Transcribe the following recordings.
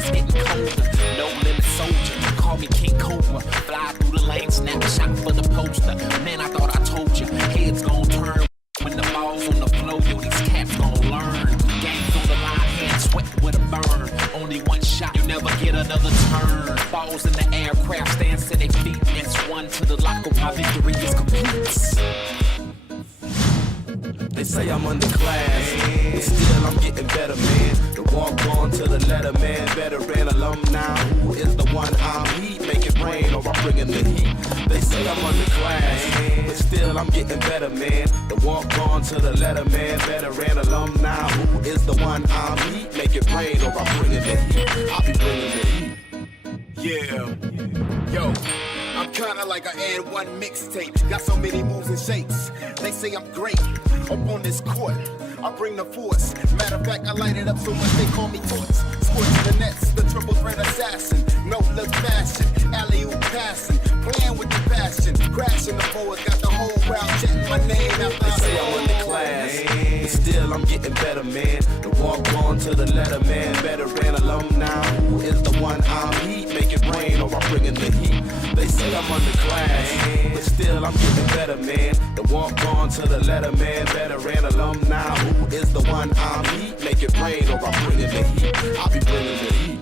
it's getting colder. No limit soldier, call me King Cobra. Fly through the lane, snap a shot for the poster. Man, I thought I told you, heads gon' turn when the ball's on the floor. Yo, these cats gon' learn. Game's on the line, hand sweat with a burn. Only one shot, you never get another turn. Balls in the aircraft, stands to their feet. S1 to the locker, my victory is complete. They say I'm underclass, but still I'm getting better, man. The walk on to the letter, man. Veteran alumni, who is the one I'm heat? Make it rain or I'm bringing the heat. They say I'm underclass, but still I'm getting better, man. The walk on to the letter, man. Veteran alumni, who is the one I'm heat? Make it rain or I'm bringing the heat. I'll be bringing the heat. Yeah, yo, I'm kinda like an and one mixtape. Got so many moves and shapes. They say I'm great up on this court. I bring the force. Matter of fact, I light it up so much they call me torch. Scorching the nets, the triple threat assassin. No look fashion, alley-oop passing, playing with the passion, crashing the board. Got the whole crowd chanting my name after They I say I'm underclass, but still I'm getting better, man. The walk on to the letter, man. Veteran alumni, who is the one I'm heat? Make it rain or I'm bringing the heat. They say I'm underclass, but still I'm getting better, man. The walk on to the letter, man. Veteran alumni, who is the one I'm heat? Make it rain or I'm bringing the heat. I'll be bringing the heat.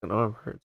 An arm hurts.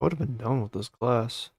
Would have been done with this class.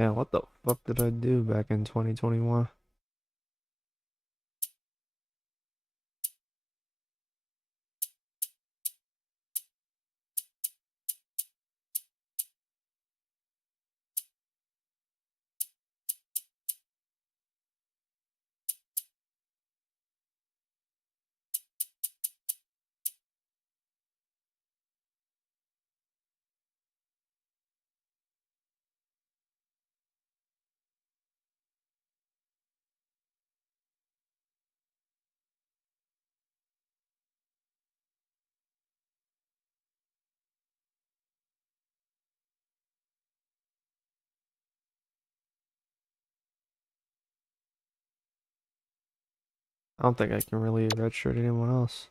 Man, what the fuck did I do back in 2021? I don't think I can really redshirt anyone else.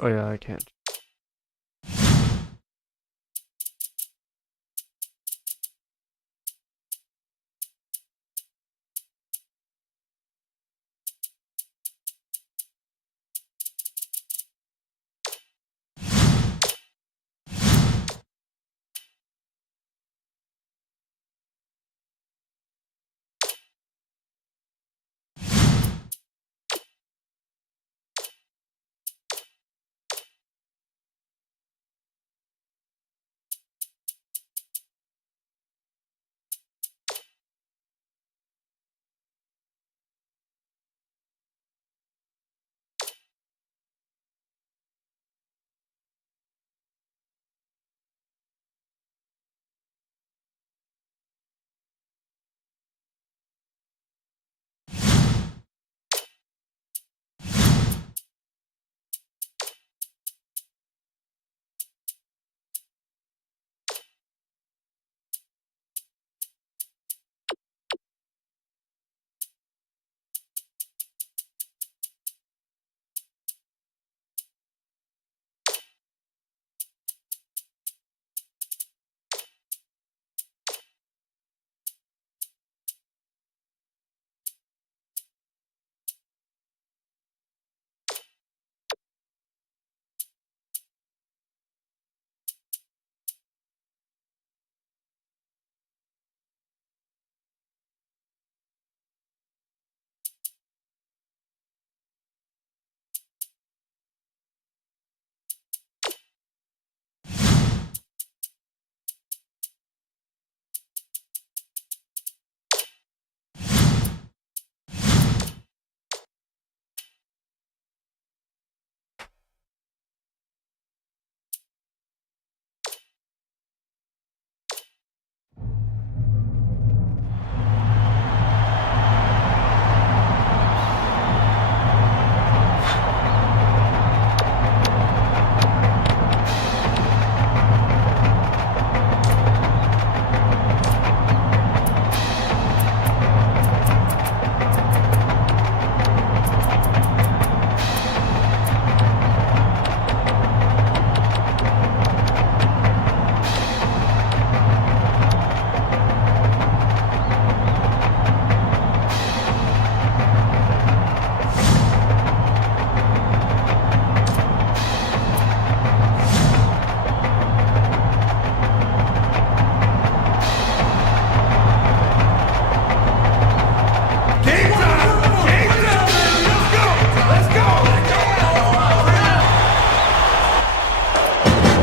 Oh yeah, I can't.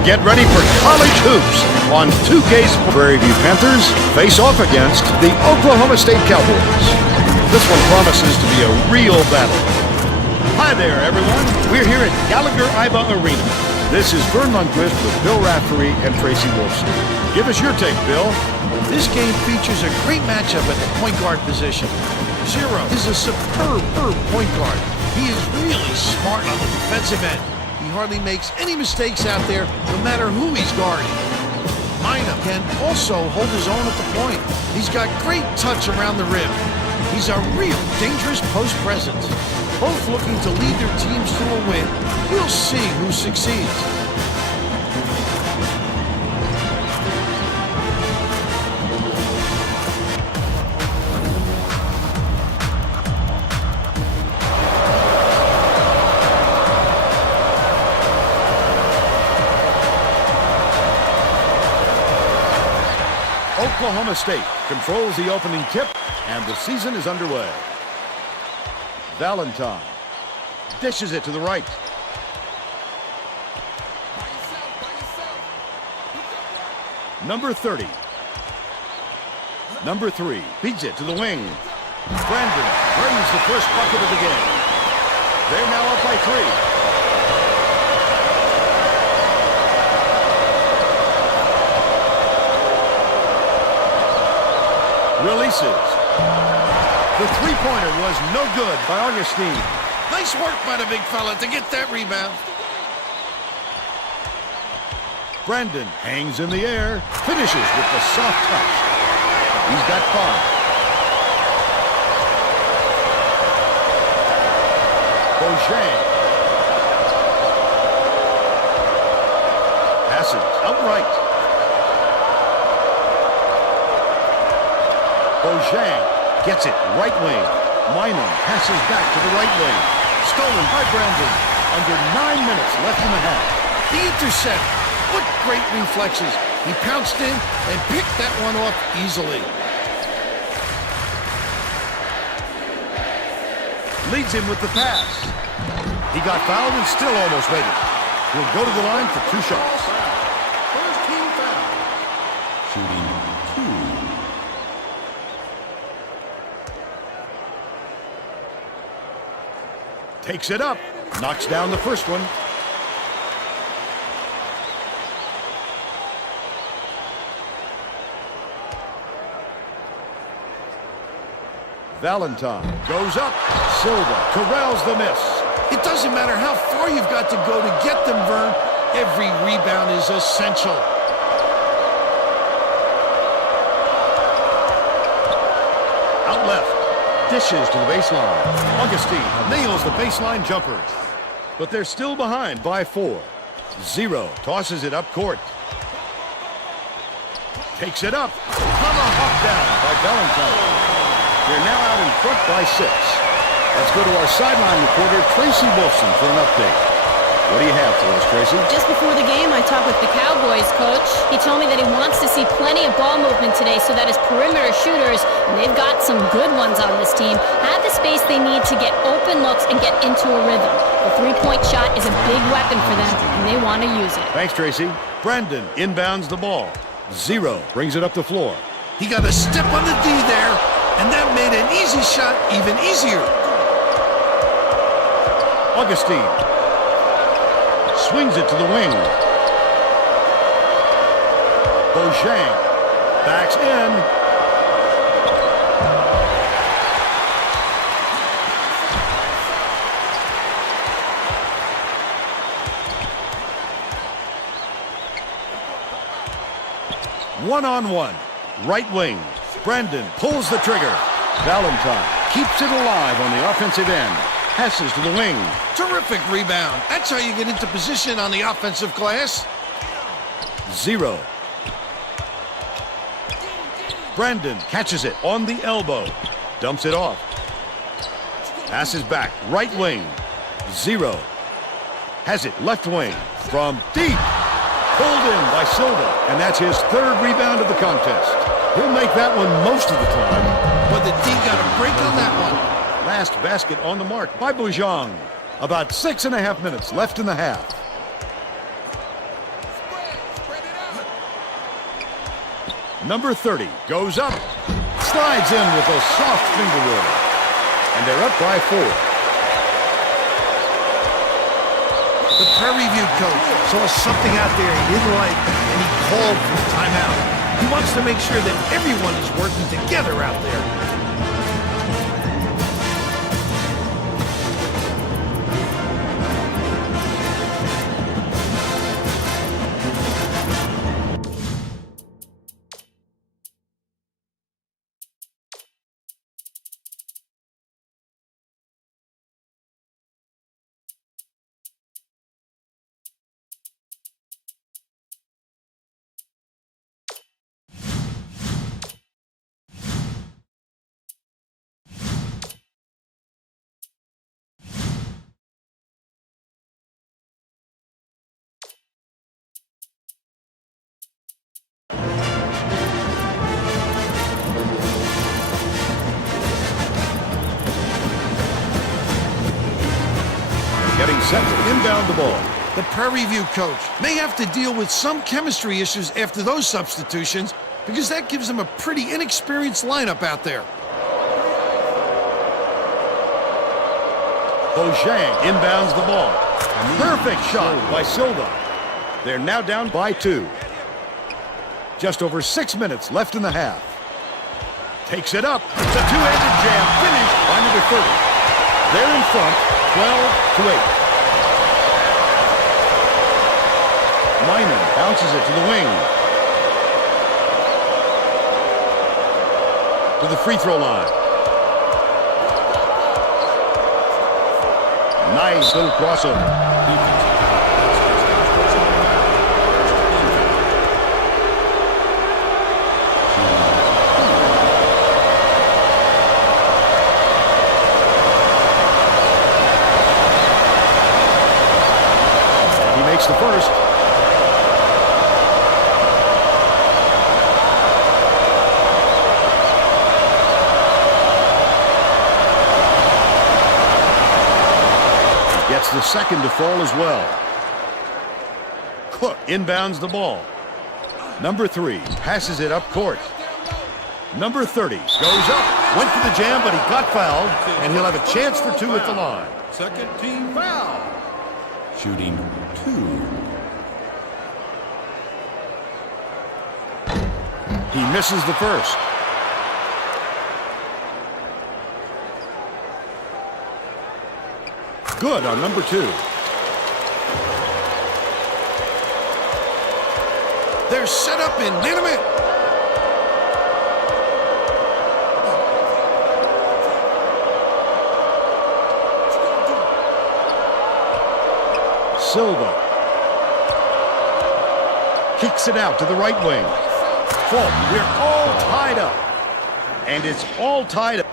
Get ready for college hoops on 2K Sports. Prairie View Panthers face off against the Oklahoma State Cowboys. This one promises to be a real battle. Hi there, everyone. We're here at Gallagher-Iba Arena. This is Vern Lundquist with Bill Raftery and Tracy Wolfson. Give us your take, Bill. This game features a great matchup at the point guard position. Zero is a superb point guard. He is really smart on the defensive end. He hardly makes any mistakes out there, no matter who he's guarding. Mina can also hold his own at the point. He's got great touch around the rim. He's a real dangerous post presence. Both looking to lead their teams to a win. We'll see who succeeds. Oklahoma State controls the opening tip, and the season is underway. Valentine dishes it to the right. Number 30. Number 3 feeds it to the wing. Brandon brings the first bucket of the game. They're now up by 3. Releases. The three-pointer was no good by Augustine. Nice work by the big fella to get that rebound. Brandon hangs in the air, finishes with the soft touch. He's got 5. Beauchamp passes outright. Beauchamp gets it right wing. Minor passes back to the right wing. Stolen by Brandon. Under 9 minutes left in the half. The intercept. What great reflexes. He pounced in and picked that one off easily. Leads him with the pass. He got fouled and still almost made it. He'll go to the line for 2 shots. First team foul. Shooting 2. Takes it up. Knocks down the first one. Valentine goes up. Silva corrals the miss. It doesn't matter how far you've got to go to get them, Vern. Every rebound is essential. Out left. Dishes to the baseline. Augustine nails the baseline jumper. But they're still behind by 4. Zero tosses it up court. Takes it up. Tomahawk down by Valentine. They're now out in front by 6. Let's go to our sideline reporter, Tracy Wolfson, for an update. What do you have for us, Tracy? Just before the game, I talked with the Cowboys coach. He told me that he wants to see plenty of ball movement today so that his perimeter shooters, and they've got some good ones on this team, have the space they need to get open looks and get into a rhythm. The three-point shot is a big weapon for them, and they want to use it. Thanks, Tracy. Brandon inbounds the ball. Zero brings it up the floor. He got a step on the D there, and that made an easy shot even easier. Augustine swings it to the wing. Beauchamp backs in. One-on-one. Right wing. Brandon pulls the trigger. Valentine keeps it alive on the offensive end. Passes to the wing. Terrific rebound. That's how you get into position on the offensive glass. Zero. Brandon catches it on the elbow. Dumps it off. Passes back. Right wing. Zero. Has it left wing. From deep. Pulled in by Silva. And that's his 3rd rebound of the contest. He'll make that one most of the time. But the D got a break on that one. Last basket on the mark by Bujang. About 6.5 minutes left in the half. Number 30 goes up. Slides in with a soft finger roll. And they're up by 4. The Prairie View coach saw something out there he didn't like, and he called for a timeout. He wants to make sure that everyone is working together out there. set to inbound the ball. The Prairie View coach may have to deal with some chemistry issues after those substitutions because that gives them a pretty inexperienced lineup out there. Bojang inbounds the ball. Perfect shot by Silva. They're now down by 2. Just over 6 minutes left in the half. Takes it up. It's a two-handed jam finished by number 30. They're in front, 12-8. Minor bounces it to the wing. To the free throw line. Nice little crossover. He makes the first. Gets the second to fall as well. Cook inbounds the ball. Number 3 passes it up court. Number 30 goes up. Went for the jam, but he got fouled, and he'll have a chance for 2 at the line. Second team foul. Shooting 2. He misses the first. Good on number 2. They're set up in dynamite. Silva kicks it out to the right wing. Fault. We're all tied up. And it's all tied up.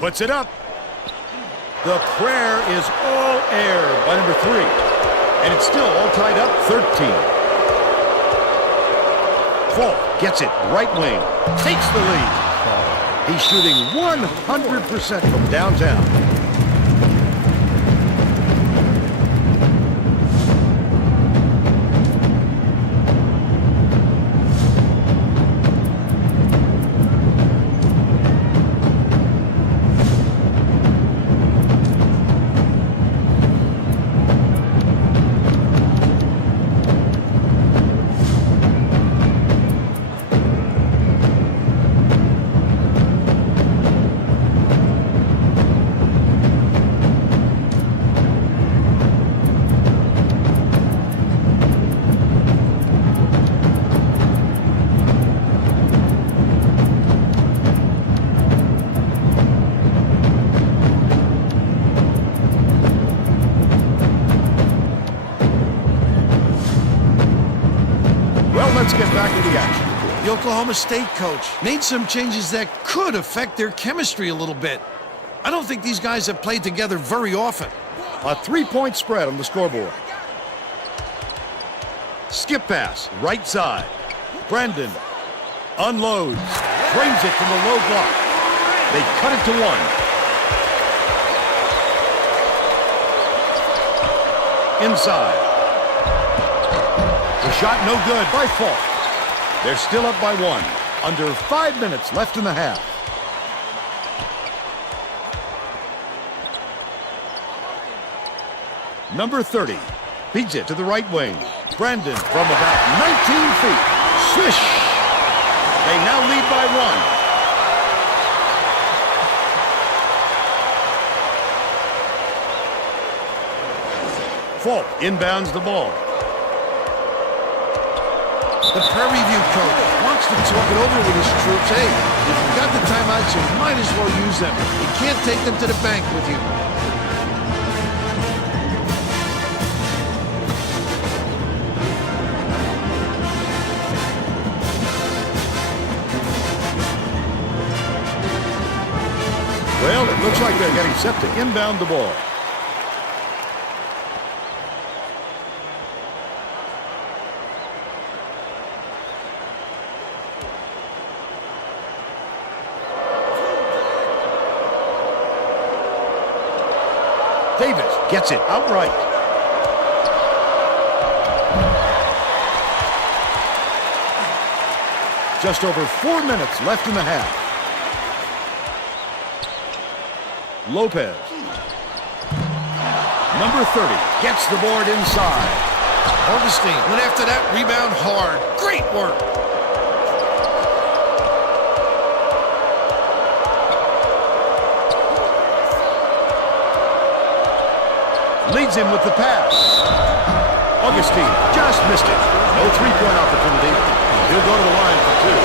Puts it up. The prayer is all air by number 3. And it's still all tied up, 13. Fault gets it, right wing. Takes the lead. He's shooting 100% from downtown. Let's get back to the action. The Oklahoma State coach made some changes that could affect their chemistry a little bit. I don't think these guys have played together very often. A 3-point spread on the scoreboard. Skip pass, right side. Brandon unloads, drains it from the low block. They cut it to 1. Inside. The shot no good by Fault. They're still up by 1. Under 5 minutes left in the half. Number 30 feeds it to the right wing. Brandon from about 19 feet. Swish! They now lead by 1. Fault inbounds the ball. The Prairie View coach wants to talk it over with his troops. Hey, if you've got the timeouts, you might as well use them. You can't take them to the bank with you. Well, it looks like they're getting set to inbound the ball. Davis gets it outright. Just over 4 minutes left in the half. Lopez. Number 30 gets the board inside. Augustine went after that rebound hard. Great work. Leads him with the pass. Augustine just missed it. No three-point opportunity. He'll go to the line for two.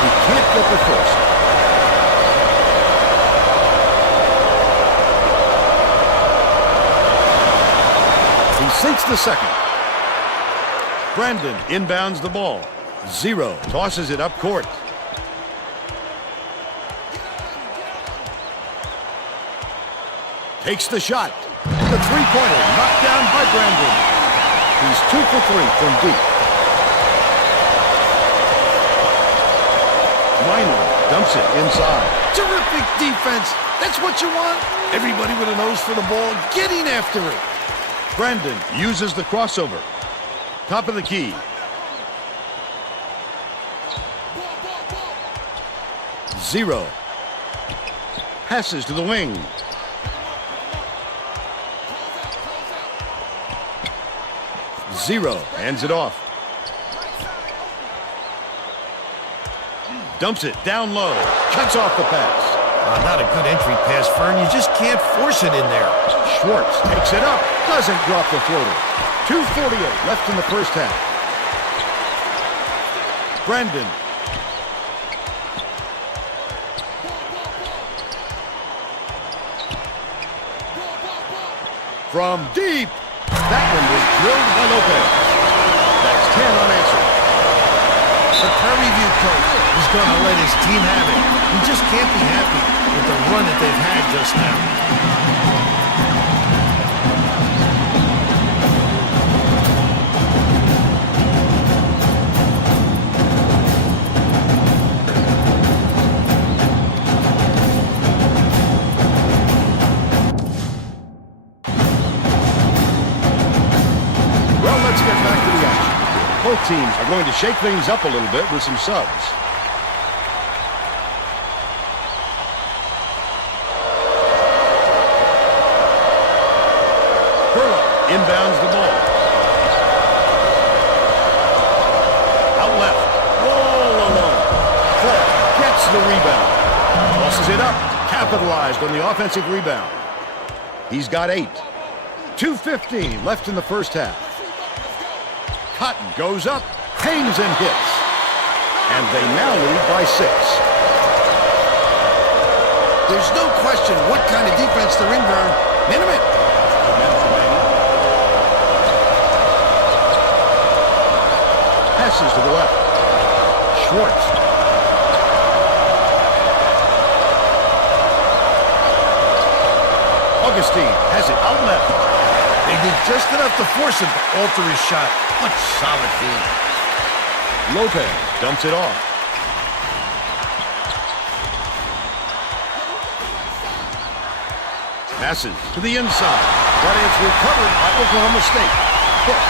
He can't get the first. He sinks the second. Brandon inbounds the ball. Zero tosses it up court. Takes the shot. The three-pointer knocked down by Brandon. He's 2 for 3 from deep. Minor dumps it inside. Terrific defense. That's what you want. Everybody with a nose for the ball getting after it. Brandon uses the crossover. Top of the key. Zero. Passes to the wing. Zero hands it off. Dumps it down low. Cuts off the pass. Not a good entry pass, Fern. You just can't force it in there. Schwartz takes it up. Doesn't drop the floater. 2:48 left in the first half. Brandon. From deep. That one was drilled by Lopez. That's 10 unanswered. The Prairie View coach is going to let his team have it. He just can't be happy with the run that they've had just now. Both teams are going to shake things up a little bit with some subs. Perla inbounds the ball. Out left. All alone. Clark gets the rebound. Tosses it up. Capitalized on the offensive rebound. He's got 8. 2:15 left in the first half. Cotton goes up, hangs and hits. And they now lead by 6. There's no question what kind of defense they're in, Vern. Minute. Passes to the left. Schwartz. Augustine has it out left. They did just enough to force him to alter his shot. What solid feed. Lopez dumps it off. Passes to the inside. But it's recovered by Oklahoma State. Hit.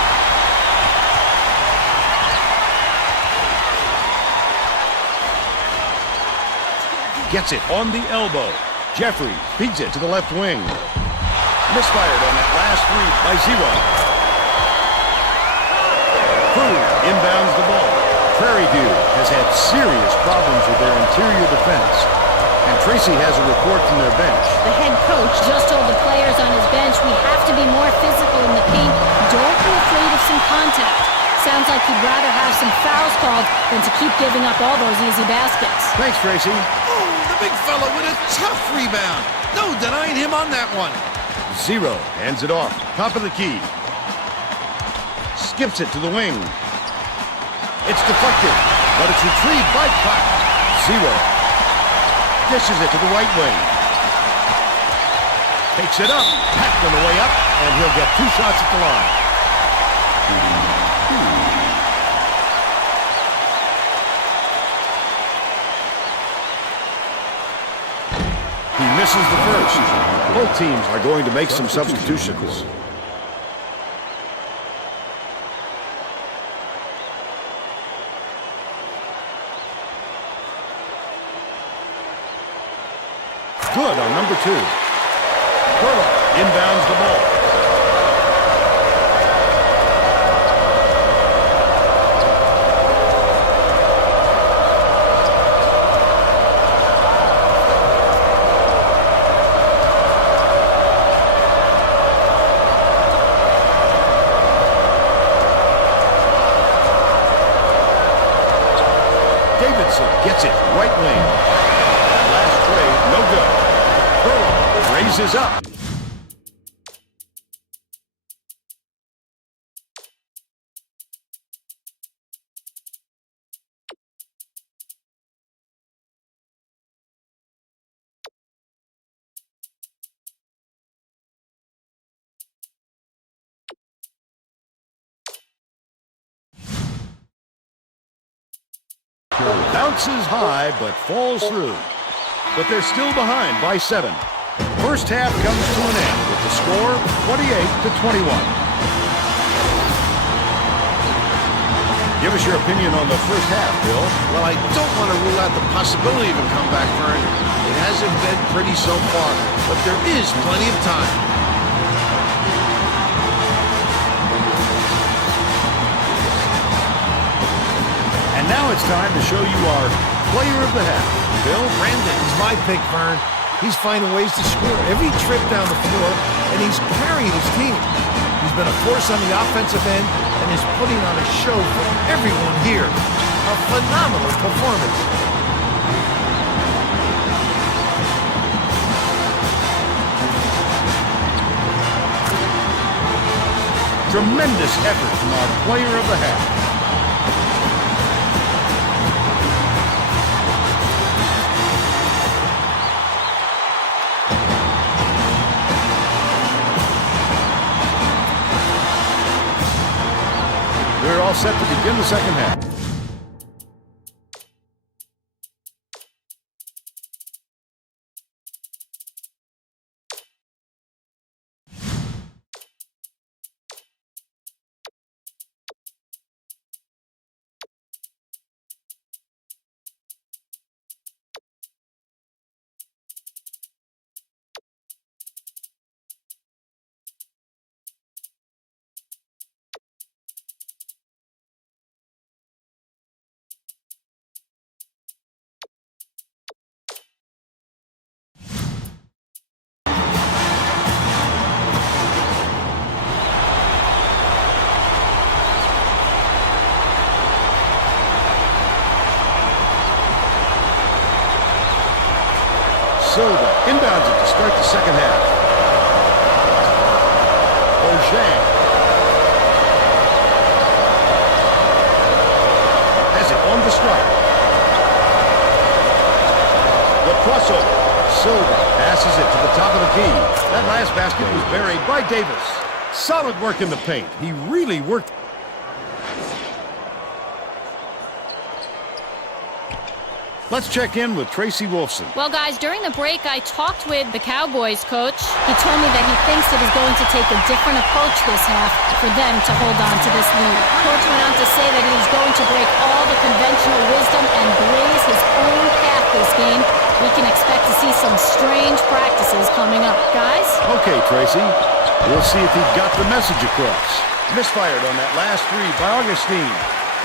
Gets it on the elbow. Jeffrey feeds it to the left wing. Misfired on that last read by Zero. Crew inbounds the ball. Prairie View has had serious problems with their interior defense. And Tracy has a report from their bench. The head coach just told the players on his bench, we have to be more physical in the paint. Don't be afraid of some contact. Sounds like he'd rather have some fouls called than to keep giving up all those easy baskets. Thanks, Tracy. Oh, the big fella with a tough rebound. No denying him on that one. Zero hands it off. Top of the key. Skips it to the wing. It's deflected, but it's retrieved by Cotton. Zero. Dishes it to the right wing. Takes it up. Packed on the way up, and he'll get 2 shots at the line. He misses the first. Both teams are going to make some substitutions. Good on number 2. Burrow inbounds the ball. Davidson gets it right wing. That last trade, no good. Burrow raises up. Bounces high, but falls through. But they're still behind by 7. First half comes to an end with the score 28-21. Give us your opinion on the first half, Bill. Well, I don't want to rule out the possibility of a comeback, Vern. It hasn't been pretty so far, but there is plenty of time. And now it's time to show you our player of the half. Bill? Brandon is my pick, Vern. He's finding ways to score every trip down the floor, and he's carrying his team. He's been a force on the offensive end and is putting on a show for everyone here. A phenomenal performance. Tremendous effort from our player of the half. We're all set to begin the second half. Silva inbounds it to start the second half. O'Shea has it on the strike. The crossover. Silva passes it to the top of the key. That last basket was buried by Davis. Solid work in the paint. He really worked. Let's check in with Tracy Wolfson. Well, guys, during the break, I talked with the Cowboys coach. He told me that he thinks it is going to take a different approach this half for them to hold on to this lead. Coach went on to say that he is going to break all the conventional wisdom and blaze his own path this game. We can expect to see some strange practices coming up. Guys? Okay, Tracy. We'll see if he got the message across. Misfired on that last three by Augustine.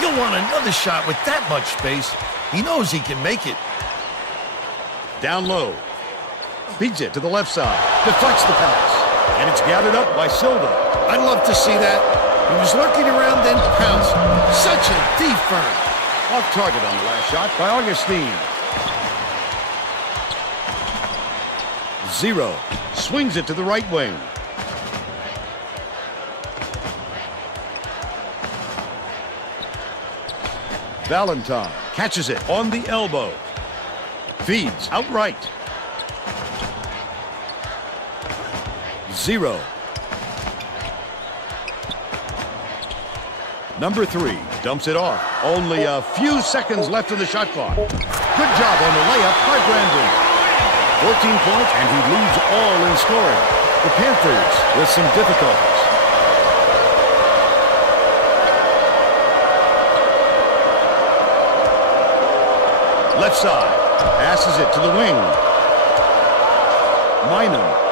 You'll want another shot with that much space. He knows he can make it. Down low. Feeds it to the left side. Deflects the pass. And it's gathered up by Silva. I'd love to see that. He was lurking around, then pounced. Such a deep burn. Off target on the last shot by Augustine. 0. Swings it to the right wing. Valentine catches it on the elbow. Feeds outright. 0. Number 3 dumps it off. Only a few seconds left in the shot clock. Good job on the layup by Brandon. 14 points, and he leads all in scoring. The Panthers with some difficulties. Left side. Passes it to the wing. Minham.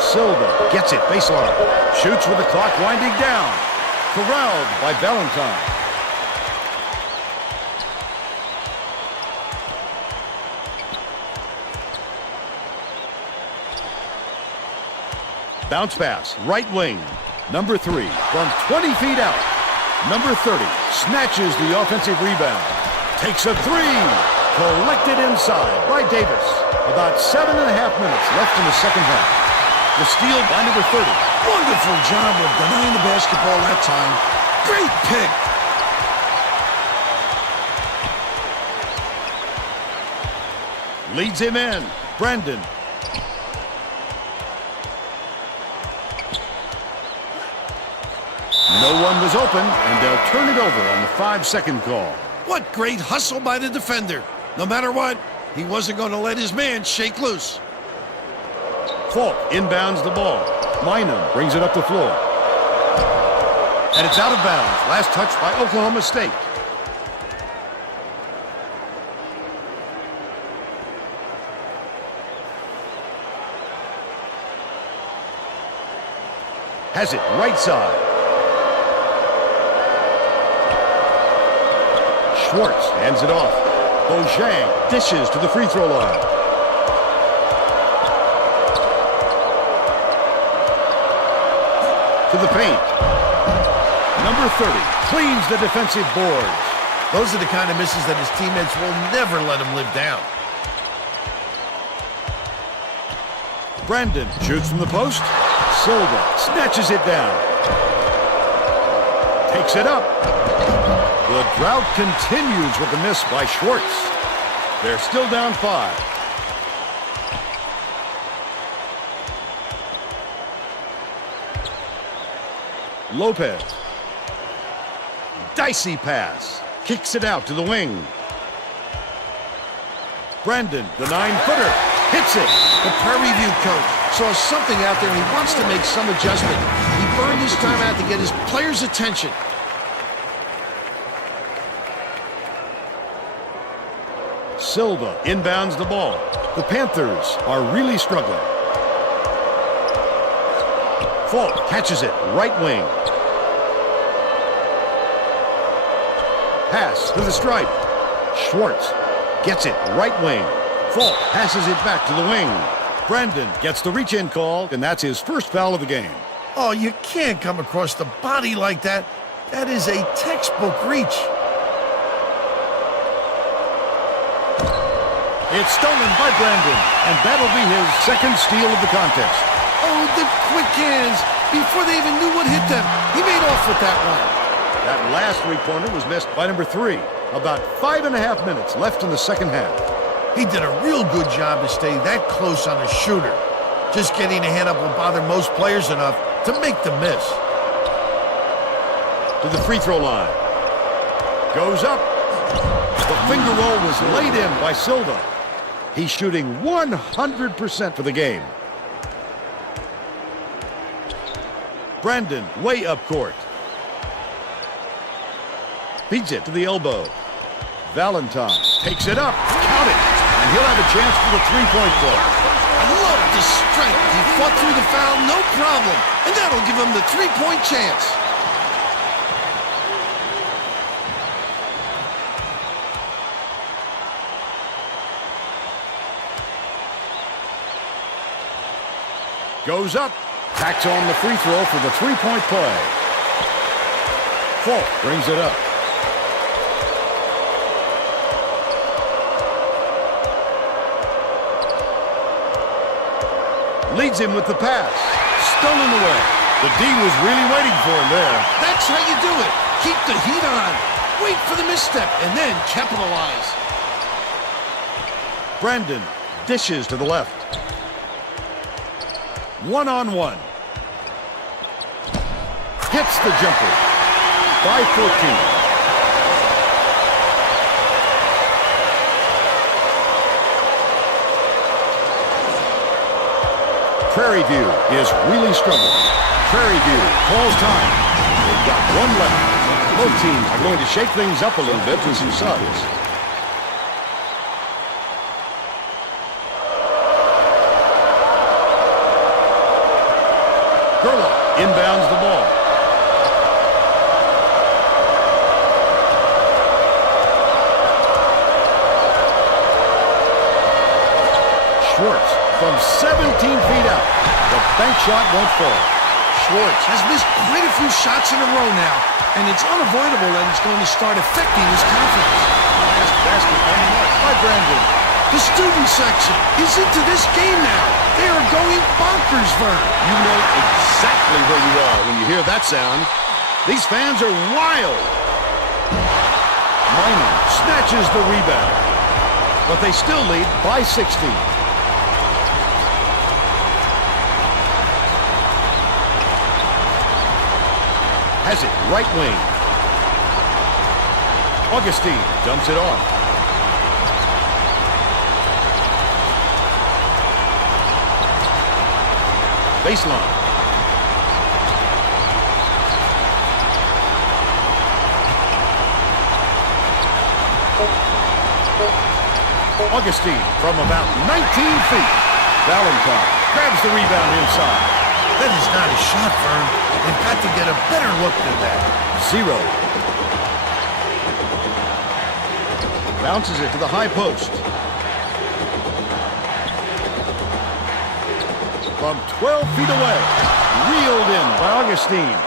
Silva gets it, baseline. Shoots with the clock winding down. Corralled by Valentine. Bounce pass, right wing. Number 3 from 20 feet out. Number 30 snatches the offensive rebound. Takes a 3. Collected inside by Davis. About 7.5 minutes left in the second half. The steal by number 30. Wonderful job of denying the basketball that time. Great pick. Leads him in. Brandon. No one was open, and they'll turn it over on the 5-second call. What great hustle by the defender. No matter what, he wasn't going to let his man shake loose. Falk inbounds the ball. Minham brings it up the floor. And it's out of bounds. Last touch by Oklahoma State. Has it right side. Schwartz hands it off. Bojang dishes to the free throw line. To the paint. Number 30 cleans the defensive boards. Those are the kind of misses that his teammates will never let him live down. Brandon shoots from the post. Silva snatches it down. Takes it up. The drought continues with the miss by Schwartz. They're still down 5. Lopez. Dicey pass. Kicks it out to the wing. Brandon, the 9-footer, hits it. The Prairie View coach saw something out there and he wants to make some adjustment. He burned his time out to get his players' attention. Silva inbounds the ball. The Panthers are really struggling. Falk catches it, right wing. Pass to the stripe. Schwartz gets it, right wing. Falk passes it back to the wing. Brandon gets the reach-in call, and that's his first foul of the game. Oh, you can't come across the body like that. That is a textbook reach. It's stolen by Brandon, and that'll be his second steal of the contest. Oh, the quick hands. Before they even knew what hit them, he made off with that one. That last three-pointer was missed by number 3. About 5.5 minutes left in the second half. He did a real good job to stay that close on a shooter. Just getting a hand up will bother most players enough to make the miss. To the free throw line. Goes up. The finger roll was laid in by Silva. He's shooting 100% for the game. Brandon way up court. Feeds it to the elbow. Valentine takes it up. Count it. And he'll have a chance for the three-point play. I love the strength. He fought through the foul, no problem. And that'll give him the three-point chance. Goes up. Tacks on the free throw for the three-point play. Falk brings it up. Leads him with the pass. Stolen away. The D was really waiting for him there. That's how you do it. Keep the heat on. Wait for the misstep and then capitalize. Brandon dishes to the left. 1-on-1. Hits the jumper. By 14. Prairie View is really struggling. Prairie View calls time. They've got one left. Both teams are going to shake things up a little bit with some subs. Gerlach inbounds the ball. Schwartz from 17 feet out. The bank shot won't fall. Schwartz has missed quite a few shots in a row now, and it's unavoidable that it's going to start affecting his confidence. Last basket on the mark by Brandon. The student section is into this game now. They are going bonkers, Vern. You know exactly where you are when you hear that sound. These fans are wild. Minor snatches the rebound, but they still lead by 16. Has it right wing. Augustine dumps it off. Baseline. Augustine from about 19 feet. Valentine grabs the rebound inside. That is not a shot, Vern. They've got to get a better look than that. 0. Bounces it to the high post. From 12 feet away. Reeled in by Augustine.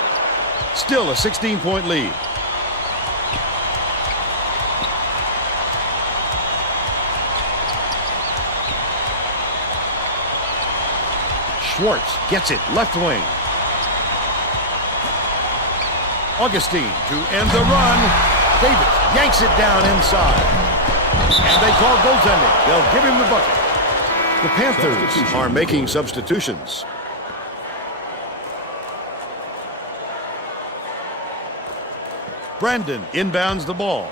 Still a 16-point lead. Schwartz gets it left wing. Augustine to end the run. Davis yanks it down inside. And they call goaltending. They'll give him the bucket. The Panthers are making substitutions. Brandon inbounds the ball.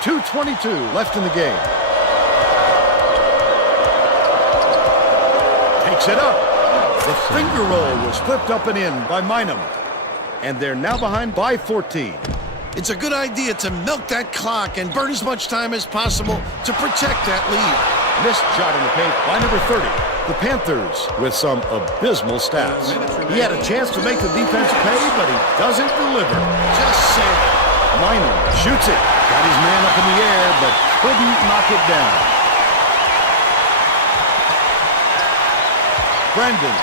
.222 left in the game. Takes it up. The finger roll was flipped up and in by Minham. And they're now behind by 14. It's a good idea to milk that clock and burn as much time as possible to protect that lead. Missed shot in the paint by number 30. The Panthers with some abysmal stats. He had a chance to make the defense pay, but he doesn't deliver. Just saying. Minham shoots it. Got his man up in the air, but couldn't knock it down. Brandon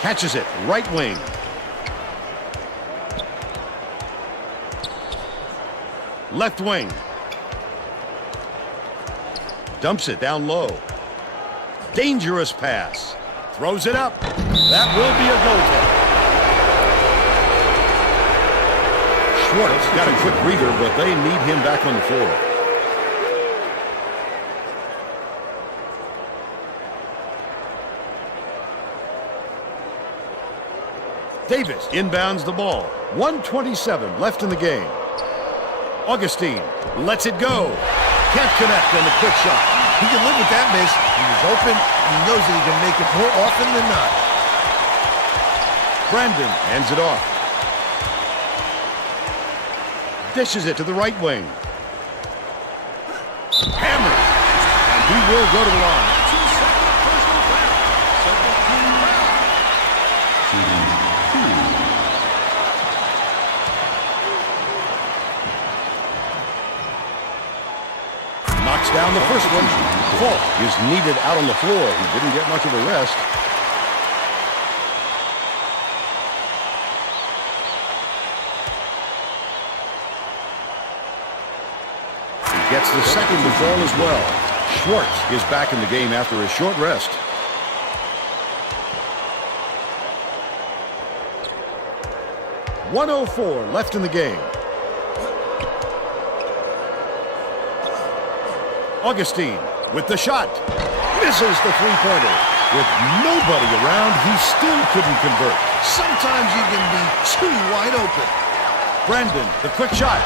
catches it right wing. Left wing. Dumps it down low. Dangerous pass. Throws it up. That will be a goal. Schwartz got a quick breather, but they need him back on the floor. Davis inbounds the ball. 1:27 left in the game. Augustine lets it go. Can't connect on the quick shot. He can live with that miss. He was open, and he knows that he can make it more often than not. Brandon hands it off. Dishes it to the right wing. Hammer. And he will go to the line. Knocks down the first one. Falk is needed out on the floor. He didn't get much of a rest. Gets the second to fall as well. Schwartz is back in the game after a short rest. 1:04 left in the game. Augustine with the shot. Misses the three-pointer. With nobody around, he still couldn't convert. Sometimes you can be too wide open. Brandon, the quick shot.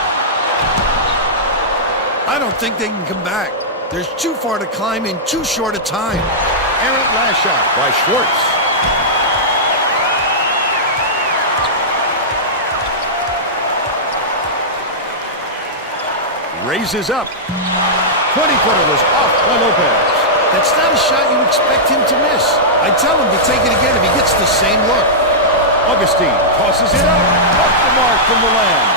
I don't think they can come back. There's too far to climb in too short a time. Errant last shot by Schwartz. Raises up. 20-footer was off by Lopez. That's not a shot you expect him to miss. I tell him to take it again if he gets the same look. Augustine tosses it up. Off the mark from the land.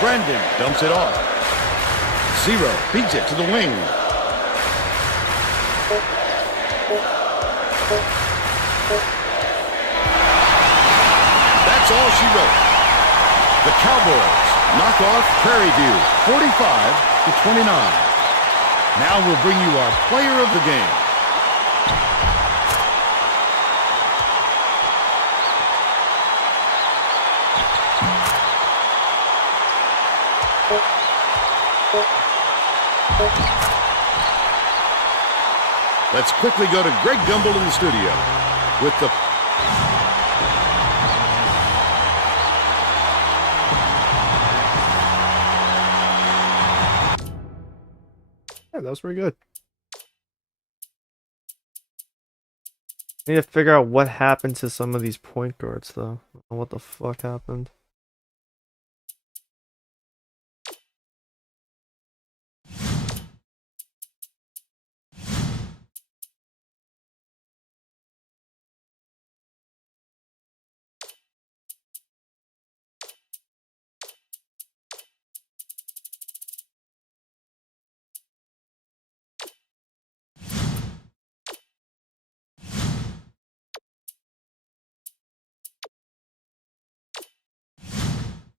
Brandon dumps it off. Zero beats it to the wing. That's all she wrote. The Cowboys knock off Prairie View 45-29. Now we'll bring you our player of the game. Let's quickly go to Greg Gumbel in the studio with the Yeah, that was pretty good. Need to figure out what happened to some of these point guards, though. I don't know what the fuck happened?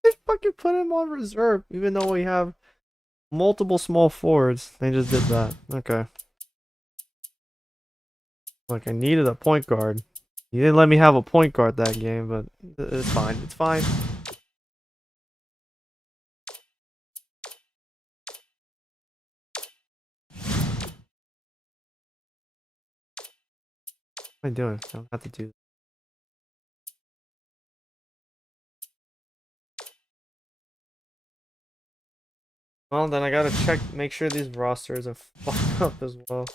They fucking put him on reserve, even though we have multiple small forwards. They just did that. Okay. Like, I needed a point guard. You didn't let me have a point guard that game, but it's fine. It's fine. What am I doing? I don't have to do that. Well, then I gotta check, make sure these rosters are fucked up as well.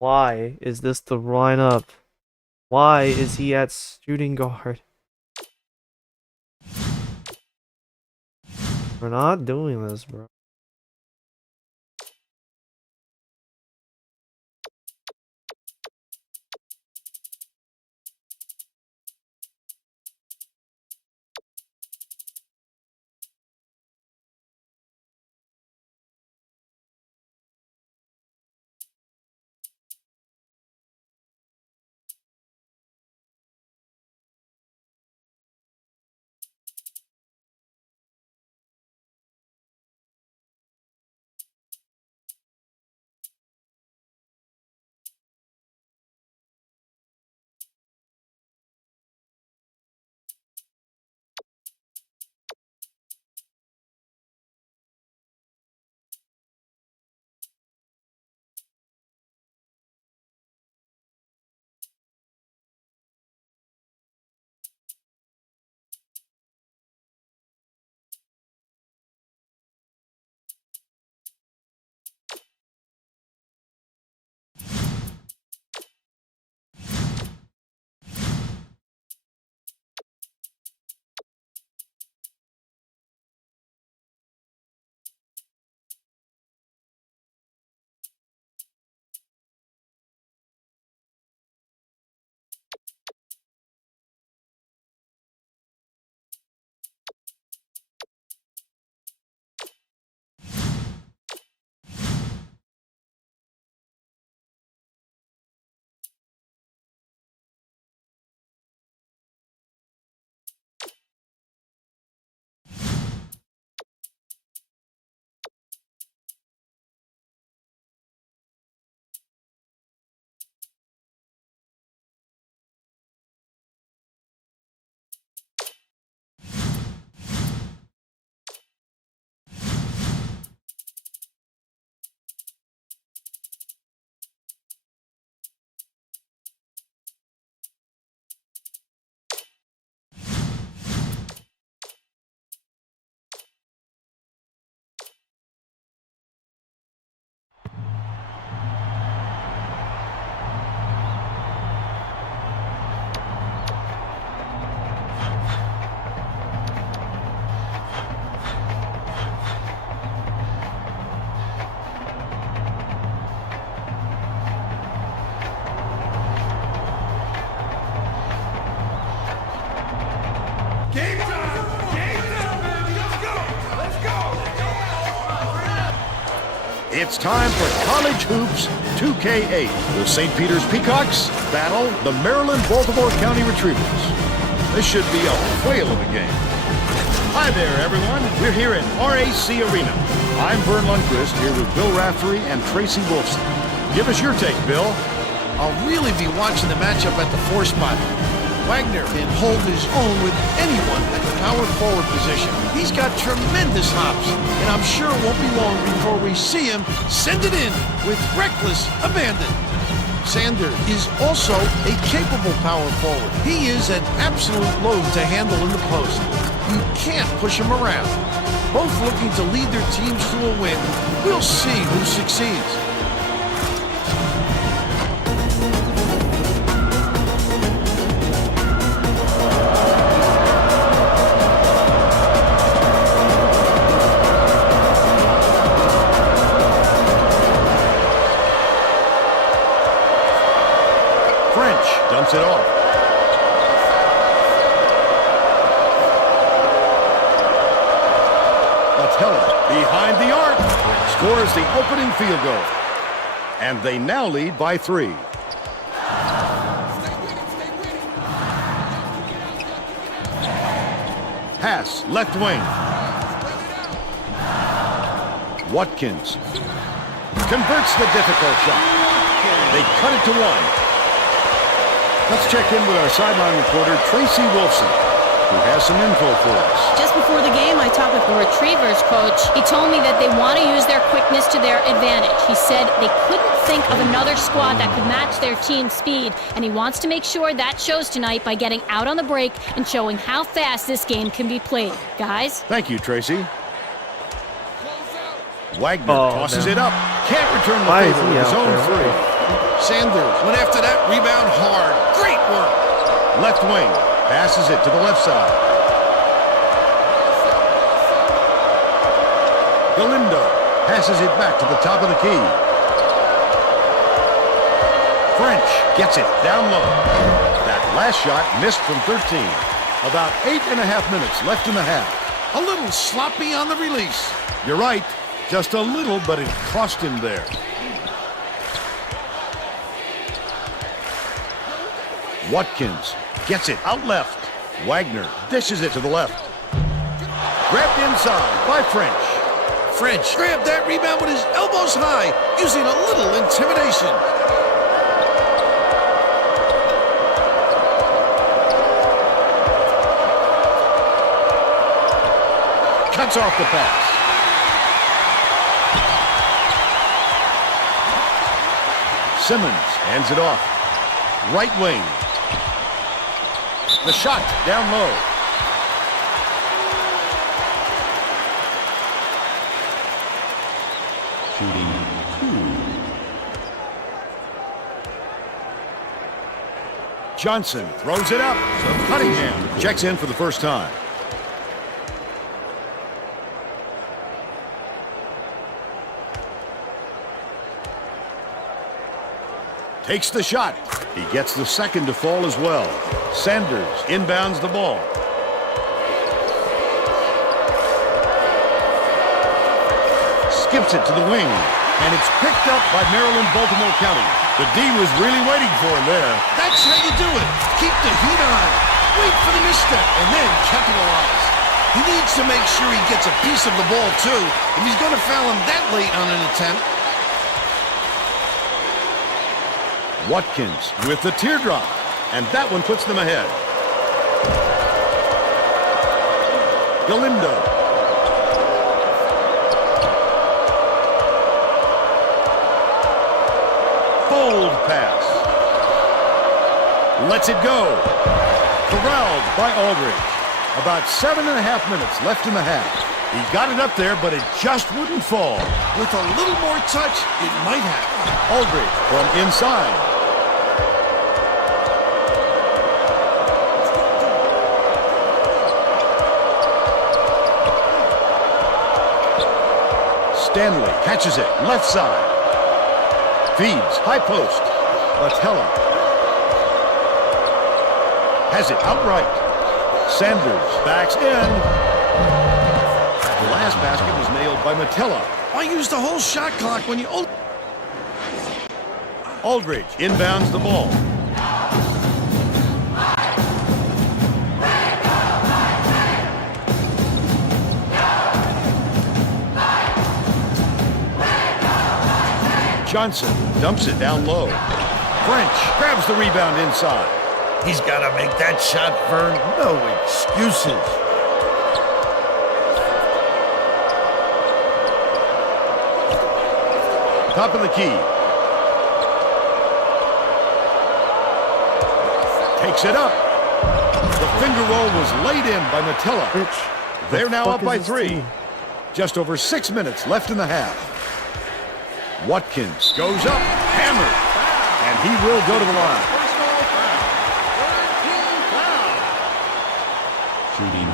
Why is this the lineup? Why is he at shooting guard? We're not doing this, bro. It's time for College Hoops 2K8. The St. Peter's Peacocks battle the Maryland Baltimore County Retrievers. This should be a whale of a game. Hi there, everyone. We're here at RAC Arena. I'm Vern Lundquist here with Bill Raftery and Tracy Wolfson. Give us your take, Bill. I'll really be watching the matchup at the 4 spot. Wagner can hold his own with anyone at the power forward position. He's got tremendous hops, and I'm sure it won't be long before we see him send it in with reckless abandon. Sander is also a capable power forward. He is an absolute load to handle in the post. You can't push him around. Both looking to lead their teams to a win. We'll see who succeeds. Dumps it off. Latella behind the arc scores the opening field goal. And they now lead by 3. Pass left wing. Watkins converts the difficult shot. They cut it to 1. Let's check in with our sideline reporter, Tracy Wolfson, who has some info for us. Just before the game, I talked with the Retrievers coach. He told me that they want to use their quickness to their advantage. He said they couldn't think of another squad that could match their team's speed, and he wants to make sure that shows tonight by getting out on the break and showing how fast this game can be played. Guys? Thank you, Tracy. Wagner tosses it up. Can't return the favor with his own 3. Sanders went after that rebound hard. Great work. Left wing. Passes it to the left side. Galindo passes it back to the top of the key. French gets it down low. That last shot missed from 13. About 8.5 minutes left in the half. A little sloppy on the release. You're right. Just a little, but it cost him there. Watkins gets it out left. Wagner dishes it to the left. Grabbed inside by French. French grabbed that rebound with his elbows high, using a little intimidation. Cuts off the pass. Simmons hands it off. Right wing. The shot down low. Shooting 2. Johnson throws it up. Cunningham checks in for the first time. Takes the shot. He gets the second to fall as well. Sanders inbounds the ball. Skips it to the wing. And it's picked up by Maryland Baltimore County. The D was really waiting for him there. That's how you do it. Keep the heat on. Wait for the misstep and then capitalize. He needs to make sure he gets a piece of the ball too if he's going to foul him that late on an attempt. Watkins with the teardrop, and that one puts them ahead. Galindo. Bold pass. Lets it go. Corralled by Aldridge. About 7.5 minutes left in the half. He got it up there, but it just wouldn't fall. With a little more touch, it might happen. Aldridge from inside. Stanley catches it, left side. Feeds, high post. Latella has it outright. Sanders backs in. last basket was nailed by Matella. Why use the whole shot clock when you... Aldridge inbounds the ball. Johnson dumps it down low. French grabs the rebound inside. He's got to make that shot, Vern. No excuses. Top of the key. Takes it up. The finger roll was laid in by Matella. Bitch. They're now fuck up is by this 3. team? Just over 6 minutes left in the half. Watkins goes up, hammered, and he will go to the line. Shooting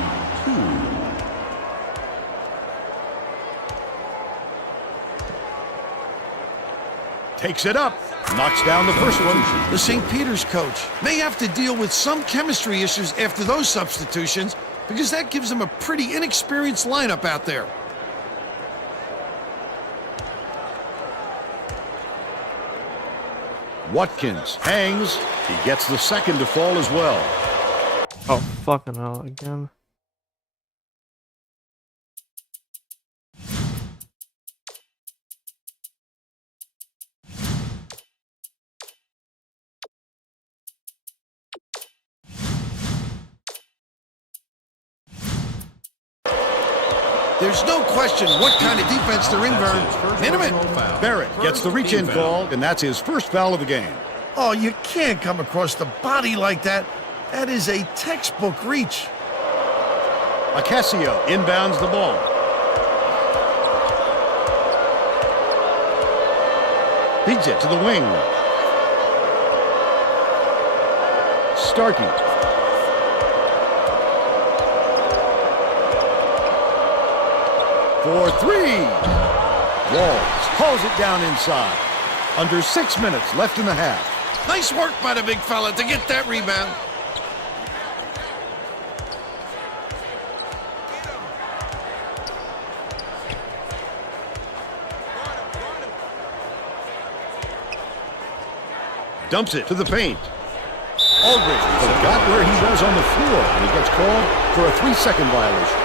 2. Takes it up, knocks down the first one. The St. Peter's coach may have to deal with some chemistry issues after those substitutions because that gives them a pretty inexperienced lineup out there. Watkins hangs. He gets the second to fall as well. Oh, fucking hell, again. There's no question what kind of defense they're in, Vern. Minimum. Barrett gets the reach-in call, and that's his first foul of the game. Oh, you can't come across the body like that. That is a textbook reach. Ocasio inbounds the ball. Feeds it to the wing. Starkey. For 3. Walls hauls it down inside. Under 6 minutes left in the half. Nice work by the big fella to get that rebound. Dumps it to the paint. Aldridge forgot where he was on the floor, and he gets called for a 3-second violation.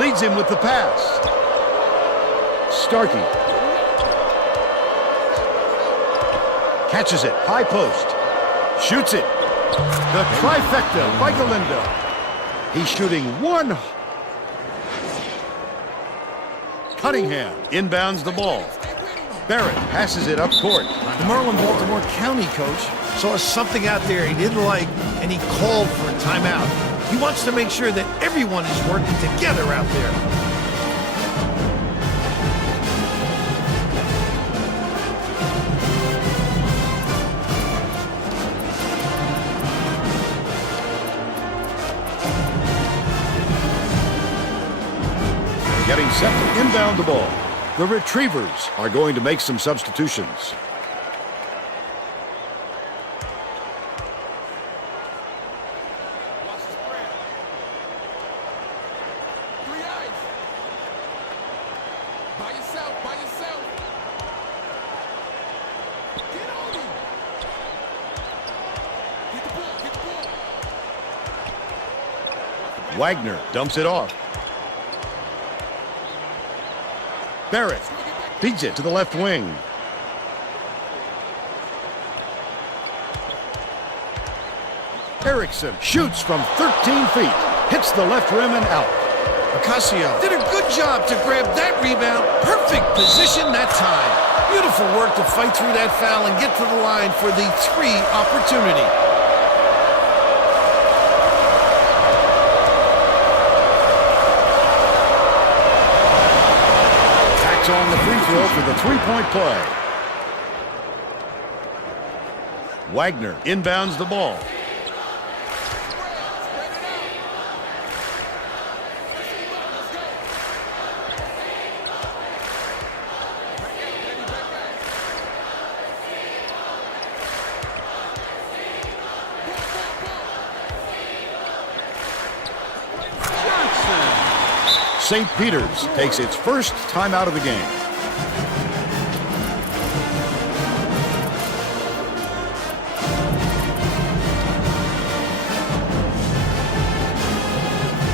Leads him with the pass. Starkey. Catches it, high post. Shoots it. The trifecta by Galindo. He's shooting one. Cunningham inbounds the ball. Barrett passes it up court. The Maryland Baltimore County coach saw something out there he didn't like, and he called for a timeout. He wants to make sure that everyone is working together out there. Getting set to inbound the ball. The Retrievers are going to make some substitutions. Wagner dumps it off. Barrett feeds it to the left wing. Erickson shoots from 13 feet, hits the left rim and out. Ocasio did a good job to grab that rebound. Perfect position that time. Beautiful work to fight through that foul and get to the line for the 3 opportunity. On the free throw for the 3-point play. Wagner inbounds the ball. St. Peter's takes its first time out of the game.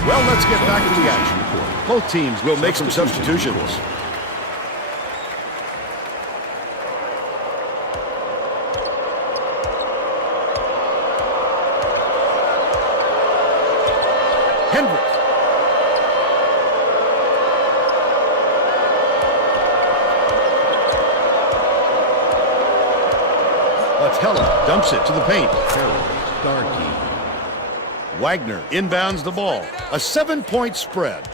Well, let's get back to the action. Both teams will make some substitutions. Hendricks. Latella dumps it to the paint. Starkey. Wagner inbounds the ball. A 7-point spread.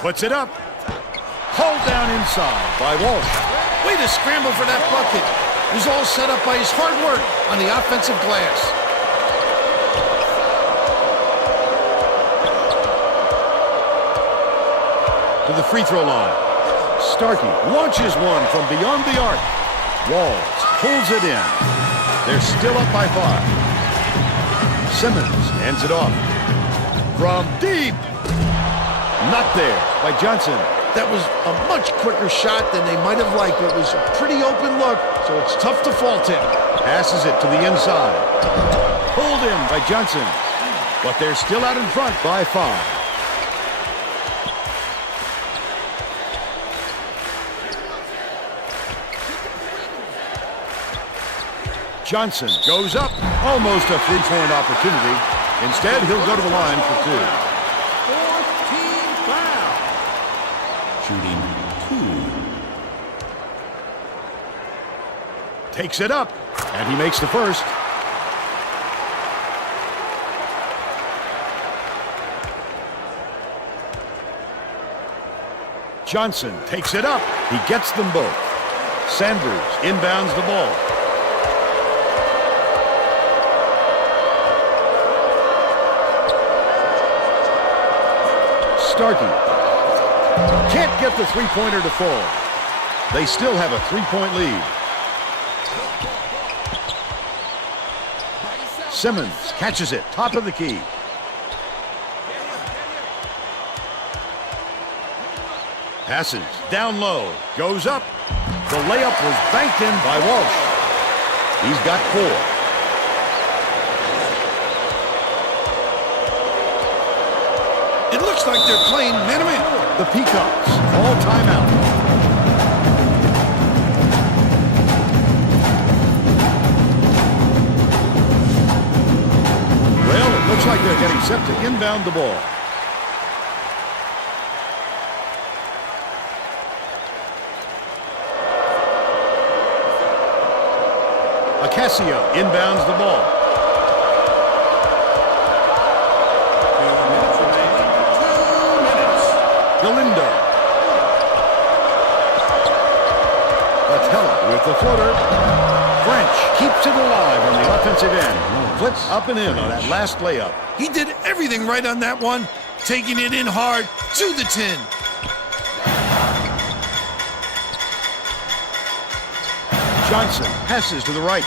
Puts it up. Hauled down inside by Walsh. Way to scramble for that bucket. It was all set up by his hard work on the offensive glass. To the free throw line. Starkey launches one from beyond the arc. Walls pulls it in. They're still up by 5. Simmons hands it off. From deep. Not there by Johnson. That was a much quicker shot than they might have liked. It was a pretty open look, so it's tough to fault him. Passes it to the inside. Pulled in by Johnson. But they're still out in front by 5. Johnson goes up. Almost a 3-point opportunity. Instead, he'll go to the line for 2. 14 foul. Shooting 2. Takes it up. And he makes the first. Johnson takes it up. He gets them both. Sanders inbounds the ball. Starkey can't get the 3-pointer to fall. They still have a 3-point lead. Simmons catches it, top of the key. Passes down low, goes up. The layup was banked in by Walsh. He's got 4. It looks like they're playing man-to-man. The Peacocks call timeout. Well, it looks like they're getting set to inbound the ball. Acasio inbounds the ball. Galindo. Latella with the floater. French keeps it alive on the offensive end. Flips up and in on that last layup. He did everything right on that one, taking it in hard to the 10. Johnson passes to the right.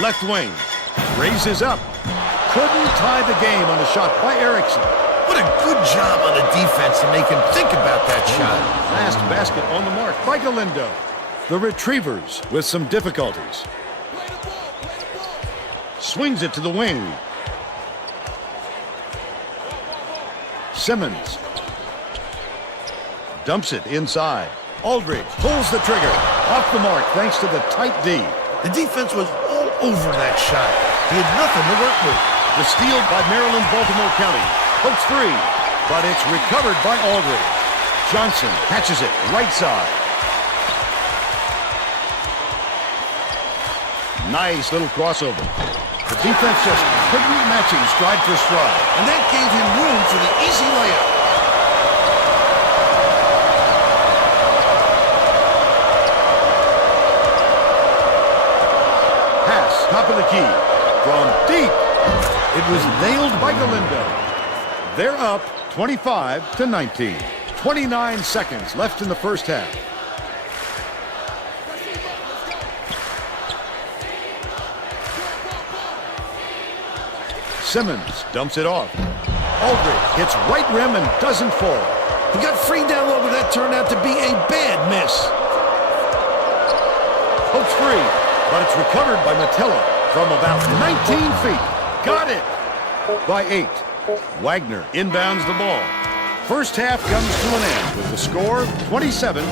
Left wing. Raises up. Couldn't tie the game on the shot by Erickson. What a good job on the defense to make him think about that shot. Last basket on the mark by Galindo. The Retrievers with some difficulties. Swings it to the wing. Simmons dumps it inside. Aldridge pulls the trigger. Off the mark thanks to the tight D. The defense was all over that shot. He had nothing to work with. The steal by Maryland, Baltimore County. Pokes 3, but it's recovered by Aldridge. Johnson catches it right side. Nice little crossover. The defense just couldn't match him stride for stride. And that gave him room for the easy layup. Pass, top of the key. From deep. It was nailed by Galindo. They're up 25-19. 29 seconds left in the first half. Simmons dumps it off. Aldridge hits right rim and doesn't fall. He got free down low, but that turned out to be a bad miss. Pokes free, but it's recovered by Metella from about 19 feet. Got it by 8. Wagner inbounds the ball. First half comes to an end with the score 27.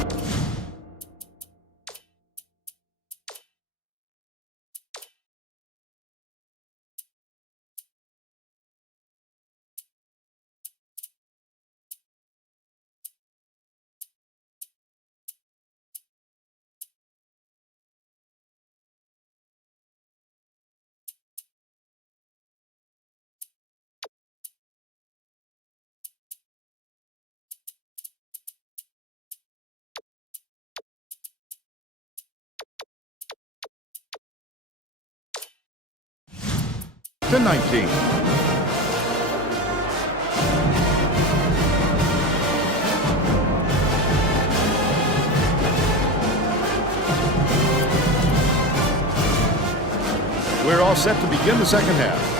To 19. We're all set to begin the second half.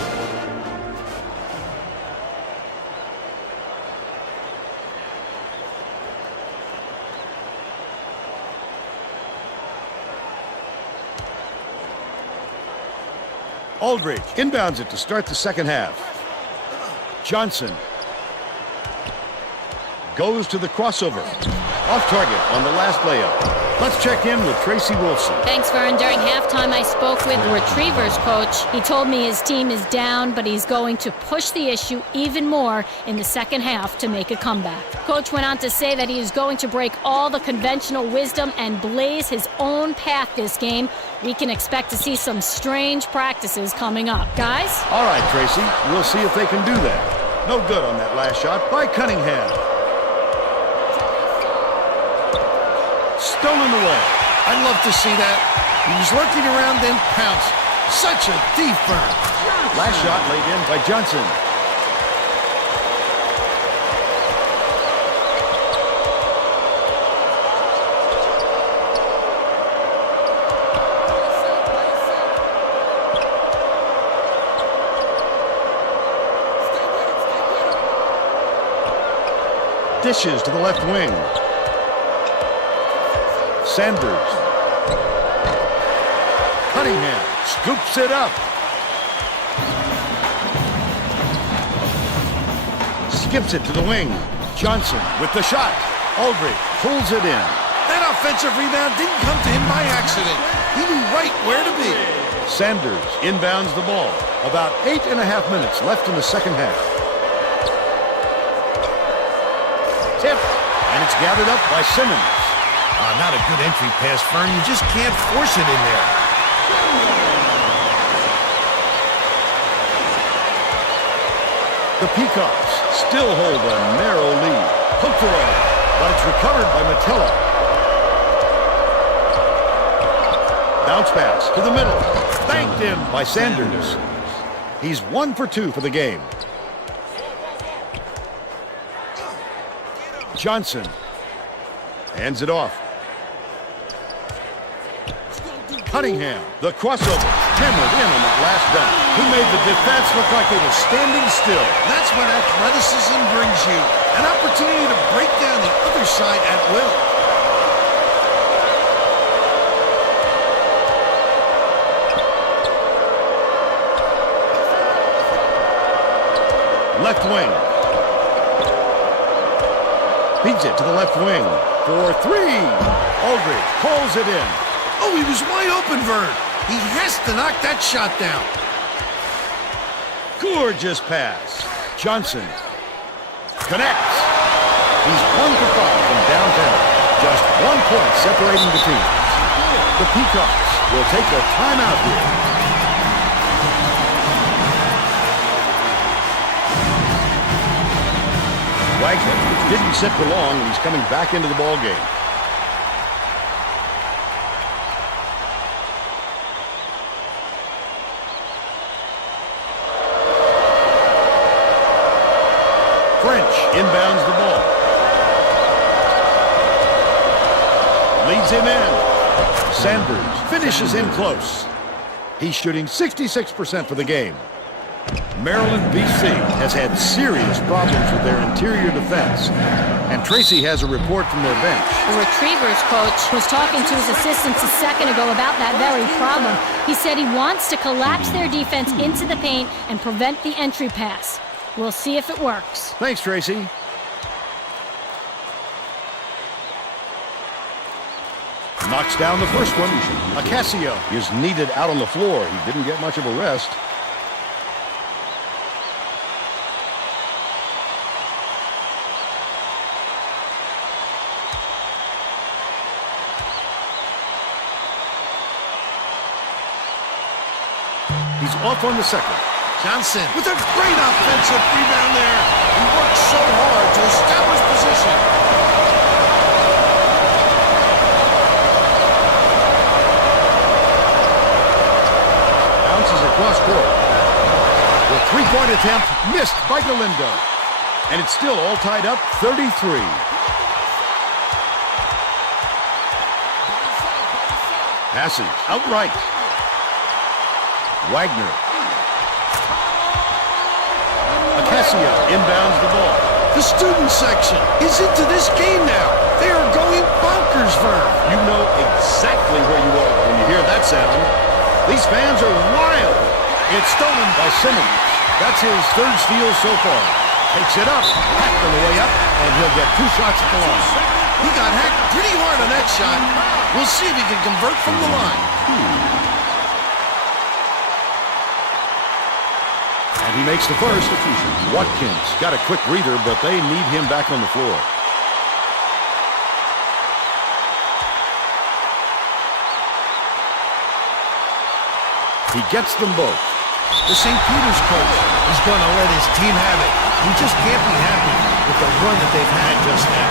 Aldridge inbounds it to start the second half. Johnson goes to the crossover. Off target on the last layup. Let's check in with Tracy Wolfson. Thanks, Vern. During halftime, I spoke with the Retrievers coach. He told me his team is down, but he's going to push the issue even more in the second half to make a comeback. Coach went on to say that he is going to break all the conventional wisdom and blaze his own path this game. We can expect to see some strange practices coming up. Guys? All right, Tracy. We'll see if they can do that. No good on that last shot by Cunningham. Stolen away. I'd love to see that. He was lurking around, then pounced. Such a thief, Vern. Last shot laid in by Johnson. Dishes to the left wing. Sanders. Cunningham scoops it up. Skips it to the wing. Johnson with the shot. Aldridge pulls it in. That offensive rebound didn't come to him by accident. He knew right where to be. Sanders inbounds the ball. About 8.5 minutes left in the second half. Tip, and it's gathered up by Simmons. Not a good entry pass, Vern. You just can't force it in there. The Peacocks still hold a narrow lead. Poked away, but it's recovered by Metella. Bounce pass to the middle. Banked in by Sanders. He's 1 for 2 for the game. Johnson hands it off. Cunningham, the crossover, hammered in on that last dunk. He made the defense look like they were standing still. That's what athleticism brings you. An opportunity to break down the other side at will. Left wing. Feeds it to the left wing for 3. Aldridge pulls it in. Oh, he was wide open, Vern. He has to knock that shot down. Gorgeous pass. Johnson connects. He's 1 for 5 from downtown. Just 1 point separating the teams. The Peacocks will take a timeout here. Wagner didn't sit for long, and he's coming back into the ball game. French inbounds the ball. Leads him in. Sanders finishes in close. He's shooting 66% for the game. Maryland, BC has had serious problems with their interior defense. And Tracy has a report from their bench. The Retrievers coach was talking to his assistants a second ago about that very problem. He said he wants to collapse their defense into the paint and prevent the entry pass. We'll see if it works. Thanks, Tracy. Knocks down the first one. Acasio is needed out on the floor. He didn't get much of a rest. He's off on the second. Johnson with a great offensive rebound there. He worked so hard to establish position. Bounces across court. The three-point attempt missed by Galindo. And it's still all tied up 33. Passes outright. Wagner. Acasio inbounds the ball. The student section is into this game now. They are going bonkers, Vern. You know exactly where you are when you hear that sound. These fans are wild. It's stolen by Simmons. That's his third steal so far. Takes it up, hacked on the way up, and he'll get 2 shots at the line. He got hacked pretty hard on that shot. We'll see if he can convert from the line. And he makes the first. Watkins got a quick breather, but they need him back on the floor. He gets them both. The St. Peter's coach is going to let his team have it. He just can't be happy with the run that they've had just now.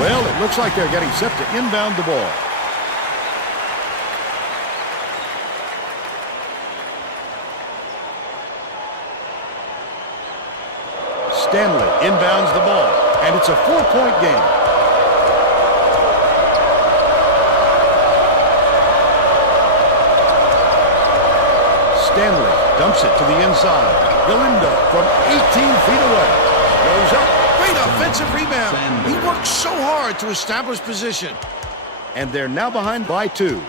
Well, it looks like they're getting set to inbound the ball. Stanley inbounds the ball, and it's a 4-point game. Stanley dumps it to the inside. Galindo from 18 feet away. Goes up. Great offensive rebound. He worked so hard to establish position. And they're now behind by 2.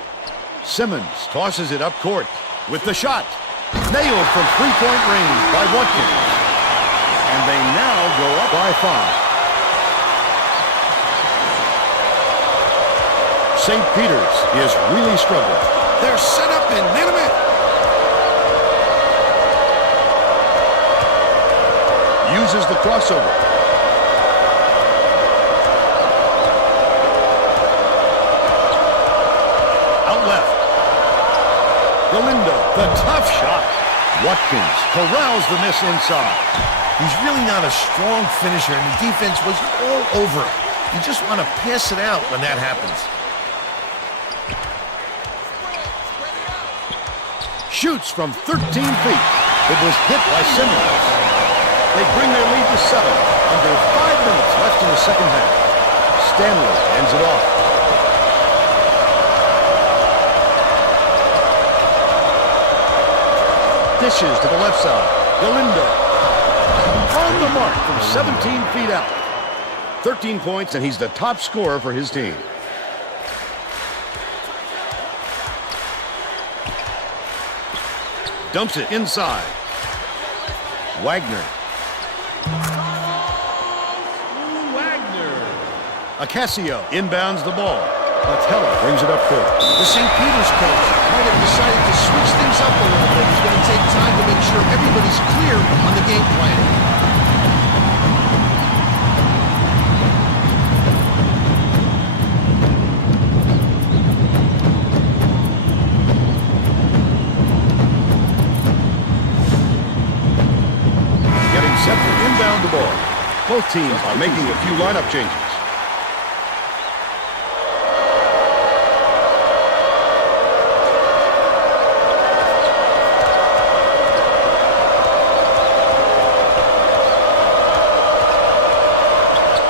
Simmons tosses it up court with the shot. Nailed from 3-point range by Watkins. And they now go up by 5. St. Peter's is really struggling. They're set up in minute. Uses the crossover. Galindo, the tough shot. Watkins corrals the miss inside. He's really not a strong finisher, and the defense was all over it. You just want to pass it out when that happens. Shoots from 13 feet. It was hit by Simmons. They bring their lead to 7. Under 5 minutes left in the second half. Stanley ends it off. Dishes to the left side. Galindo on the mark from 17 feet out. 13 points, and he's the top scorer for his team. Dumps it inside. Wagner. Acasio inbounds the ball. Patella brings it up court. The St. Peter's coach might have decided to switch things up a little bit. He's going to take time to make sure everybody's clear on the game plan. Getting set to inbound the ball. Both teams are making a few lineup changes.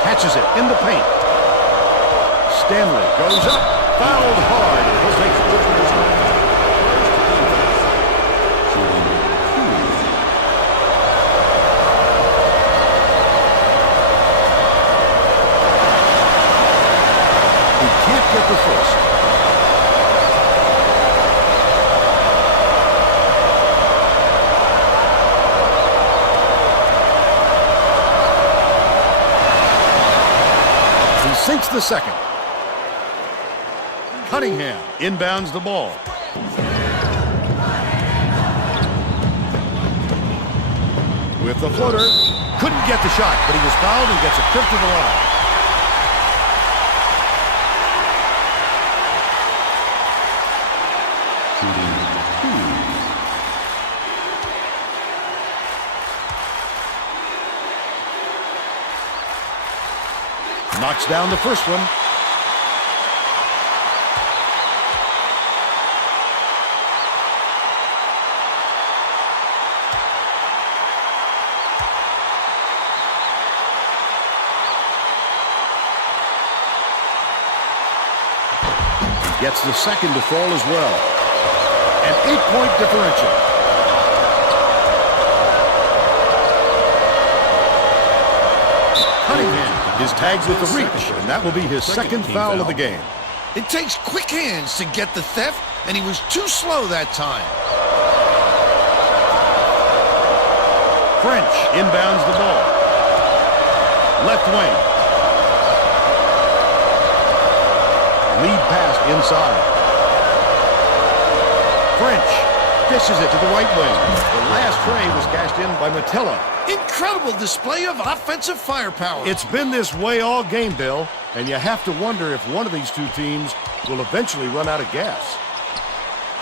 Catches it in the paint. Stanley goes up, fouled hard, and he'll take the trip to his line. He can't get the first. Sinks the second. Cunningham inbounds the ball. With the floater. Couldn't get the shot, but he was fouled and gets a trip to the line. Knocks down the first one. Gets the second to fall as well. An 8-point differential. Cunningham is tagged with the reach, and that will be his second foul of the game. It takes quick hands to get the theft, and he was too slow that time. French inbounds the ball. Left wing. Lead pass inside. French dishes it to the right wing. The last tray was cashed in by Matella. Incredible display of offensive firepower. It's been this way all game, Bill, and you have to wonder if one of these two teams will eventually run out of gas.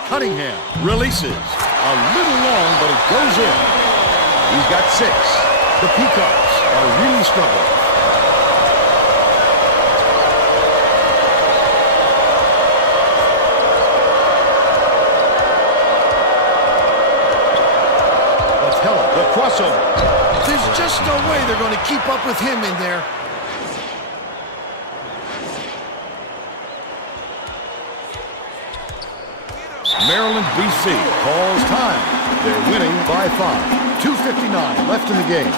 Cunningham releases. A little long, but it goes in. He's got 6. The Peacocks are really struggling. The crossover. There's just no way they're going to keep up with him in there. Maryland, BC calls time. They're winning by 5. 2:59 left in the game.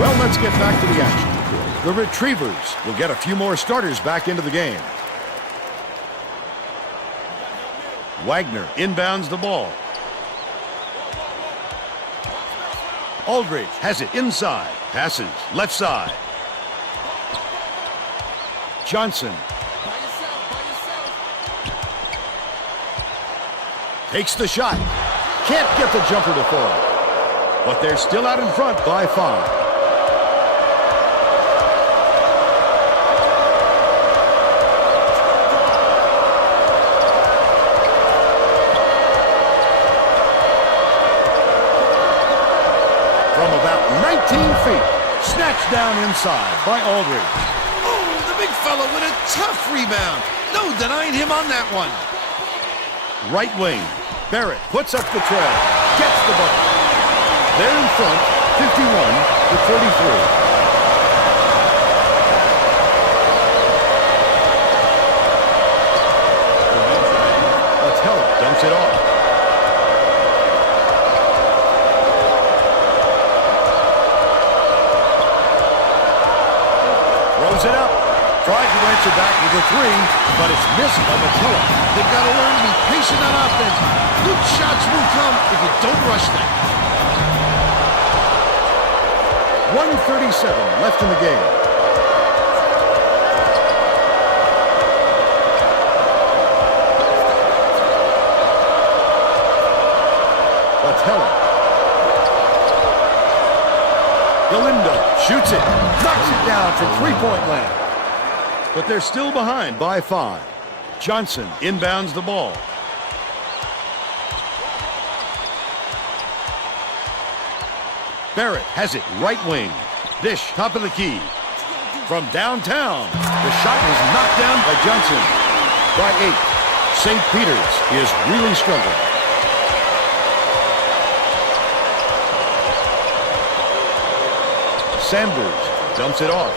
Well, let's get back to the action. The Retrievers will get a few more starters back into the game. Wagner inbounds the ball. Aldridge has it inside. Passes left side. Johnson takes the shot. Can't get the jumper to fall. But they're still out in front by 5. From about 19 feet, snatched down inside by Aldridge. Oh, the big fella with a tough rebound. No denying him on that one. Right wing, Barrett puts up the tray, gets the bucket. They're in front, 51-43. Matella dumps it off. Throws it up. Tried to answer back with a 3, but it's missed by Matella. They've got to learn to be patient on offense. Good shots will come if you don't rush them. 1:37 left in the game. Matella Galindo shoots it, knocks it down from three-point land. But they're still behind by 5. Johnson inbounds the ball. Barrett has it right wing. Dish, top of the key. From downtown, the shot was knocked down by Johnson. By 8, St. Peter's is really struggling. Sanders dumps it off.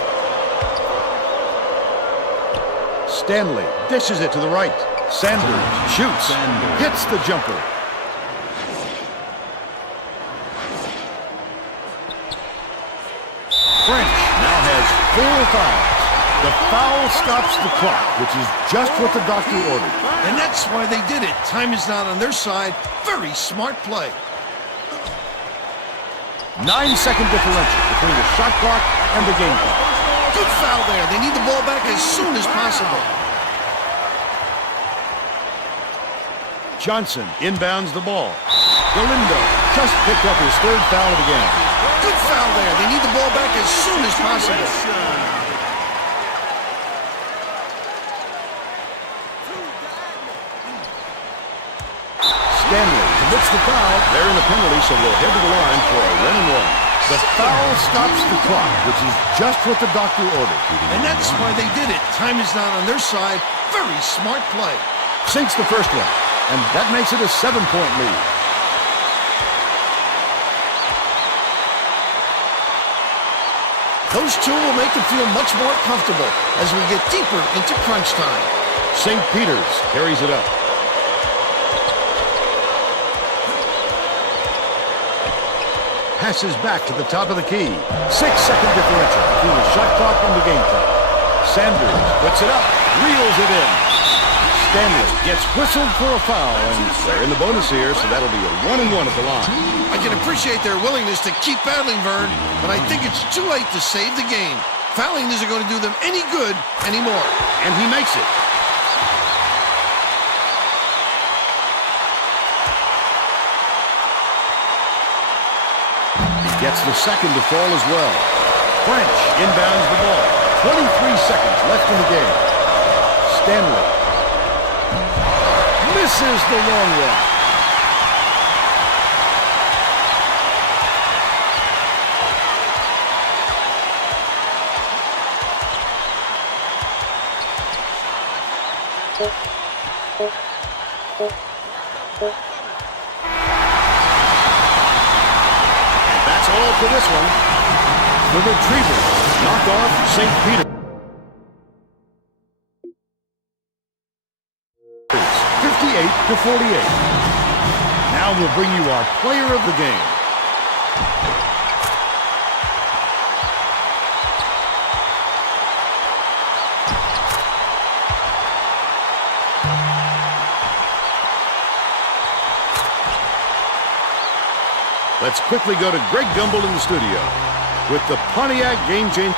Stanley dishes it to the right. Sanders shoots, hits the jumper. French now has 4 fouls. The foul stops the clock, which is just what the doctor ordered. And that's why they did it. Time is not on their side. Very smart play. 9-second differential between the shot clock and the game clock. Good foul there. They need the ball back as soon as possible. Johnson inbounds the ball. Galindo just picked up his 3rd foul of the game. Good foul there. They need the ball back as soon as possible. Stanley commits the foul. They're in the penalty, so we'll head to the line for a 1-and-1. The foul stops the clock, which is just what the doctor ordered. And that's why they did it. Time is not on their side. Very smart play. Sinks the first one, and that makes it a 7-point lead. Those two will make them feel much more comfortable as we get deeper into crunch time. St. Peter's carries it up. Passes back to the top of the key. 6-second differential between the shot clock and the game clock. Sanders puts it up, reels it in. Stanley gets whistled for a foul, and they're in the bonus here, so that'll be a 1-and-1 at the line. I can appreciate their willingness to keep battling, Vern, but I think it's too late to save the game. Fouling isn't going to do them any good anymore. And he makes it. He gets the second to fall as well. French inbounds the ball. 23 seconds left in the game. Stanley misses the long one. That's all for this one. The Retrievers knock off St. Peter. 58-48. Now we'll bring you our player of the game. Let's quickly go to Greg Gumbel in the studio with the Pontiac Game Changer.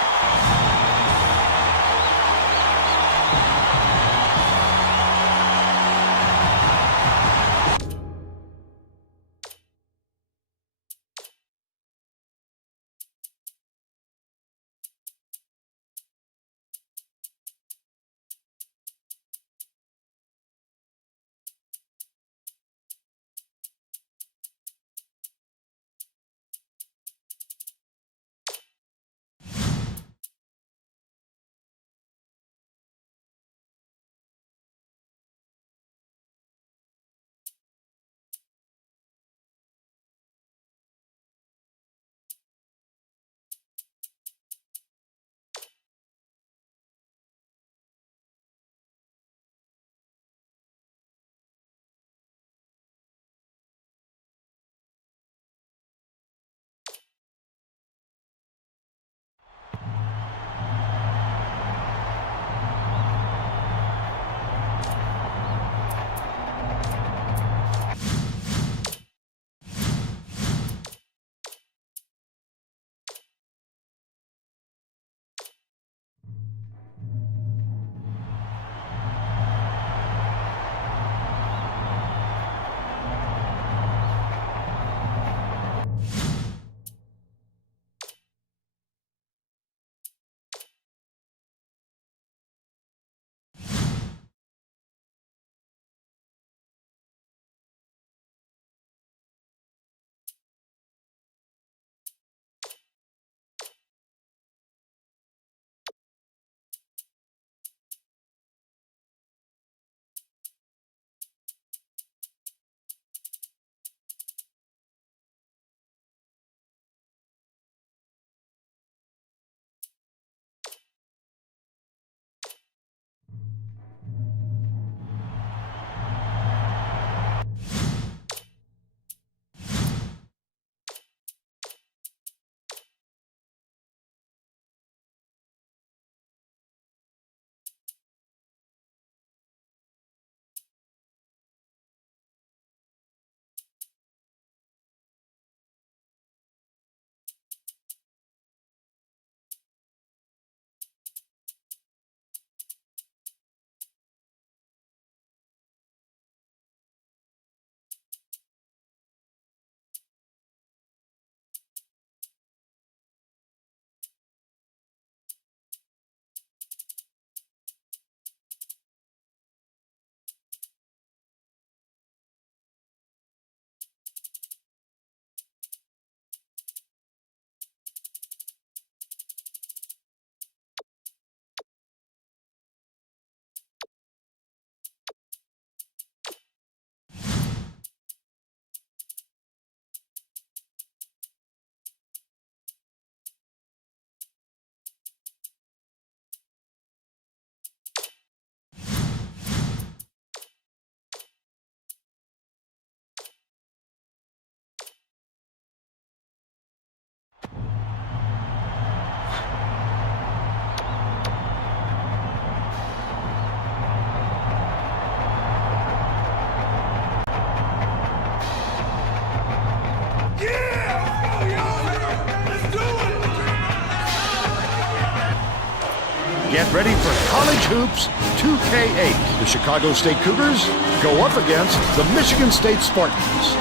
Get ready for College Hoops 2K8. The Chicago State Cougars go up against the Michigan State Spartans.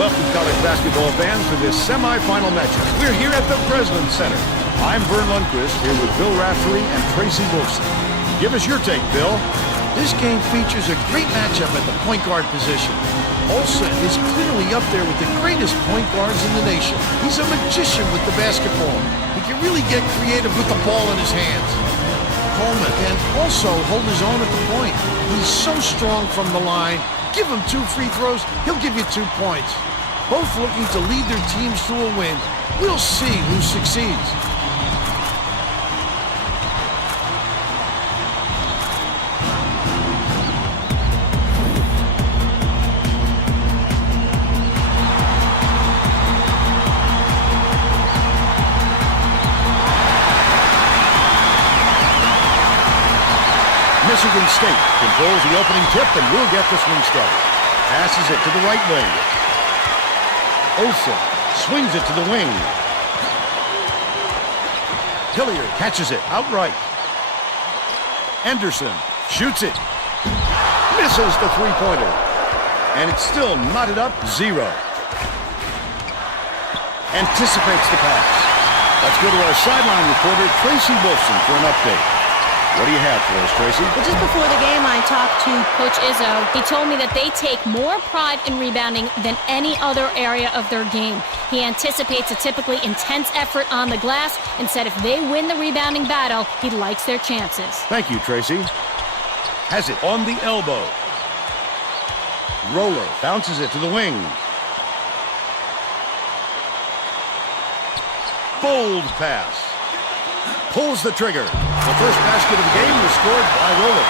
Welcome, college basketball fans, to this semifinal matchup. We're here at the Breslin Center. I'm Vern Lundquist, here with Bill Raftery and Tracy Wolfson. Give us your take, Bill. This game features a great matchup at the point guard position. Olsen is clearly up there with the greatest point guards in the nation. He's a magician with the basketball. He can really get creative with the ball in his hands. Coleman can also hold his own at the point. He's so strong from the line. Give him 2 free throws, he'll give you 2 points. Both looking to lead their teams to a win. We'll see who succeeds. Michigan State controls the opening tip and will get this one started. Passes it to the right wing. Olsen swings it to the wing. Hilliard catches it outright. Anderson shoots it. Misses the three-pointer. And it's still knotted up 0. Anticipates the pass. Let's go to our sideline reporter, Tracy Wolfson, for an update. What do you have for us, Tracy? Well, just before the game, I talked to Coach Izzo. He told me that they take more pride in rebounding than any other area of their game. He anticipates a typically intense effort on the glass and said if they win the rebounding battle, he likes their chances. Thank you, Tracy. Has it on the elbow. Roller bounces it to the wing. Bold pass. Pulls the trigger. The first basket of the game was scored by Roller.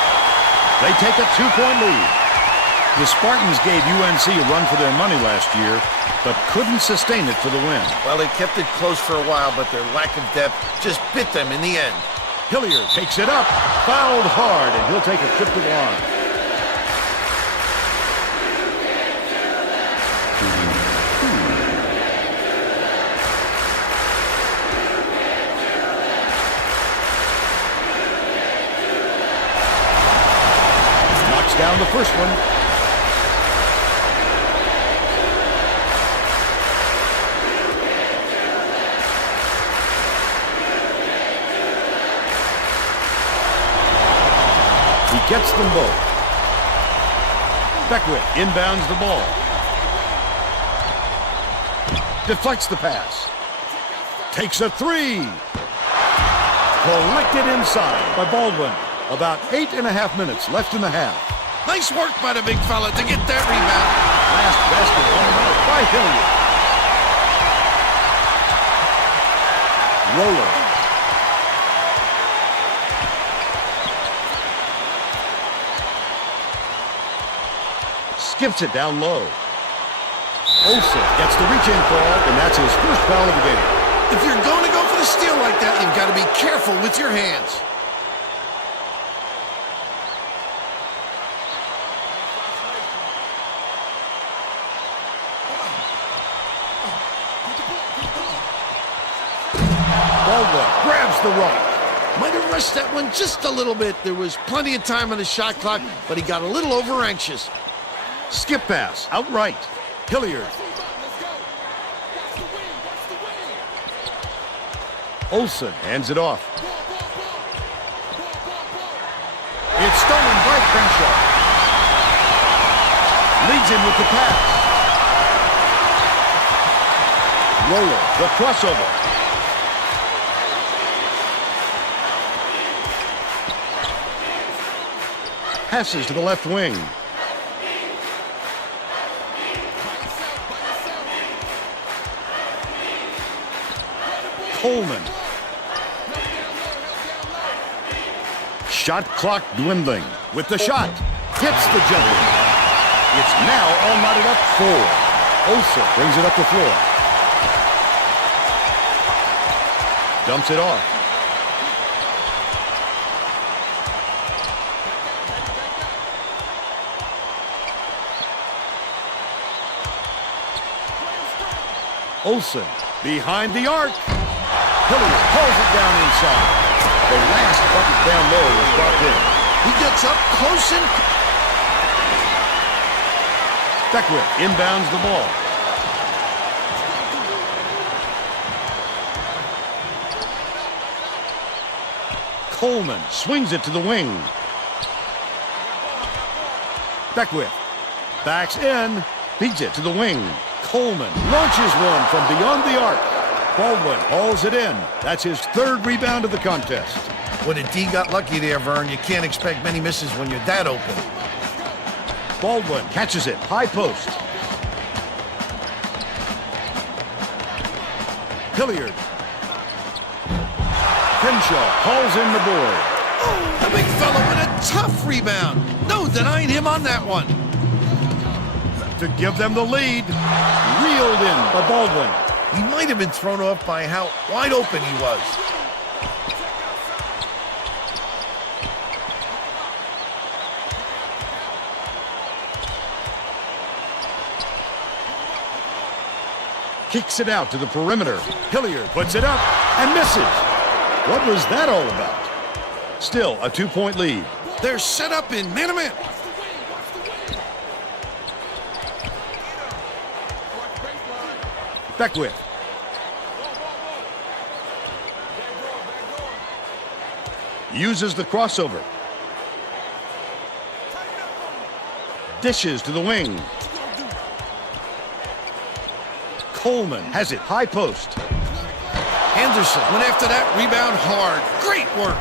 They take a 2-point lead. The Spartans gave UNC a run for their money last year, but couldn't sustain it for the win. Well, they kept it close for a while, but their lack of depth just bit them in the end. Hilliard takes it up, fouled hard, and he'll take a trip to the line. Down the first one. He gets them both. Beckwith inbounds the ball. Deflects the pass. Takes a 3. Collected inside by Baldwin. About 8.5 minutes left in the half. Nice work by the big fella to get that rebound. Last basket on the night by Hilliard. Roller. Skips it down low. Olsen gets the reach-in call, and that's his first foul of the game. If you're going to go for the steal like that, you've got to be careful with your hands. Baldwin grabs the rock. Might have rushed that one just a little bit. There was plenty of time on the shot clock, but he got a little over anxious. Skip pass, outright. Hilliard. Olsen hands it off. It's stolen by Crenshaw. Leads him with the pass. Roller, the crossover. Passes to the left wing. Coleman. Shot clock dwindling. With the shot. Hits the jumper. It's now all knotted up 4. Olsen brings it up the floor. Dumps it off. Olsen behind the arc. Hilliard pulls it down inside. The last bucket down low was dropped in. He gets up close and... Beckwith inbounds the ball. Coleman swings it to the wing. Beckwith backs in, feeds it to the wing. Coleman launches one from beyond the arc. Baldwin hauls it in. That's his third rebound of the contest. When a D got lucky there, Vern. You can't expect many misses when you're that open. Baldwin catches it, high post. Hilliard. Crenshaw hauls in the board. Oh, the big fellow with a tough rebound. No denying him on that one. To give them the lead. Reeled in by Baldwin. He might have been thrown off by how wide open he was. Kicks it out to the perimeter. Hilliard puts it up and misses. What was that all about? Still a 2-point lead. They're set up in man-to-man. Beckwith. Uses the crossover. Dishes to the wing. Coleman has it, high post. Anderson went after that rebound hard. Great work.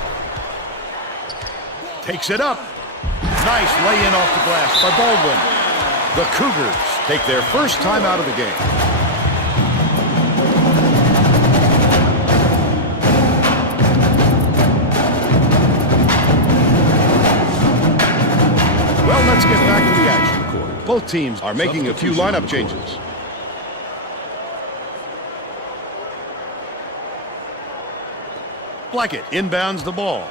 Takes it up. Nice lay-in off the glass by Baldwin. The Cougars take their first time out of the game. Well, let's get back to the action court. Both teams are making a few lineup changes. Blackett inbounds the ball.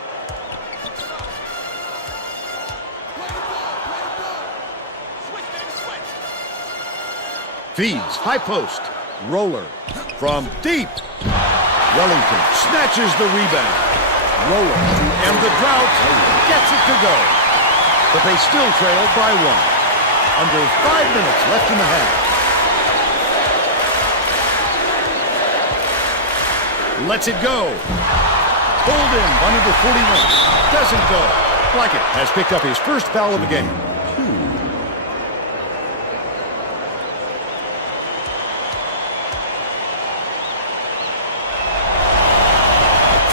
Feeds, high post. Roller from deep. Wellington snatches the rebound. Roller to end the drought. Gets it to go. But they still trail by one. Under 5 minutes left in the half. Lets it go. Pulled in by number 41. Doesn't go. Blackett has picked up his first foul of the game.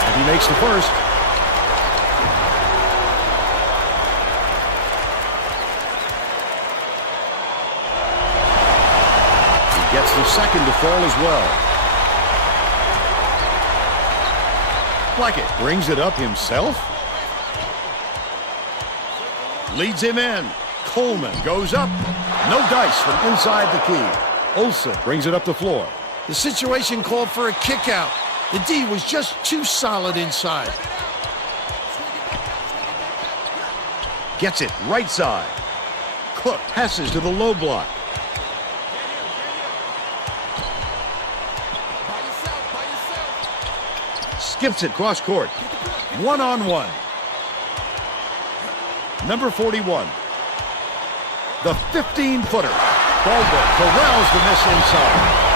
And he makes the first. He gets the second to fall as well. Blackett brings it up himself. Leads him in. Coleman goes up. No dice from inside the key. Olsen brings it up the floor. The situation called for a kick out. The D was just too solid inside. Gets it right side. Cook passes to the low block. Skips it cross court. One-on-one. Number 41. The 15-footer. Baldwin corrals the miss inside.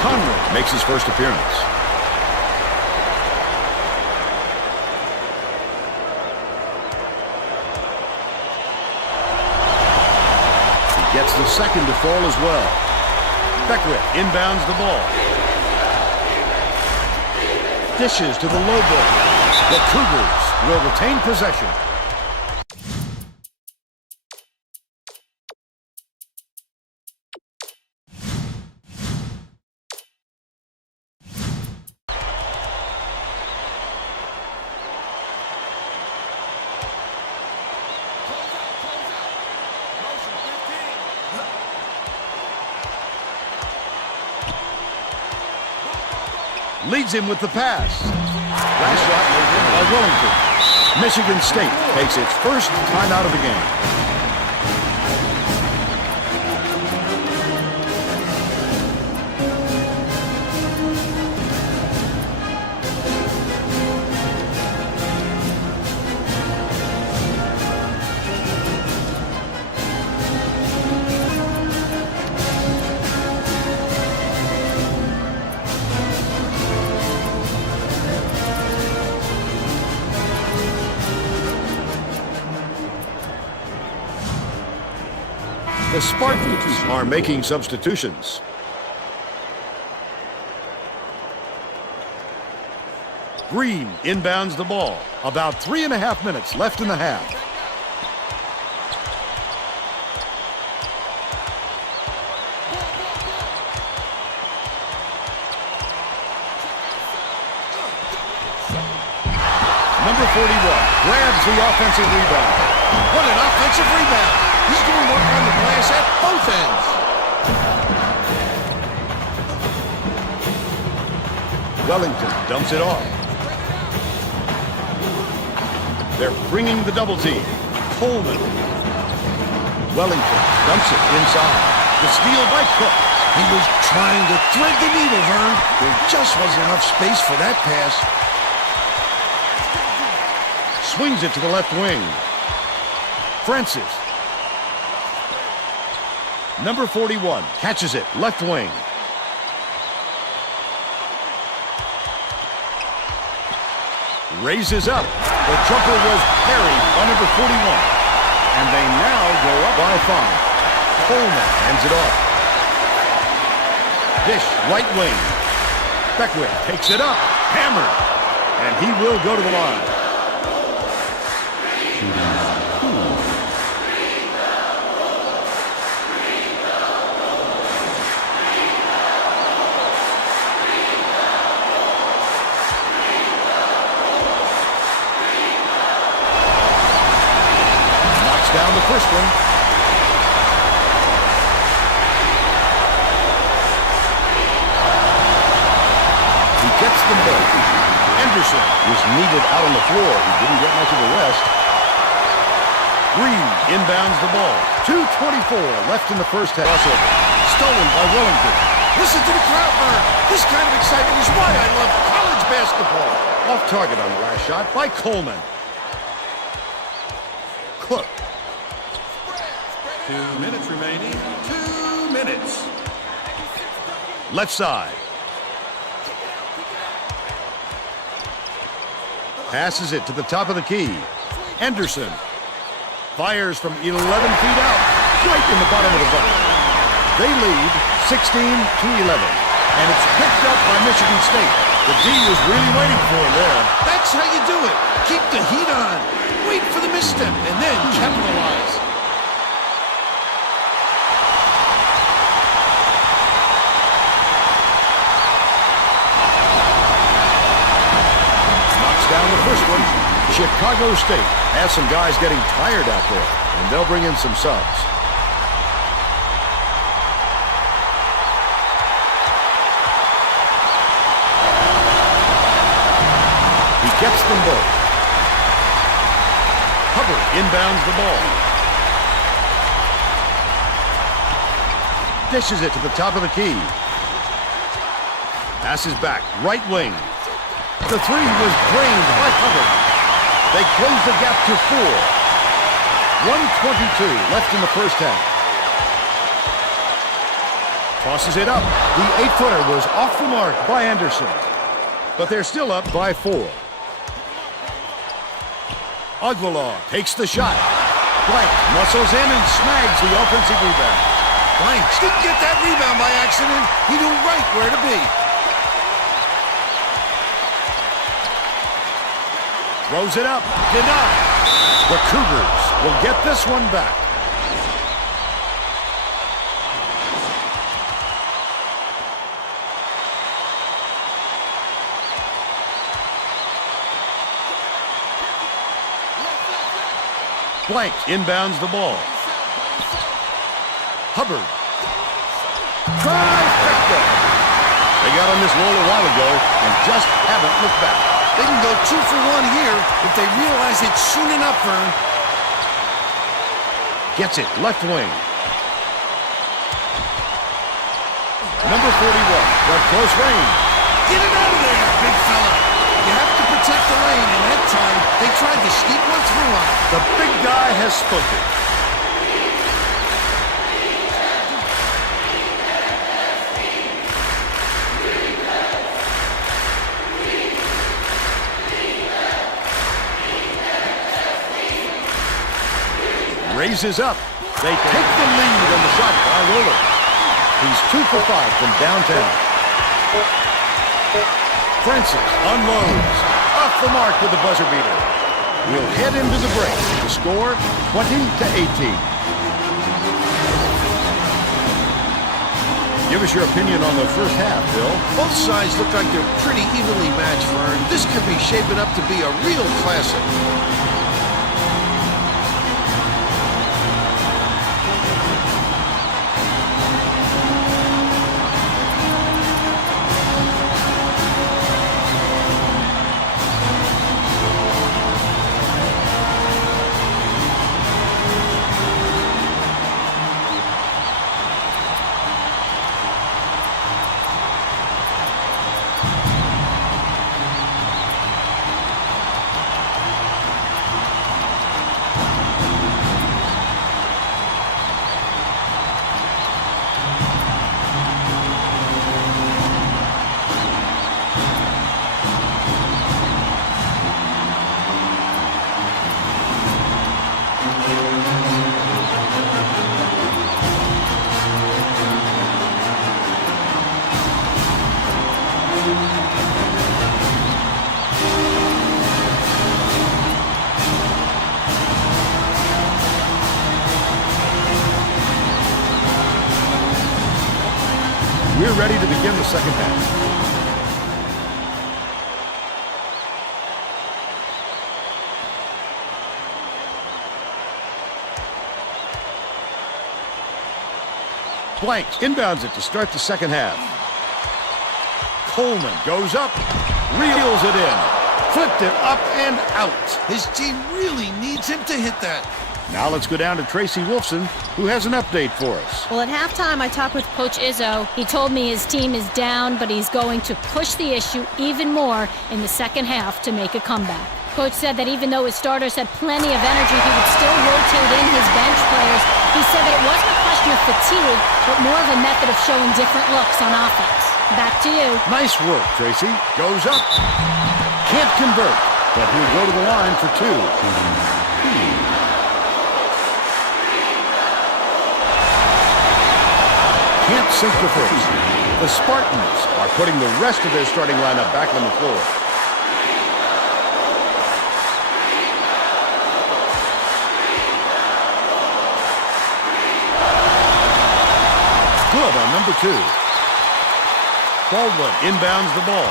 Conway makes his first appearance. Gets the second to fall as well. Beckwith inbounds the ball. Dishes to the low ball. The Cougars will retain possession. Leads him with the pass. Last shot made in by Wellington. Michigan State takes its first timeout of the game. The Spartans are making substitutions. Green inbounds the ball. About 3.5 minutes left in the half. Number 41 grabs the offensive rebound. What an offensive rebound. He's doing work on the glass at both ends. Wellington dumps it off. They're bringing the double team. Coleman. Wellington dumps it inside. The steal by Cook. He was trying to thread the needle, Vern. There just wasn't enough space for that pass. Swings it to the left wing. Francis. Number 41 catches it, left wing. Raises up. The jumper was parried by number 41. And they now go up by 5. Coleman ends it off. Dish, right wing. Beckwith takes it up. Hammered. And he will go to the line. Down the first one. He gets them both. Anderson was needed out on the floor. He didn't get much of a rest. Green inbounds the ball. 2:24 left in the first half. Crossover. Stolen by Wellington. Listen to the crowd, Vern. This kind of excitement is why I love college basketball. Off target on the last shot by Coleman. Cook. 2 minutes remaining. 2 minutes. Left side. Passes it to the top of the key. Anderson fires from 11 feet out, right in the bottom of the bucket. They lead 16-11, and it's picked up by Michigan State. The D was really waiting for him there. That's how you do it. Keep the heat on. Wait for the misstep, and then capitalize. Down the first one. Chicago State has some guys getting tired out there, and they'll bring in some subs. He gets them both. Hubbard inbounds the ball. Dishes it to the top of the key. Passes back, right wing. The three was drained by Hubbard. They close the gap to 4. 1:22 left in the first half. Tosses it up. The 8-footer was off the mark by Anderson. But they're still up by 4. Aguilar takes the shot. Blank muscles in and snags the offensive rebound. Blanks didn't get that rebound by accident. He knew right where to be. Throws it up. Denied. The Cougars will get this one back. Blank inbounds the ball. Hubbard. Trifecta. They got on this roll a while ago and just haven't looked back. They can go 2 for 1 here if they realize it soon enough, Vern. Gets it, left wing. Number 41, got close range. Get it out of there, big fella. You have to protect the lane, and that time they tried to sneak one through on it. The big guy has spoken. Raises up. They take the lead on the shot by Roller. He's 2 for 5 from downtown. Francis unloads. Off the mark with the buzzer beater. We'll head into the break. The score, 20-18. Give us your opinion on the first half, Bill. Both sides look like they're pretty evenly matched, Vern. This could be shaping up to be a real classic. We're ready to begin the second half. Blank inbounds it to start the second half. Coleman goes up, reels it in, flipped it up and out. His team really needs him to hit that. Now let's go down to Tracy Wolfson, who has an update for us. Well, at halftime, I talked with Coach Izzo. He told me his team is down, but he's going to push the issue even more in the second half to make a comeback. Coach said that even though his starters had plenty of energy, he would still rotate in his bench players. He said that it wasn't a question of fatigue, but more of a method of showing different looks on offense. Back to you. Nice work, Tracy. Goes up. Can't convert, but he'll go to the line for two. Can't sink the first. The Spartans are putting the rest of their starting lineup back on the floor. Good on number 2. Baldwin inbounds the ball.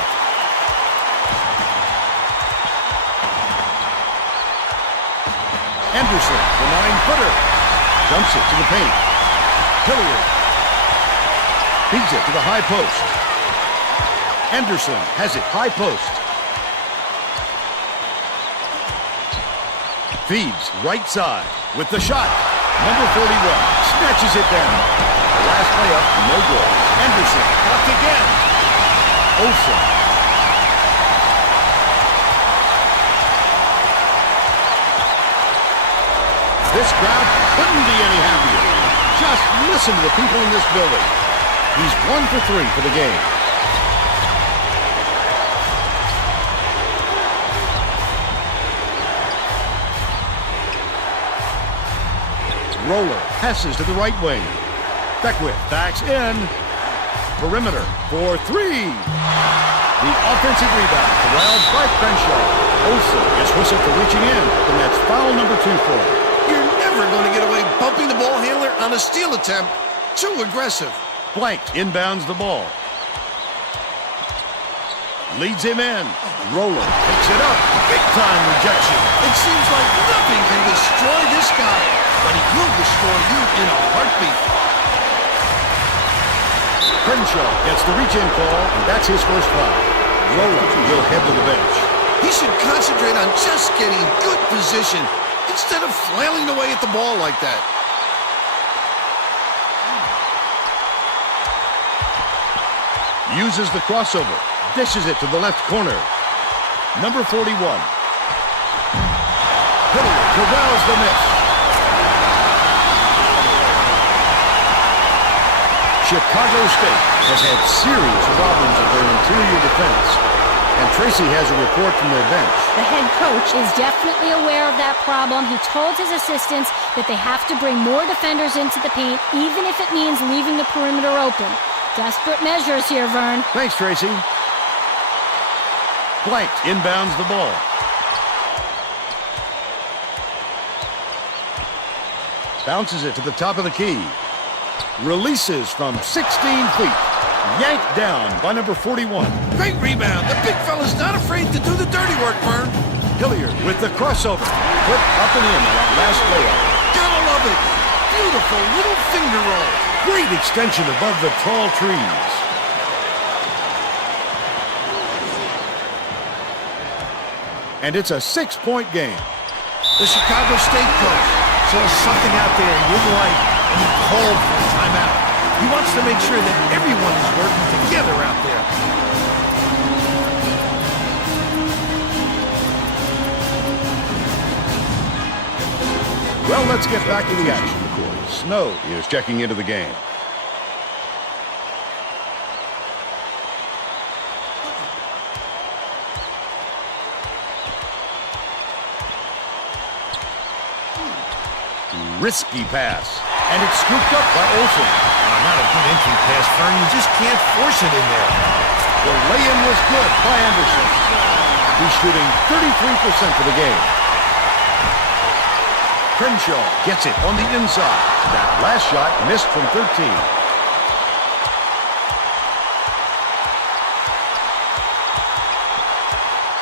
Anderson, the 9-footer. Dumps it to the paint. Hilliard feeds it to the high post. Anderson has it high post. Feeds right side with the shot. Number 41 snatches it down. The last layup, no good. Anderson blocked again. Olsen. This crowd couldn't be any happier. Just listen to the people in this building. He's 1 for 3 for the game. Roller passes to the right wing. Beckwith backs in. Perimeter for 3. The offensive rebound corralled by Crenshaw. Olsen is whistled for reaching in, and that's foul number 2 for him. You're never going to get away bumping the ball handler on a steal attempt. Too aggressive. Blank inbounds the ball. Leads him in. Roller picks it up. Big time rejection. It seems like nothing can destroy this guy, but he will destroy you in a heartbeat. Crenshaw gets the reach-in call, and that's his first foul. Roller will head to the bench. He should concentrate on just getting good position instead of flailing away at the ball like that. Uses the crossover. Dishes it to the left corner. Number 41. Hilliard corrals the miss. Chicago State has had serious problems with their interior defense, and Tracy has a report from their bench. The head coach is definitely aware of that problem. He told his assistants that they have to bring more defenders into the paint, even if it means leaving the perimeter open. Desperate measures here, Vern. Thanks, Tracy. Blank inbounds the ball. Bounces it to the top of the key. Releases from 16 feet. Yanked down by number 41. Great rebound. The big fella's not afraid to do the dirty work, Vern. Hilliard with the crossover. Put up and in on that last layup. Gotta love it. Beautiful little finger roll. Great extension above the tall trees. And it's a 6-point game. The Chicago State coach saw something out there he didn't like, and he called for a timeout. He wants to make sure that everyone is working together out there. Well, let's get back to the action. Snow is checking into the game. Risky pass. And it's scooped up by Olsen. Not a good entry pass, Vern. You just can't force it in there. The lay-in was good by Anderson. He's shooting 33% for the game. Crenshaw gets it on the inside. That last shot missed from 13.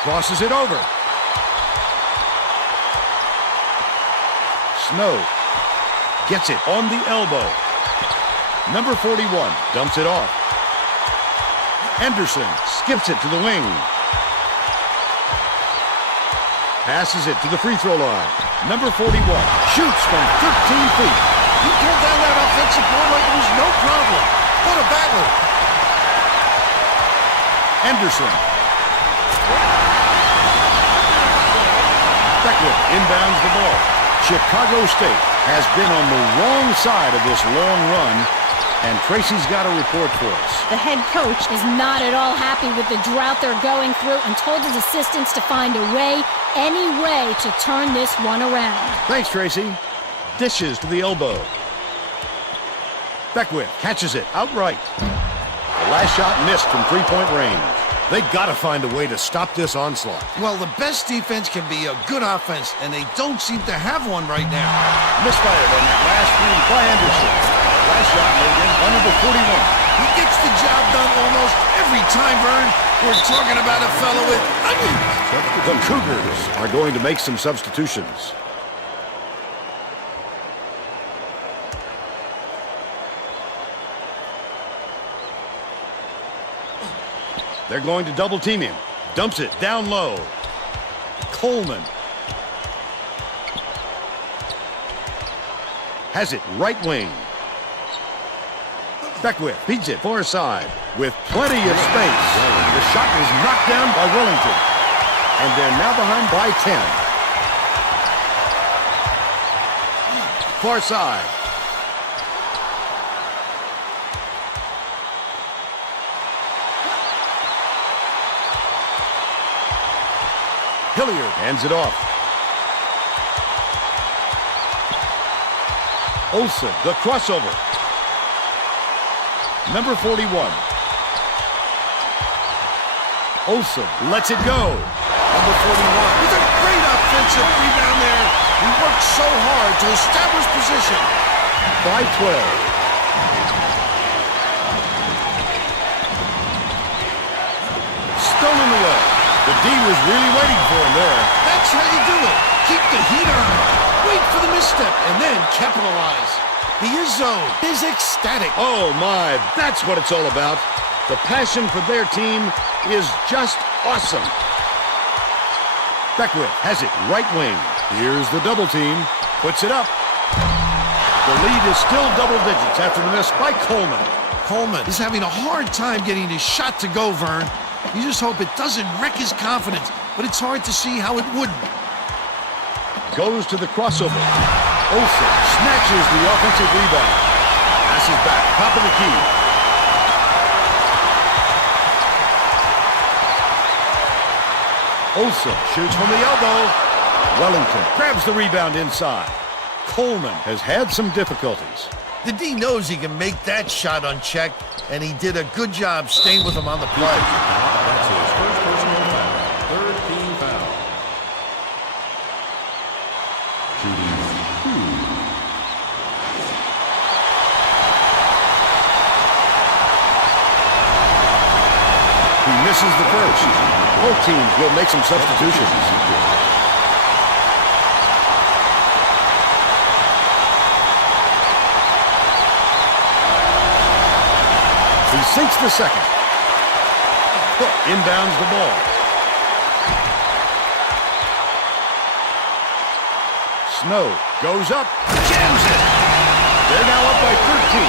Crosses it over. Snow gets it on the elbow. Number 41 dumps it off. Anderson skips it to the wing. Passes it to the free throw line. Number 41 shoots from 13 feet. He pulled down that offensive board like it was no problem. What a battler. Anderson. Beckwith inbounds the ball. Chicago State has been on the wrong side of this long run, and Tracy's got a report for us. The head coach is not at all happy with the drought they're going through and told his assistants to find a way, any way, to turn this one around. Thanks, Tracy. Dishes to the elbow. Beckwith catches it outright. The last shot missed from three-point range. They got to find a way to stop this onslaught. Well, the best defense can be a good offense, and they don't seem to have one right now. Misfired on that last three by Anderson. Last shot made in by number 41. He gets the job done almost every time, Vern. We're talking about a fellow with onions. The Cougars are going to make some substitutions. They're going to double team him. Dumps it down low. Coleman has it right wing. Beckwith beats it far side with plenty of space. The shot was knocked down by Wellington. And they're now behind by 10. Far side. Hilliard hands it off. Olsen, the crossover. Number 41. Olsen lets it go. Number 41 with a great offensive rebound there. He worked so hard to establish position. By 12. Stolen away. The D was really waiting for him there. That's how you do it. Keep the heat on. Wait for the misstep and then capitalize. The zone is ecstatic. Oh my, that's what it's all about. The passion for their team is just awesome. Beckwith has it right wing. Here's the double team. Puts it up. The lead is still double digits after the miss by Coleman. Coleman is having a hard time getting his shot to go, Vern. You just hope it doesn't wreck his confidence, but it's hard to see how it wouldn't. Goes to the crossover. Olsen snatches the offensive rebound. Passes back, top of the key. Olsen shoots from the elbow. Wellington grabs the rebound inside. Coleman has had some difficulties. The D knows he can make that shot unchecked, and he did a good job staying with him on the play. That's his first personal foul. Third team foul. Shooting 2. He misses the first. Both teams will make some substitutions. He sinks the second. Hook inbounds the ball. Snow goes up, jams it. They're now up by 13.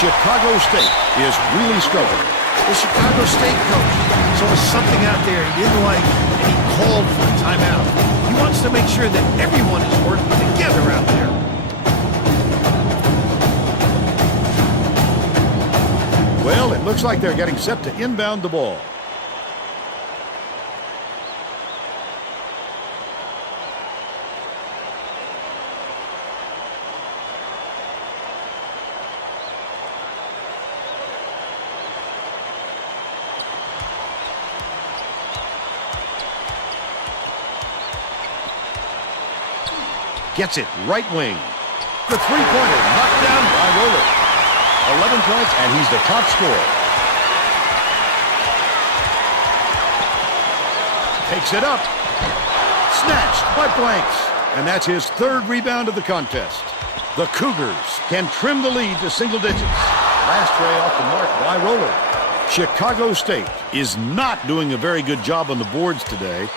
Chicago State is really struggling. The Chicago State coach saw something out there he didn't like, and he called for a timeout. He wants to make sure that everyone is working together out there. Well, it looks like they're getting set to inbound the ball. Gets it right wing. The three-pointer knocked down by Roller. 11 points, and he's the top scorer. Takes it up. Snatched by Blanks. And that's his third rebound of the contest. The Cougars can trim the lead to single digits. Last tray off the mark by Roller. Chicago State is not doing a very good job on the boards today.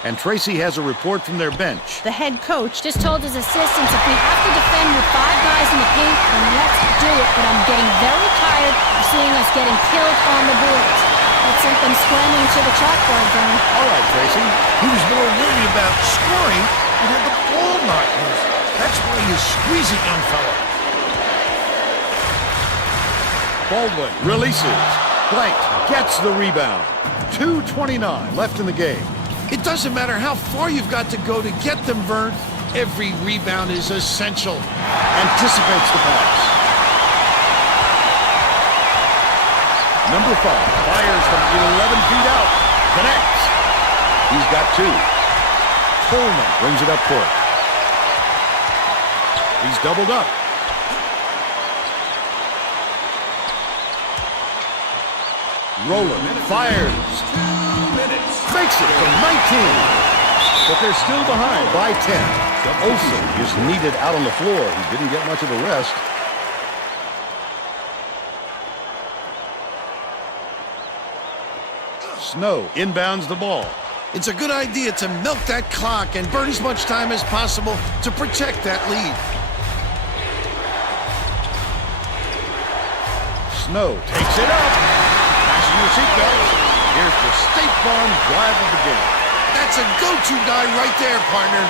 And Tracy has a report from their bench. The head coach just told his assistants if we have to defend with 5 guys in the paint, then let's do it. But I'm getting very tired of seeing us getting killed on the boards. That sent them scrambling to the chalkboard, Vern. All right, Tracy. He was more worried about scoring and had the ball knocked loose. That's why he's squeezing young fella. Baldwin releases. Blank gets the rebound. 2:29 left in the game. It doesn't matter how far you've got to go to get them, Vern. Every rebound is essential. Anticipates the pass. Number 5 fires from 11 feet out. Connects. He's got 2. Coleman brings it up court. He's doubled up. Roller fires. 2 minutes. Makes it from 19. But they're still behind by 10. Olsen is needed out on the floor. He didn't get much of a rest. Snow inbounds the ball. It's a good idea to milk that clock and burn as much time as possible to protect that lead. Snow takes it up. Fasten your seatbelts. Here's the State Farm drive of the game. That's a go-to guy right there, partner.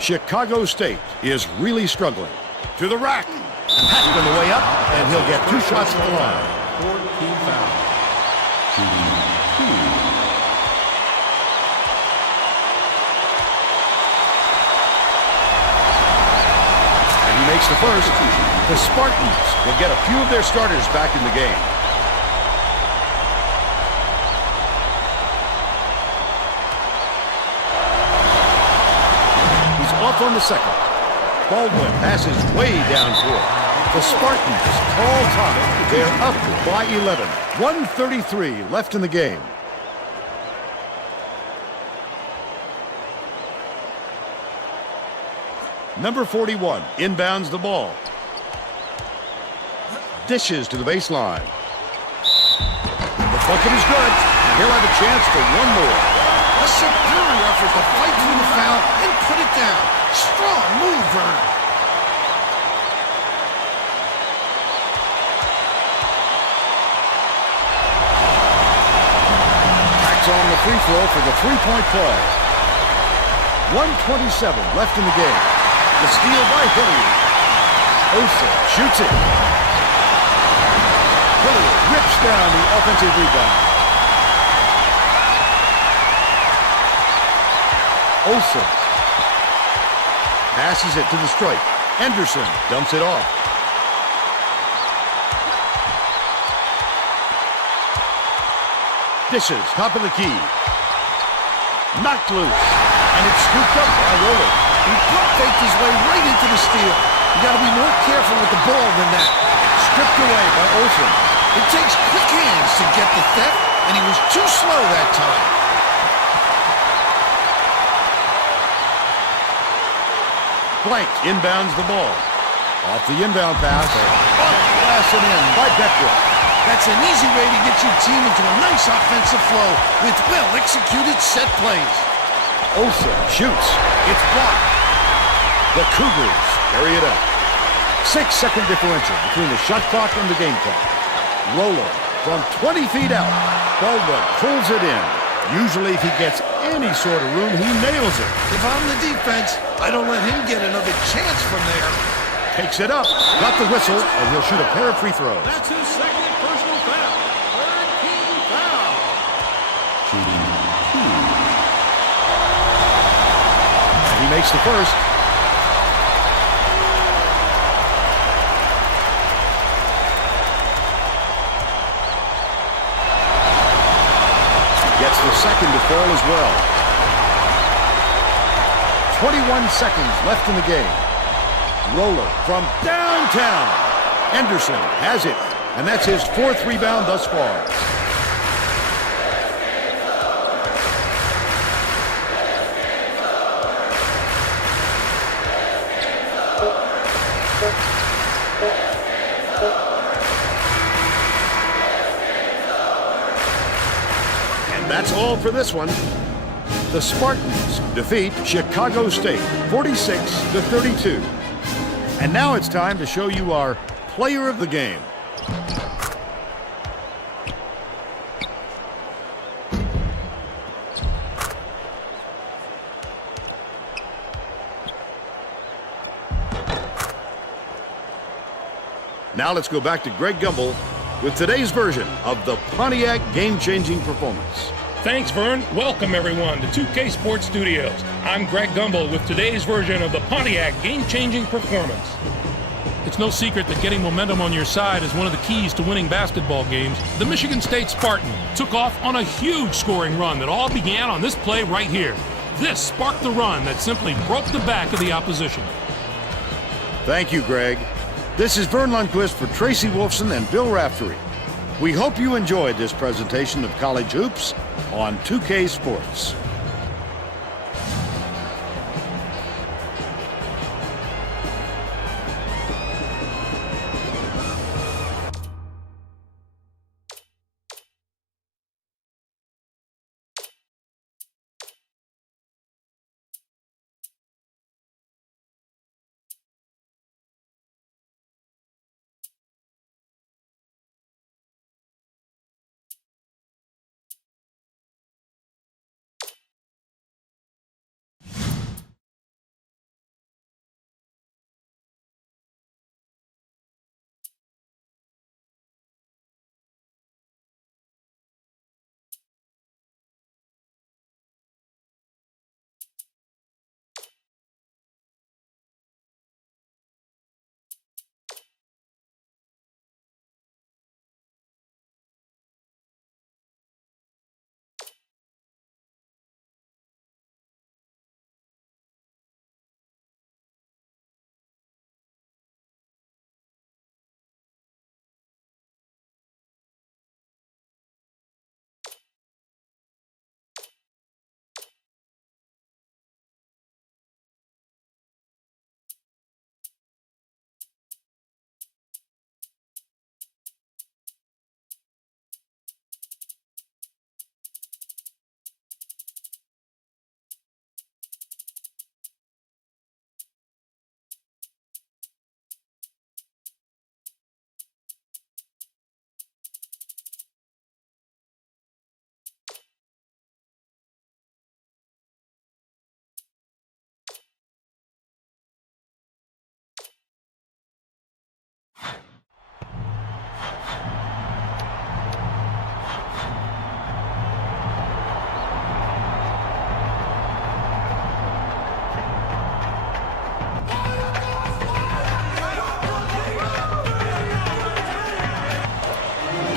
Chicago State is really struggling. To the rack. Passed on the way up, and he'll get 2 shots at the line. Fourth team foul. Shooting 2. Makes the first. The Spartans will get a few of their starters back in the game. He's off on the second. Baldwin passes way down court. The Spartans call time. They're up by 11. 1:33 left in the game. Number 41 inbounds the ball. Dishes to the baseline. The bucket is good. And he'll have a chance for one more. A superior effort to fight through the foul and put it down. Strong move, Vern. Backs on the free throw for the three-point play. 1:27 left in the game. The steal by Hilliard. Osa shoots it. Hilliard rips down the offensive rebound. Osa passes it to the stripe. Henderson dumps it off. Dishes, top of the key. Knocked loose. And it's scooped up by Roller. He pump faked his way right into the steal. You got to be more careful with the ball than that. Stripped away by Olsen. It takes quick hands to get the theft, and he was too slow that time. Blank inbounds the ball. Off the inbound pass. Off the glass and in by Beckwith. That's an easy way to get your team into a nice offensive flow with well-executed set plays. Osa shoots. It's blocked. The Cougars carry it up. 6-second differential between the shot clock and the game clock. Roller from 20 feet out. Baldwin pulls it in. Usually if he gets any sort of room, he nails it. If I'm the defense, I don't let him get another chance from there. Takes it up. Got the whistle, and he'll shoot a pair of free throws. That's his second personal foul. Third team foul. Shooting 2. And he makes the first. Gets the second to fall as well. 21 seconds left in the game. Roller from downtown. Henderson has it, and that's his 4th rebound thus far. That's all for this one. The Spartans defeat Chicago State 46-32. And now it's time to show you our player of the game. Now let's go back to Greg Gumbel with today's version of the Pontiac game-changing performance. Thanks, Vern. Welcome, everyone, to 2K Sports Studios. I'm Greg Gumbel with today's version of the Pontiac game-changing performance. It's no secret that getting momentum on your side is one of the keys to winning basketball games. The Michigan State Spartan took off on a huge scoring run that all began on this play right here. This sparked the run that simply broke the back of the opposition. Thank you, Greg. This is Vern Lundquist for Tracy Wolfson and Bill Raftery. We hope you enjoyed this presentation of College Hoops on 2K Sports.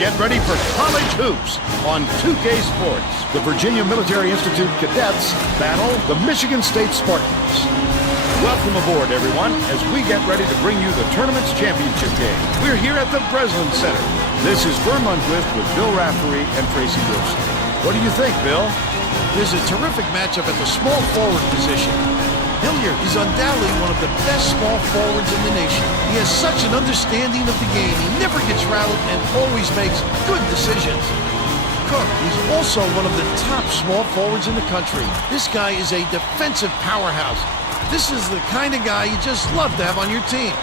Get ready for college hoops on 2K Sports. The Virginia Military Institute cadets battle the Michigan State Spartans. Welcome aboard, everyone, as we get ready to bring you the tournament's championship game. We're here at the Breslin Center. This is Vern Lundquist with Bill Raftery and Tracy Wilson. What do you think, Bill? There's a terrific matchup at the small forward position. Hilliard is undoubtedly one of the best small forwards in the nation. He has such an understanding of the game. He never gets rattled and always makes good decisions. Cook is also one of the top small forwards in the country. This guy is a defensive powerhouse. This is the kind of guy you just love to have on your team.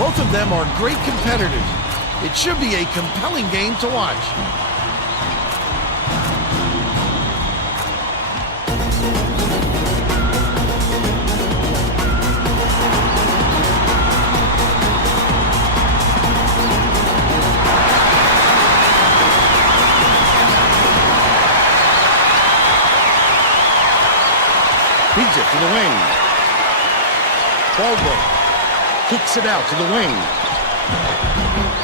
Both of them are great competitors. It should be a compelling game to watch. Feeds it to the wing. Baldwin kicks it out to the wing.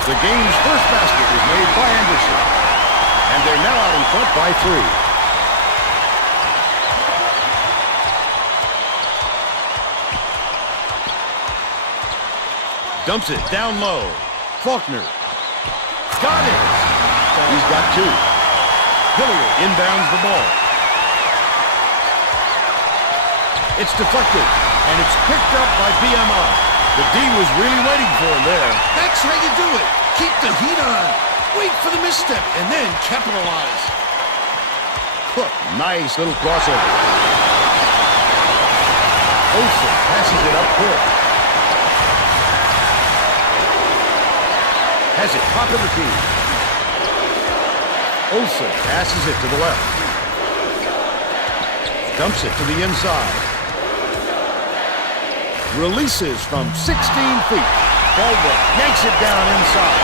The game's first basket was made by Anderson. And they're now out in front by 3. Dumps it down low. Faulkner. Got it. He's got 2. Hilliard inbounds the ball. It's deflected, and it's picked up by BMI. The D was really waiting for him there. That's how you do it. Keep the heat on. Wait for the misstep, and then capitalize. Cook, nice little crossover. Olsen passes it up court. Has it top of the key. Olsen passes it to the left. Dumps it to the inside. Releases from 16 feet. Baldwin yanks it down inside.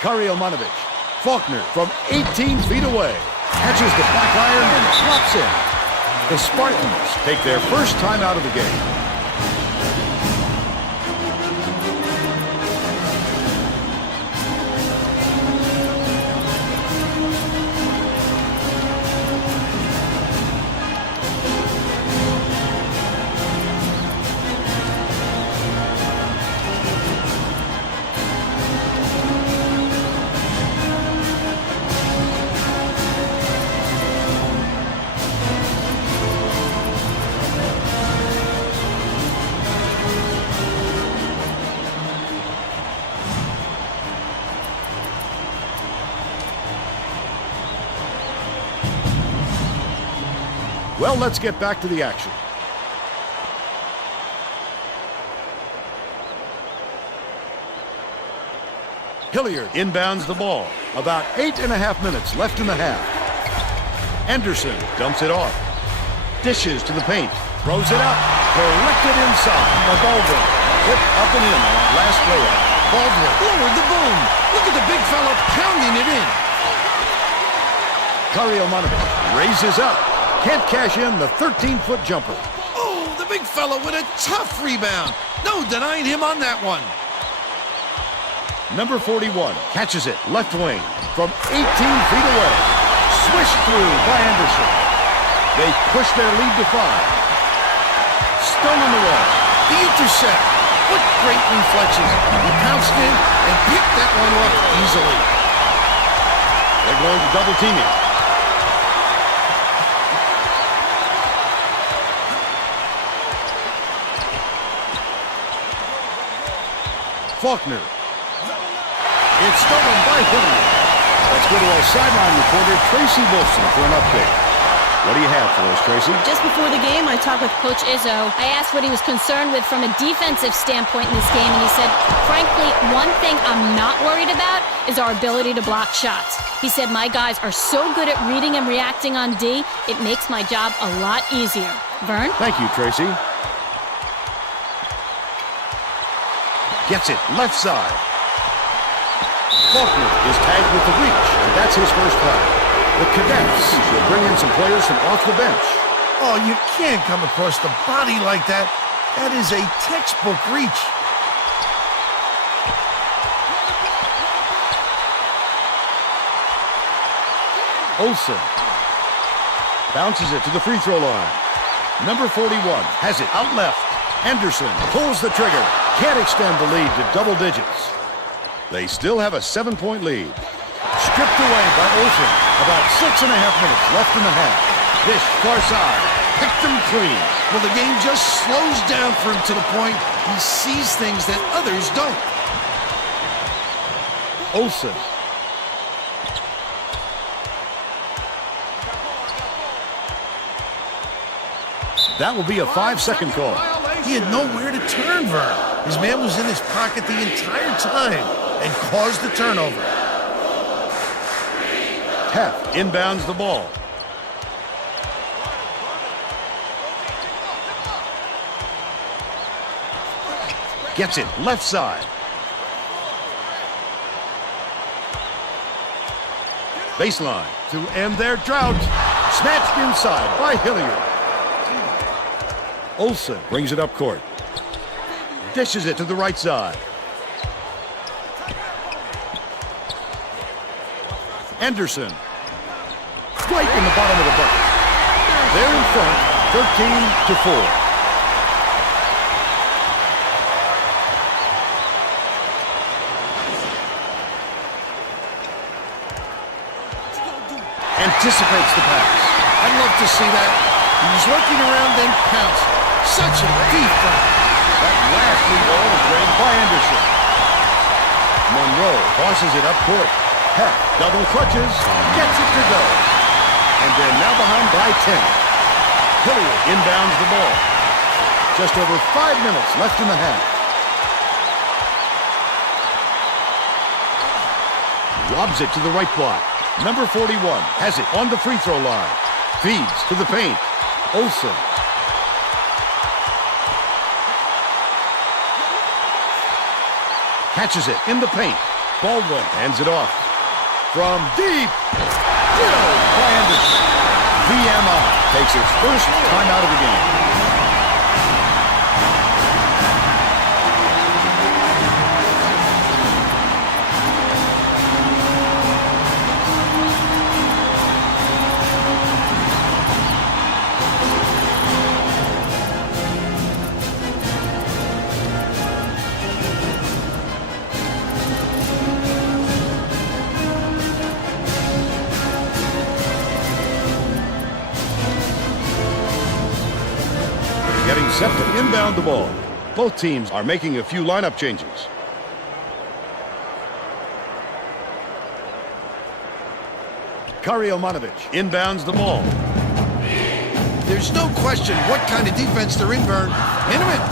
Karyomanovic. Faulkner from 18 feet away. Catches the back iron and drops in. The Spartans take their first time out of the game. Well, let's get back to the action. Hilliard inbounds the ball. About 8.5 minutes left in the half. Anderson dumps it off. Dishes to the paint. Throws it up. Collected inside. Baldwin put up and in on that last layup. Baldwin lowered the boom. Look at the big fella pounding it in. Karyomanovic raises up. Can't cash in the 13-foot jumper. Oh, the big fella with a tough rebound. No denying him on that one. Number 41 catches it left wing from 18 feet away. Swished through by Anderson. They push their lead to 5. Stolen the wall. The intercept. What great reflexes. He pounced in and picked that one up easily. They're going to double team him. Faulkner. It's stolen by Hilliard. Let's go to our sideline reporter, Tracy Wilson, for an update. What do you have for us, Tracy? Just before the game, I talked with Coach Izzo. I asked what he was concerned with from a defensive standpoint in this game, and he said, frankly, one thing I'm not worried about is our ability to block shots. He said, my guys are so good at reading and reacting on D, it makes my job a lot easier. Vern? Thank you, Tracy. Gets it left side. Faulkner is tagged with the reach, and that's his first foul. The Cadets will bring in some players from off the bench. Oh, you can't come across the body like that. That is a textbook reach. Olsen bounces it to the free throw line. Number 41 has it out left. Anderson pulls the trigger. Can't extend the lead to double digits. They still have a 7-point lead. Stripped away by Olsen. About 6.5 minutes left in the half. Dish far side. Picked them clean. Well, the game just slows down for him to the point he sees things that others don't. Olsen. That will be a 5-second call. He had nowhere to turn, Vern. His man was in his pocket the entire time and caused the turnover. Heft inbounds the ball. Gets it left side. Baseline to end their drought. Snatched inside by Hilliard. Olsen brings it up court. Dishes it to the right side. Anderson. Right in the bottom of the bucket. They're in front, 13-4. Anticipates the pass. I'd love to see that. He was working around, then pounced. Such a deep run. That last lead ball was drained by Anderson. Monroe tosses it up court. Heck, double clutches, gets it to go. And they're now behind by 10. Hilliard inbounds the ball. Just over 5 minutes left in the half. Lobs it to the right block. Number 41 has it on the free throw line. Feeds to the paint. Olsen. Catches it in the paint. Baldwin hands it off. From deep. Drilled by Anderson. VMI takes its first timeout of the game. Getting set to inbound the ball. Both teams are making a few lineup changes. Kariomanovich inbounds the ball. There's no question what kind of defense they're in, Vern. Intimate.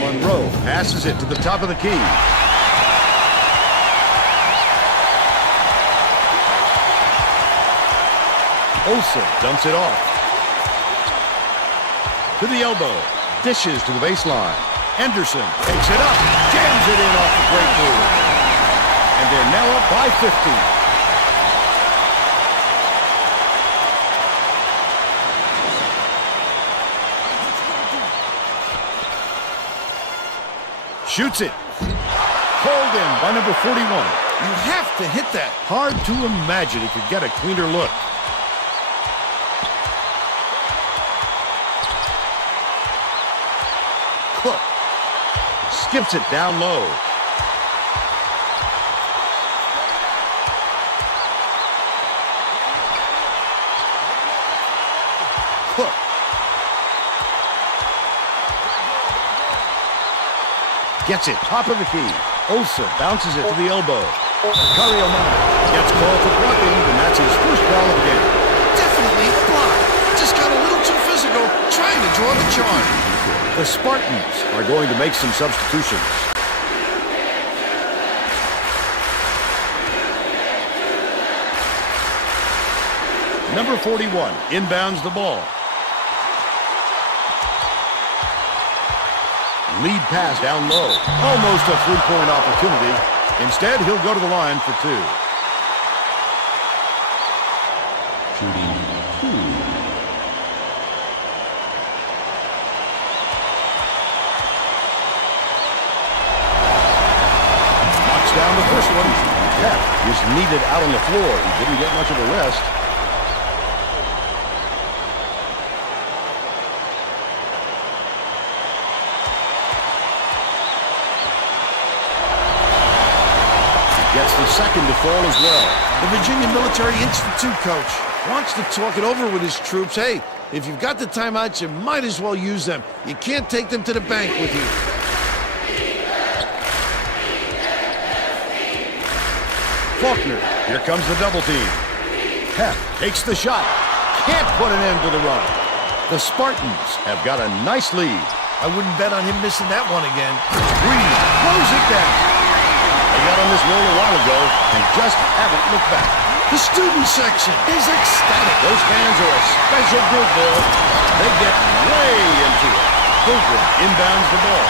Monroe passes it to the top of the key. Olsen dumps it off. To the elbow. Dishes to the baseline. Anderson takes it up. Jams it in off the great move. And they're now up by 15. Shoots it. Called in by number 41. You have to hit that. Hard to imagine he could get a cleaner look. Cook skips it down low. Cook. Gets it, top of the key. Olsen bounces it to the elbow. Kariomanovich gets called for blocking, and that's his first foul of the game. Definitely a block. Just got a little too physical, trying to draw the charge. The Spartans are going to make some substitutions. Number 41 inbounds the ball. Lead pass down low. Almost a three-point opportunity. Instead, he'll go to the line for two. Shooting 2. Knocks down the first one. Pep was needed out on the floor. He didn't get much of a rest. Gets the second to fall as well. The Virginia Military Institute coach wants to talk it over with his troops. Hey, if you've got the timeouts, you might as well use them. You can't take them to the bank with you. Faulkner, here comes the double team. Pep takes the shot. Can't put an end to the run. The Spartans have got a nice lead. I wouldn't bet on him missing that one again. Green throws it down. They got on this roll a while ago and just haven't looked back. The student section is ecstatic. Those fans are a special group, Bill. They get way into it. Pilgrim inbounds the ball.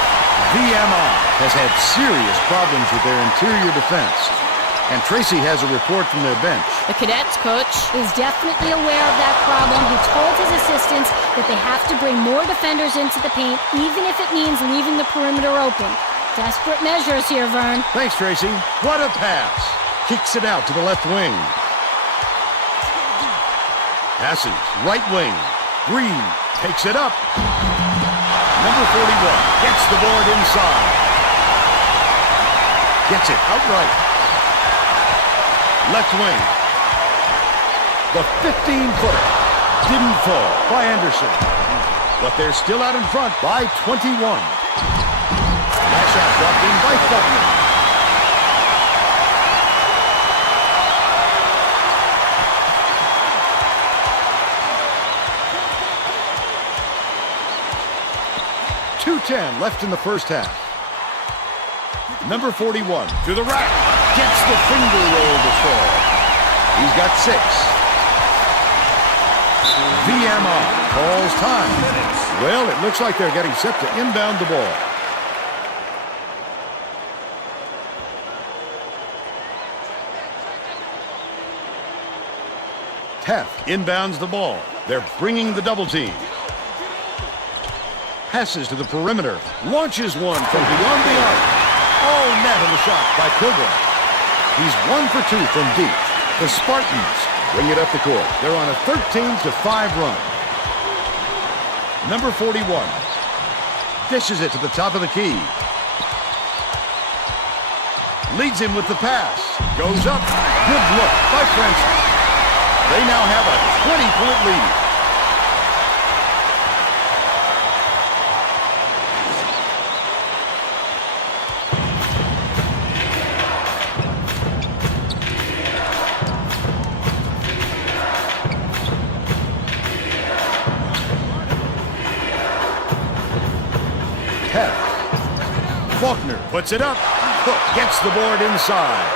VMI has had serious problems with their interior defense. And Tracy has a report from their bench. The Cadets coach is definitely aware of that problem. He told his assistants that they have to bring more defenders into the paint, even if it means leaving the perimeter open. Desperate measures here, Vern. Thanks, Tracy. What a pass. Kicks it out to the left wing. Passes right wing. Green takes it up. Number 41 gets the board inside. Gets it outright. Left wing. The 15-footer didn't fall by Anderson. But they're still out in front by 21. That shot dropped in by Faulkner. .210 left in the first half. Number 41 to the rack. Gets the finger roll to fall. He's got 6. VMI calls time. Well, it looks like they're getting set to inbound the ball. Teff inbounds the ball. They're bringing the double team. Passes to the perimeter. Launches one from beyond the arc. Oh, net on the shot by Pilgrim. He's 1 for 2 from deep. The Spartans bring it up the court. They're on a 13-5 run. Number 41 dishes it to the top of the key. Leads him with the pass. Goes up. Good look by Francis. They now have a 20-point lead. Faulkner puts it up. Cook gets the board inside.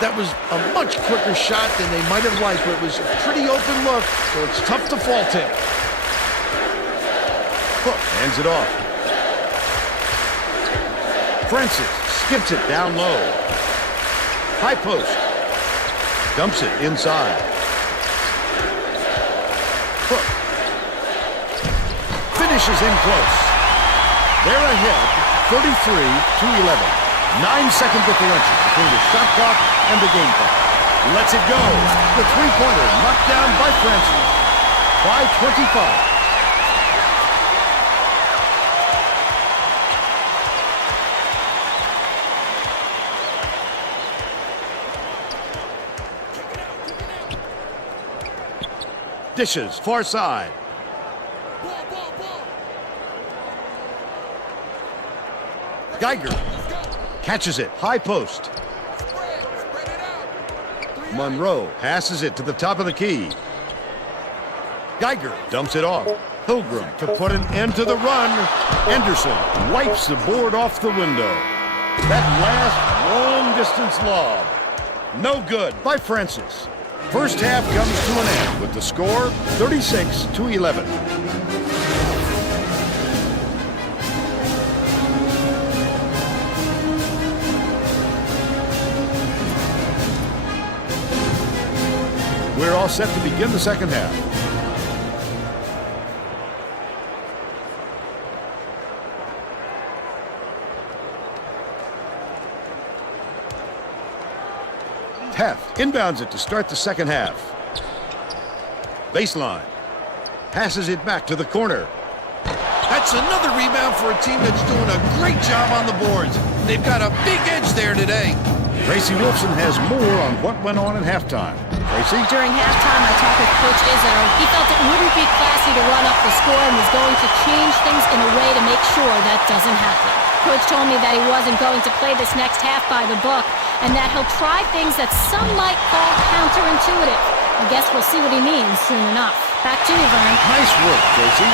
That was a much quicker shot than they might have liked, but it was a pretty open look, so it's tough to fault him. Cook hands it off. Francis skips it down low. High post. Dumps it inside. Cook finishes in close. They're ahead 33-11. 9-second differential between the shot clock and the game clock. Lets it go. The three-pointer knocked down by Francis. By 25. Dishes far side. Geiger catches it, high post. Monroe passes it to the top of the key. Geiger dumps it off. Pilgrim to put an end to the run. Anderson wipes the board off the window. That last long-distance lob. No good by Francis. First half comes to an end with the score 36-11. set to begin the second half. Heth inbounds it to start the second half. Baseline. Passes it back to the corner. That's another rebound for a team that's doing a great job on the boards. They've got a big edge there today. Tracy Wolfson has more on what went on in halftime. Tracy? During halftime, I talked with Coach Izzo. He felt it wouldn't be classy to run up the score and was going to change things in a way to make sure that doesn't happen. Coach told me that he wasn't going to play this next half by the book and that he'll try things that some might call counterintuitive. I guess we'll see what he means soon enough. Back to you, Vern. Nice work, Tracy.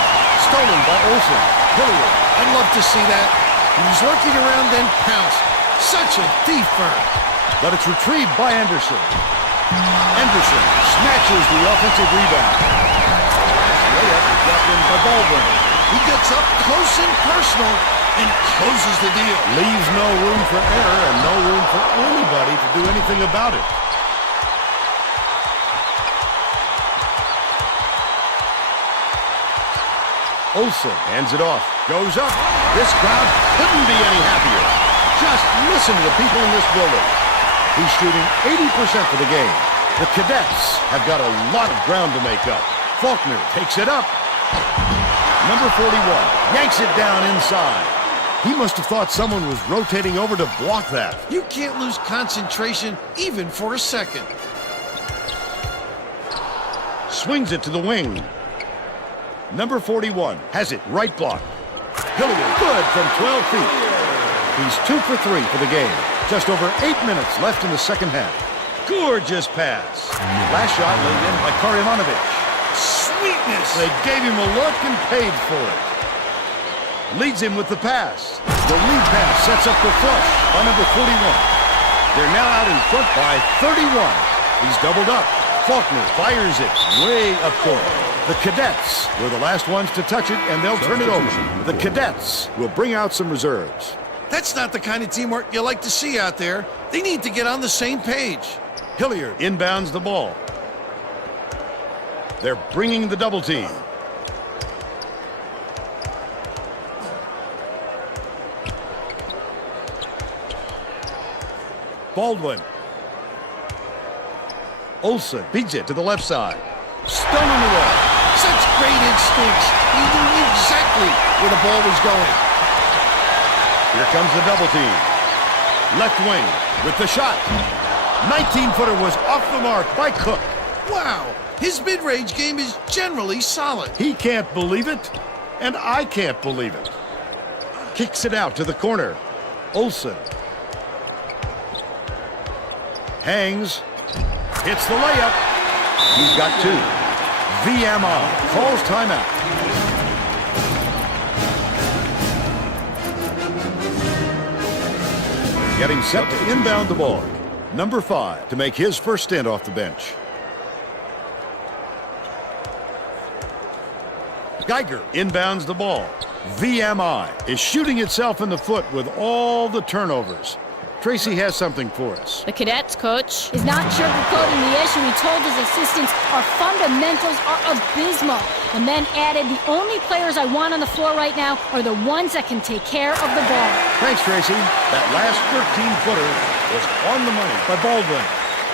Stolen by Olsen. Hilliard, I'd love to see that. He was lurking around, then pounced. Such a thief, Vern. But it's retrieved by Anderson. Anderson snatches the offensive rebound. Layup is dropped in by Baldwin. He gets up close and personal and closes the deal. Leaves no room for error and no room for anybody to do anything about it. Olsen hands it off. Goes up. This crowd couldn't be any happier. Just listen to the people in this building. He's shooting 80% for the game. The Cadets have got a lot of ground to make up. Faulkner takes it up. Number 41 yanks it down inside. He must have thought someone was rotating over to block that. You can't lose concentration even for a second. Swings it to the wing. Number 41 has it right block. Hilliard good from 12 feet. He's 2 for 3 for the game. Just over 8 minutes left in the second half. Gorgeous pass. Last shot laid in by Karimanovic. Sweetness. They gave him a look and paid for it. Leads him with the pass. The lead pass sets up the flush by number 41. They're now out in front by 31. He's doubled up. Faulkner fires it way up court. The Cadets were the last ones to touch it, and they'll turn it over. The Cadets will bring out some reserves. That's not the kind of teamwork you like to see out there. They need to get on the same page. Hilliard inbounds the ball. They're bringing the double team. Baldwin. Olsen beats it to the left side. Stolen away. Such great instincts. He knew exactly where the ball was going. Here comes the double team. Left wing with the shot. 19-footer was off the mark by Cook. Wow, his mid-range game is generally solid. He can't believe it, and I can't believe it. Kicks it out to the corner. Olsen. Hangs. Hits the layup. He's got 2. VMI calls timeout. Getting set to inbound the ball. Number 5 to make his first stint off the bench. Geiger inbounds the ball. VMI is shooting itself in the foot with all the turnovers. Tracy has something for us. The Cadets coach is not sugarcoating the issue. He told his assistants, our fundamentals are abysmal. And then added, the only players I want on the floor right now are the ones that can take care of the ball. Thanks, Tracy. That last 13-footer was on the money by Baldwin.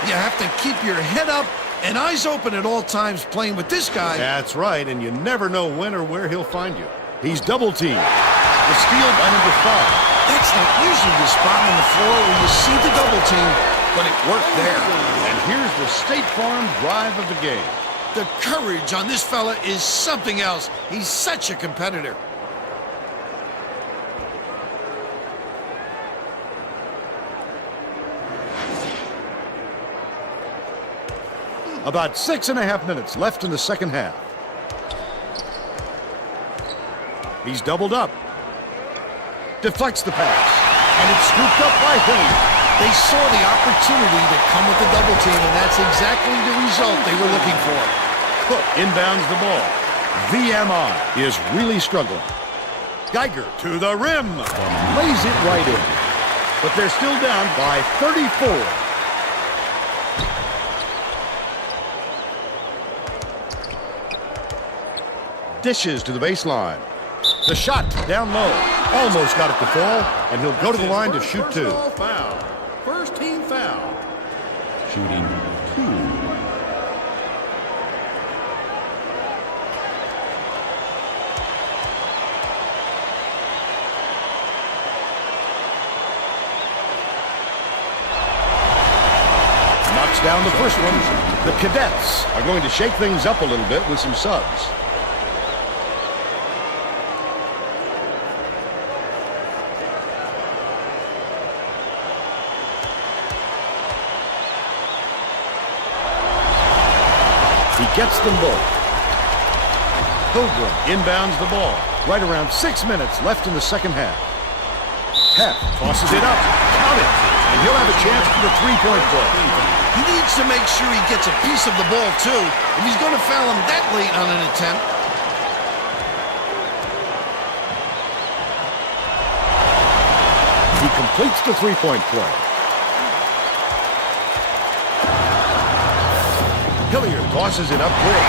You have to keep your head up and eyes open at all times playing with this guy. That's right, and you never know when or where he'll find you. He's double-teamed. The steal by number 5. That's not usually the spot on the floor where you see the double team, but it worked there. And here's the State Farm drive of the game. The courage on this fella is something else. He's such a competitor. About 6.5 minutes left in the second half. He's doubled up. Deflects the pass. And it's scooped up by Hilliard. They saw the opportunity to come with the double team, and that's exactly the result they were looking for. Cook inbounds the ball. VMI is really struggling. Geiger to the rim. Lays it right in. But they're still down by 34. dishes to the baseline. The shot down low. Almost got it to fall, and he'll go to the line to shoot two. Foul. First team foul. Shooting 2. Knocks down the first one. The Cadets are going to shake things up a little bit with some subs. He gets them both. Pilgrim inbounds the ball. Right around 6 minutes left in the second half. Hep tosses it up. Count it. And he'll have a chance for the three-point play. He needs to make sure he gets a piece of the ball, too, if he's going to foul him that late on an attempt. He completes the three-point play. Hilliard tosses it up quick.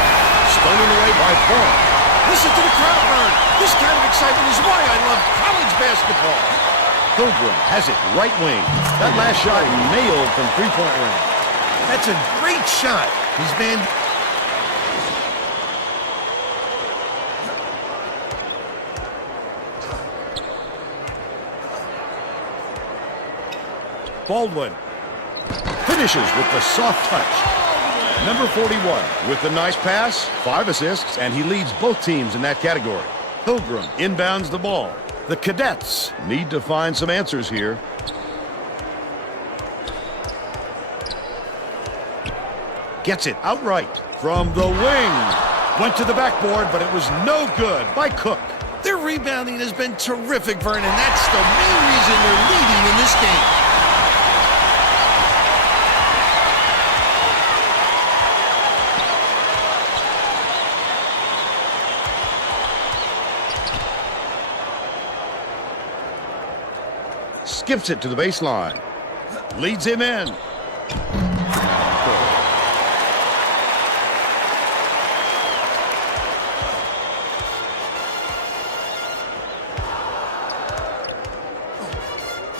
Stolen away by Paul. Listen to the crowd burn. This kind of excitement is why I love college basketball. Pilgrim has it right wing. That last shot nailed from three-point range. That's a great shot. He's been... Baldwin finishes with the soft touch. Number 41 with the nice pass, 5 assists, and he leads both teams in that category. Pilgrim inbounds the ball. The Cadets need to find some answers here. Gets it outright from the wing. Went to the backboard, but it was no good by Cook. Their rebounding has been terrific, Vernon. That's the main reason they're leading in this game. Skips it to the baseline. Leads him in.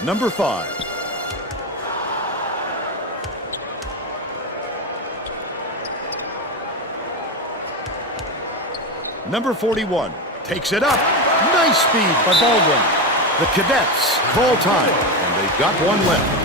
Number 5. Number 41 takes it up. Nice speed by Baldwin. The Cadets call time, and they've got one left.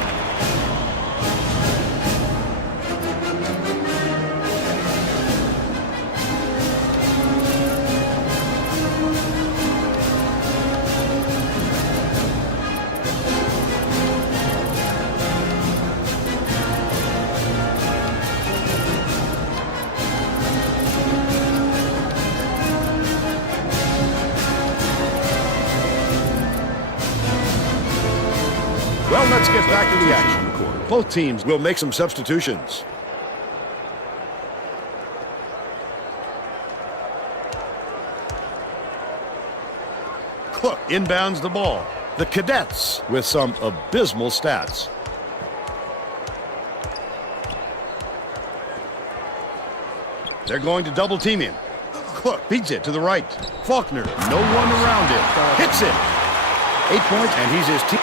Well, let's get back to the action. Both teams will make some substitutions. Cook inbounds the ball. The Cadets with some abysmal stats. They're going to double team him. Cook beats it to the right. Faulkner, no one around him. Hits it. 8 points, and he's his team.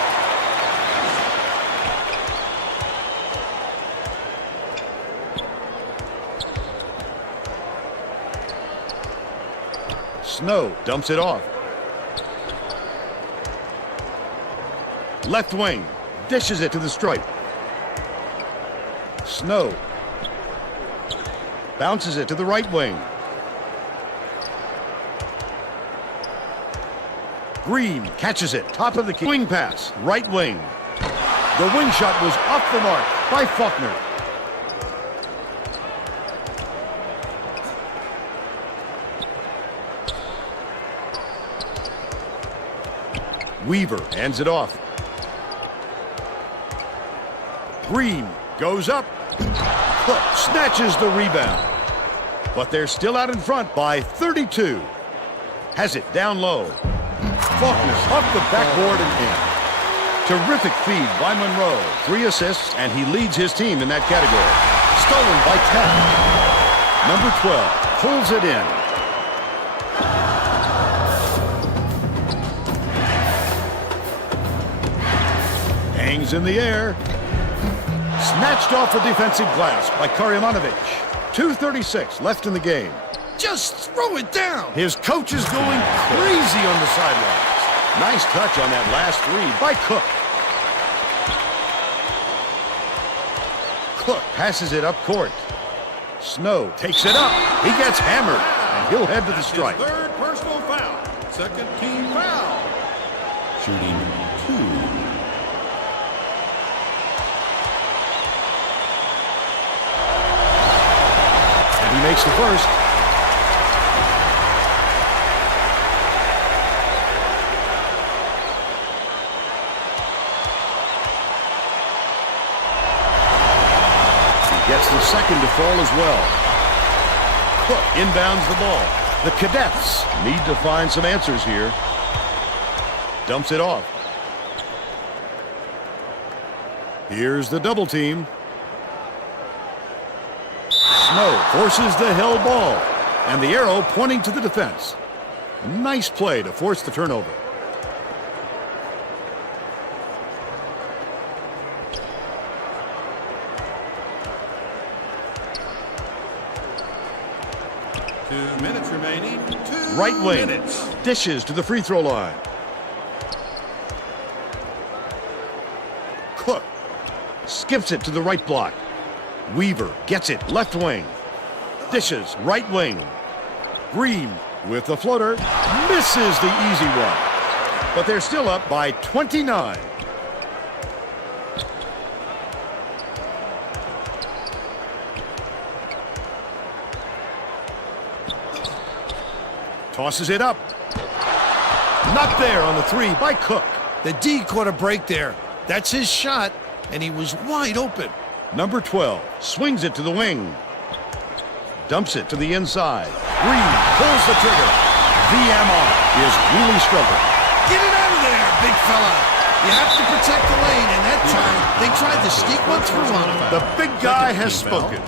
Snow dumps it off. Left wing dishes it to the stripe. Snow bounces it to the right wing. Green catches it, top of the key. Wing pass, right wing. The wing shot was off the mark by Faulkner. Weaver hands it off. Green goes up. Cook snatches the rebound. But they're still out in front by 32. Has it down low. Faulkner off the backboard and in. Terrific feed by Monroe. 3 assists, and he leads his team in that category. Stolen by 10. Number 12 pulls it in. Hangs in the air. Snatched off a defensive glass by Karyamanovic. 2:36 left in the game. Just throw it down. His coach is going crazy on the sidelines. Nice touch on that last three by Cook. Cook passes it up court. Snow takes it up. He gets hammered, and he'll head to the strike. Third personal foul. Second team foul. Shooting 2. And he makes the first. He gets the second to fall as well. Cook inbounds the ball. The Cadets need to find some answers here. Dumps it off. Here's the double team. Snow forces the held ball, and the arrow pointing to the defense. Nice play to force the turnover. Two minutes remaining. Right wing. Dishes to the free throw line. Cook skips it to the right block. Weaver gets it left wing. Dishes right wing. Green with the floater. Misses the easy one. But they're still up by 29. Tosses it up. Not there on the three by Cook. The D caught a break there. That's his shot, and he was wide open. Number 12 swings it to the wing. Dumps it to the inside. Green pulls the trigger. VMR is really struggling. Get it out of there, big fella. You have to protect the lane, and that time they tried to sneak one through on him. The big guy has spoken.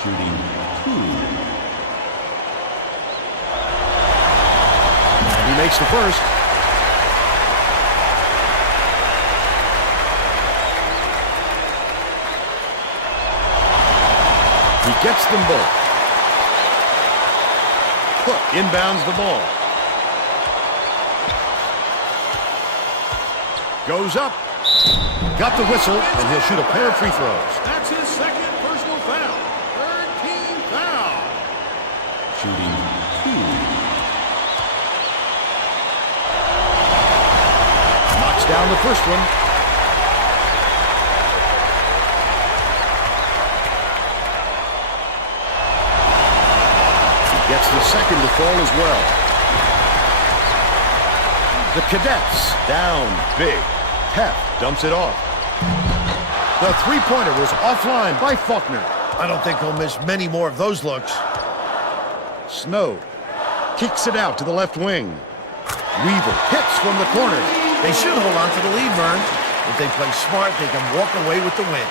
Shooting 2. He makes the first. He gets them both. Cook inbounds the ball. Goes up. Got the whistle, and he'll shoot a pair of free throws. That's his second personal foul. Third team foul. Shooting 2. Knocks down the first one. Gets the second to fall as well. The Cadets down big. Hef dumps it off. The three-pointer was offline by Faulkner. I don't think he'll miss many more of those looks. Snow kicks it out to the left wing. Weaver hits from the corner. They should hold on to the lead, Vern. If they play smart, they can walk away with the win.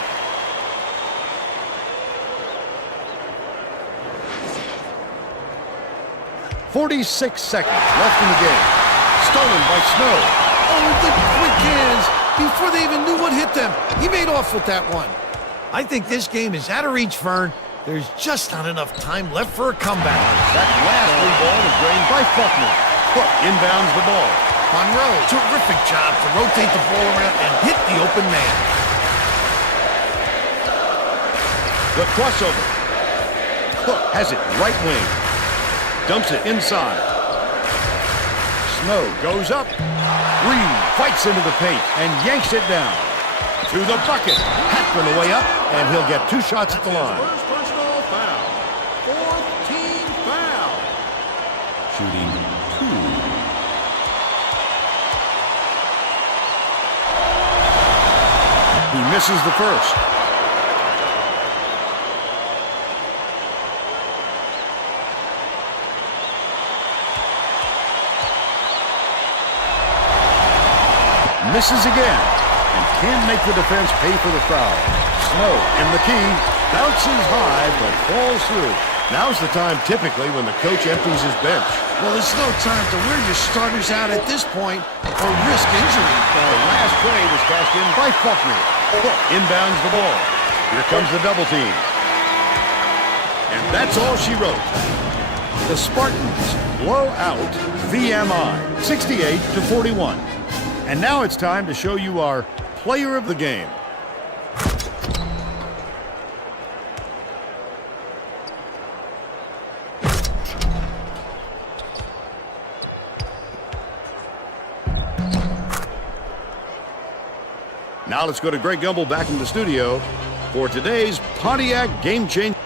.46 seconds left in the game. Stolen by Snow. Oh, the quick hands! Before they even knew what hit them, he made off with that one. I think this game is out of reach, Vern. There's just not enough time left for a comeback. That last blue ball is drained by Faulkner. Cook inbounds the ball. Monroe, terrific job to rotate the ball around and hit the open man. The crossover. Cook has it right wing. Dumps it inside. Snow goes up. Green fights into the paint and yanks it down. To the bucket. Hackman the way up, and he'll get 2 shots at the line. First personal foul. Fourth team foul. Shooting 2. He misses the first. Misses again, and can't make the defense pay for the foul. Snow in the key, bounces high, but falls through. Now's the time typically when the coach empties his bench. Well, there's no time to wear your starters out at this point or risk injury. The last play was cast in by Faulkner. Cook inbounds the ball. Here comes the double team. And that's all she wrote. The Spartans blow out VMI 68-41. And now it's time to show you our player of the game. Now let's go to Greg Gumbel back in the studio for today's Pontiac Game Changer.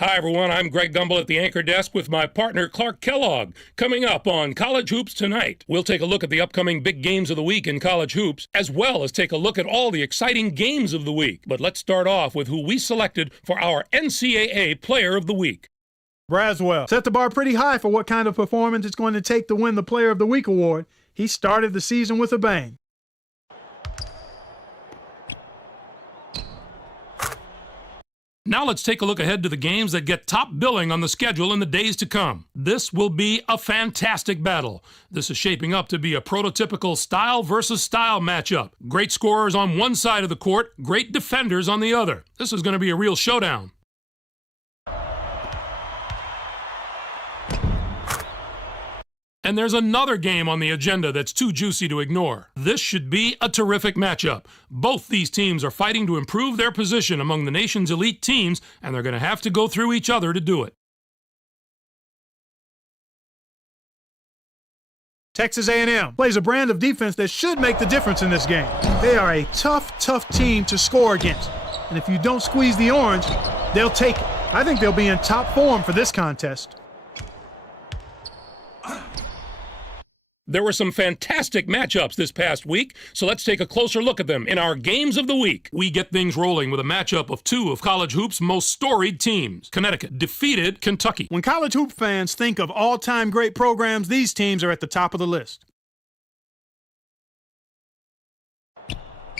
Hi, everyone. I'm Greg Gumbel at the anchor desk with my partner, Clark Kellogg. Coming up on College Hoops Tonight, we'll take a look at the upcoming big games of the week in college hoops, as well as take a look at all the exciting games of the week. But let's start off with who we selected for our NCAA Player of the Week. Braswell set the bar pretty high for what kind of performance it's going to take to win the Player of the Week award. He started the season with a bang. Now let's take a look ahead to the games that get top billing on the schedule in the days to come. This will be a fantastic battle. This is shaping up to be a prototypical style versus style matchup. Great scorers on one side of the court, great defenders on the other. This is going to be a real showdown. And there's another game on the agenda that's too juicy to ignore. This should be a terrific matchup. Both these teams are fighting to improve their position among the nation's elite teams, and they're going to have to go through each other to do it. Texas A&M plays a brand of defense that should make the difference in this game. They are a tough team to score against. And if you don't squeeze the orange, they'll take it. I think they'll be in top form for this contest. There were some fantastic matchups this past week, so let's take a closer look at them in our Games of the Week. We get things rolling with a matchup of two of college hoops' most storied teams. Connecticut defeated Kentucky. When college hoop fans think of all-time great programs, these teams are at the top of the list.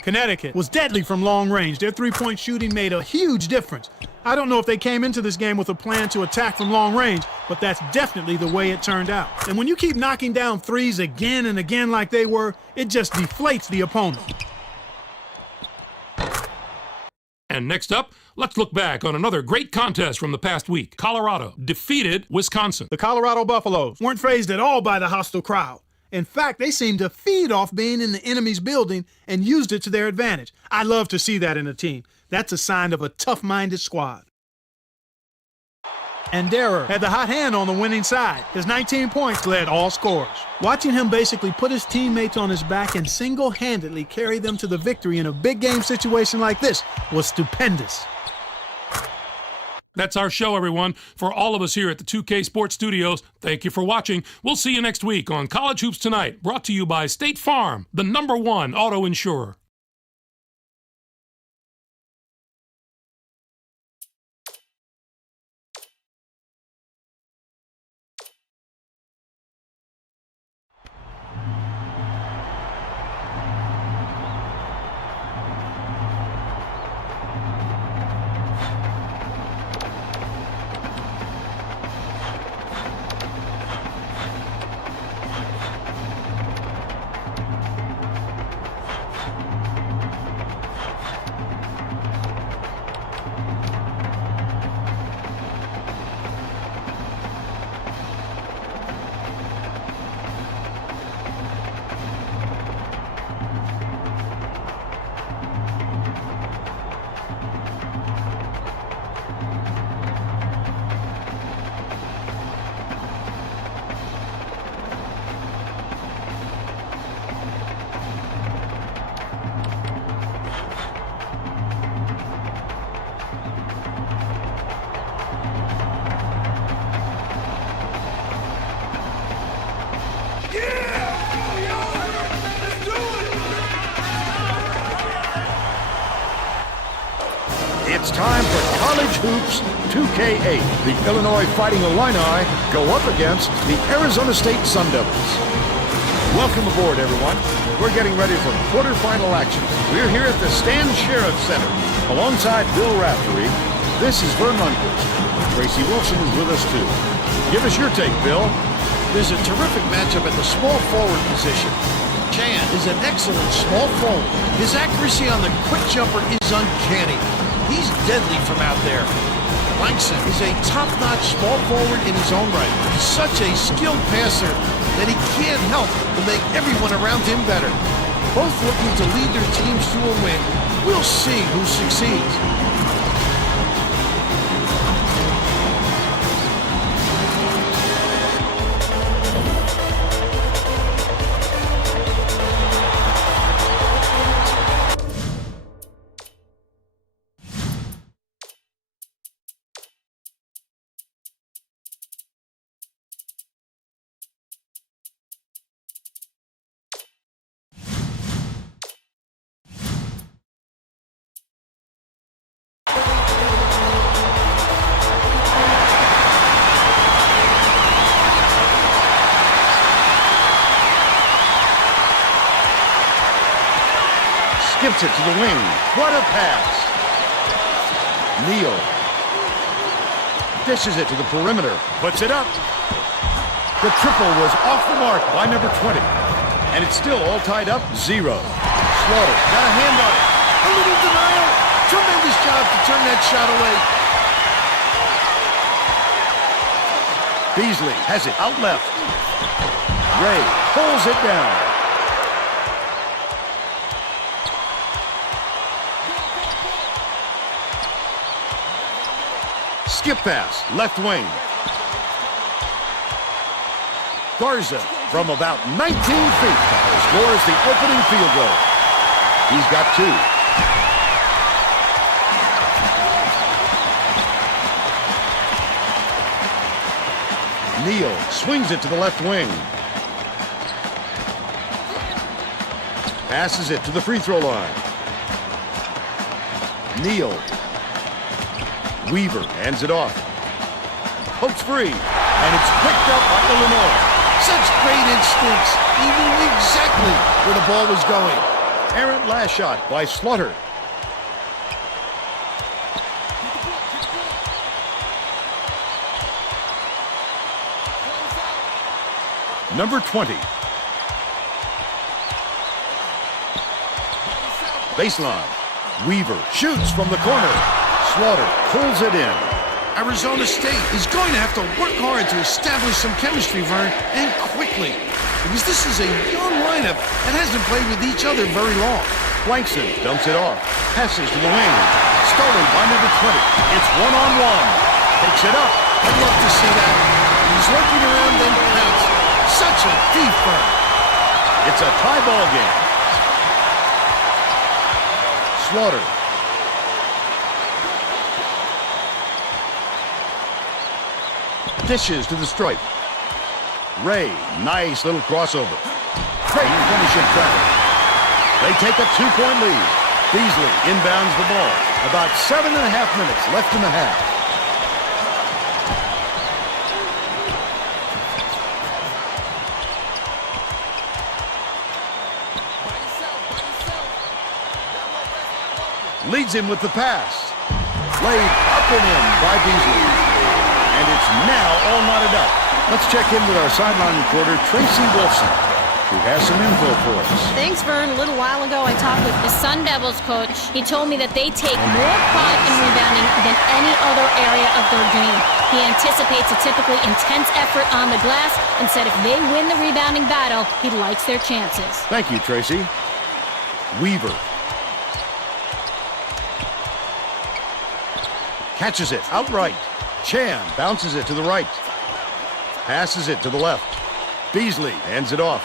Connecticut was deadly from long range. Their three-point shooting made a huge difference. I don't know if they came into this game with a plan to attack from long range, but that's definitely the way it turned out. And when you keep knocking down threes again and again like they were, it just deflates the opponent. And next up, let's look back on another great contest from the past week. Colorado defeated Wisconsin. The Colorado Buffaloes weren't fazed at all by the hostile crowd. In fact, they seemed to feed off being in the enemy's building and used it to their advantage. I love to see that in a team. That's a sign of a tough-minded squad. And Derer had the hot hand on the winning side. His 19 points led all scorers. Watching him basically put his teammates on his back and single-handedly carry them to the victory in a big-game situation like this was stupendous. That's our show, everyone. For all of us here at the 2K Sports Studios, thank you for watching. We'll see you next week on College Hoops Tonight, brought to you by State Farm, the #1 auto insurer. It's time for College Hoops 2K8. The Illinois Fighting Illini go up against the Arizona State Sun Devils. Welcome aboard, everyone. We're getting ready for quarterfinal action. We're here at the Stan Sheriff Center. Alongside Bill Raftery, this is Vern Lundquist. Tracy Wilson is with us, too. Give us your take, Bill. There's a terrific matchup at the small forward position. Chan is an excellent small forward. His accuracy on the quick jumper is uncanny. He's deadly from out there. Langston is a top-notch small forward in his own right. He's such a skilled passer that he can't help but make everyone around him better. Both looking to lead their teams to a win. We'll see who succeeds. Skips it to the wing. What a pass. Neal dishes it to the perimeter. Puts it up. The triple was off the mark by number 20. And it's still all tied up 0. Slaughter got a hand on it. A little denial. Tremendous job to turn that shot away. Beasley has it out left. Ray pulls it down. Skip pass, left wing. Garza from about 19 feet scores the opening field goal. He's got 2. Neal swings it to the left wing. Passes it to the free throw line. Neal. Weaver hands it off. Pokes free, and it's picked up by Illinois. Such great instincts. He knew exactly where the ball was going. Errant last shot by Slaughter. Number 20. Baseline. Weaver shoots from the corner. Slaughter pulls it in. Arizona State is going to have to work hard to establish some chemistry, Vern, and quickly. Because this is a young lineup that hasn't played with each other very long. Blankson dumps it off. Passes to the wing. Stolen by number 20. It's one-on-one. Takes it up. I'd love to see that. He's working around then pounce. Such a deep burn. It's a tie ball game. Slaughter. Dishes to the stripe. Ray, nice little crossover. Great finish in traffic. They take a 2-point lead. Beasley inbounds the ball. About 7.5 minutes left in the half. Leads him with the pass. Laid up and in by Beasley. And it's now all knotted up. Let's check in with our sideline reporter, Tracy Wolfson, who has some info for us. Thanks, Vern. A little while ago, I talked with the Sun Devils coach. He told me that they take more pride in rebounding than any other area of their game. He anticipates a typically intense effort on the glass and said if they win the rebounding battle, he likes their chances. Thank you, Tracy. Weaver. Catches it outright. Chan bounces it to the right. Passes it to the left. Beasley hands it off.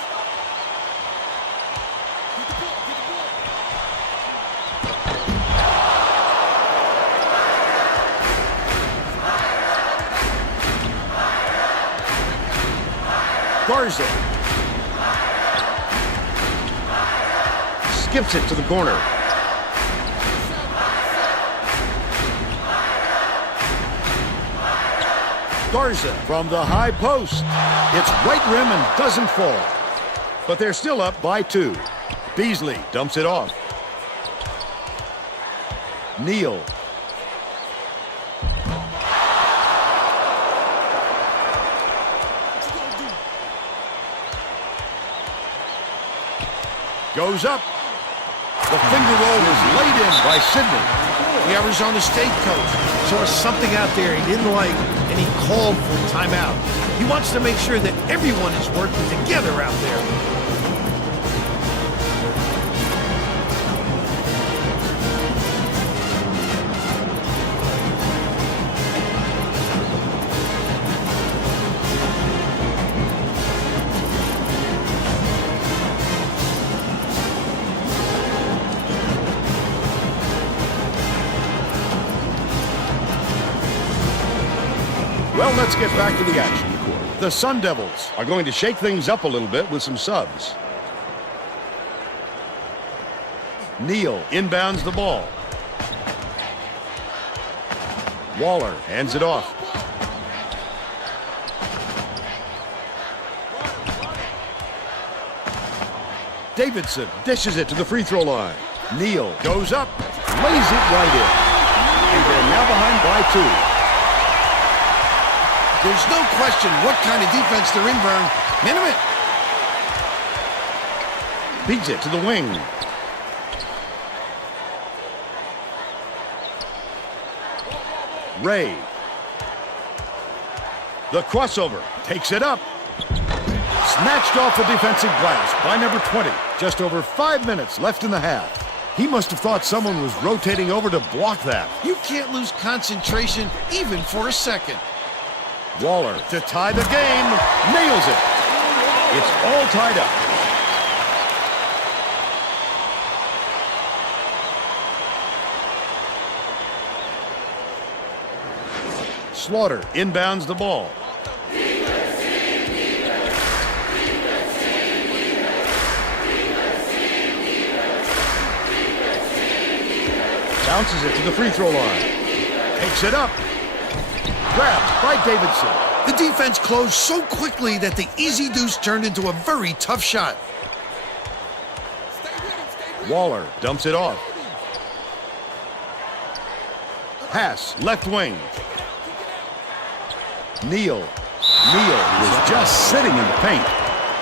Garza. Skips it to the corner. Garza from the high post. It's right rim and doesn't fall. But they're still up by 2. Beasley dumps it off. Neal. Goes up. The finger roll is laid in by Sidney. The Arizona State coach saw something out there he didn't like, and he called for a timeout. He wants to make sure that everyone is working together out there. Well, let's get back to the action. The Sun Devils are going to shake things up a little bit with some subs. Neal inbounds the ball. Waller hands it off. Davidson dishes it to the free throw line. Neal goes up, lays it right in. And they're now behind by 2. There's no question what kind of defense they're in, Vern. Minimum. Beats it to the wing. Ray. The crossover. Takes it up. Snatched off the defensive glass by number 20. Just over 5 minutes left in the half. He must have thought someone was rotating over to block that. You can't lose concentration even for a second. Waller to tie the game, nails it. It's all tied up. Slaughter inbounds the ball. Bounces it to the free throw line. Takes it up. Grabbed by Davidson. The defense closed so quickly that the easy deuce turned into a very tough shot. Waller dumps it off. Pass, left wing. Neal. Neal was just sitting in the paint,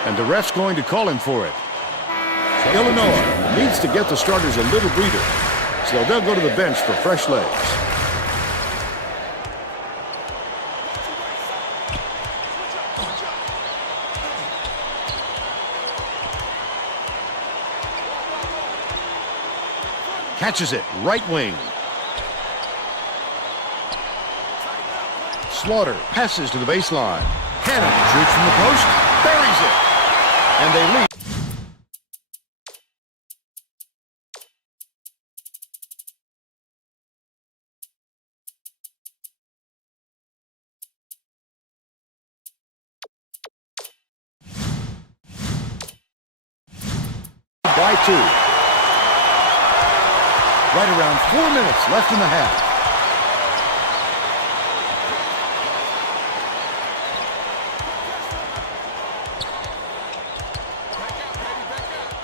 and the ref's going to call him for it. Illinois needs to get the starters a little breather, so they'll go to the bench for fresh legs. Catches it, right wing. Slaughter passes to the baseline. Cannon shoots from the post, buries it, and they lead. By 2. Right around 4 minutes left in the half.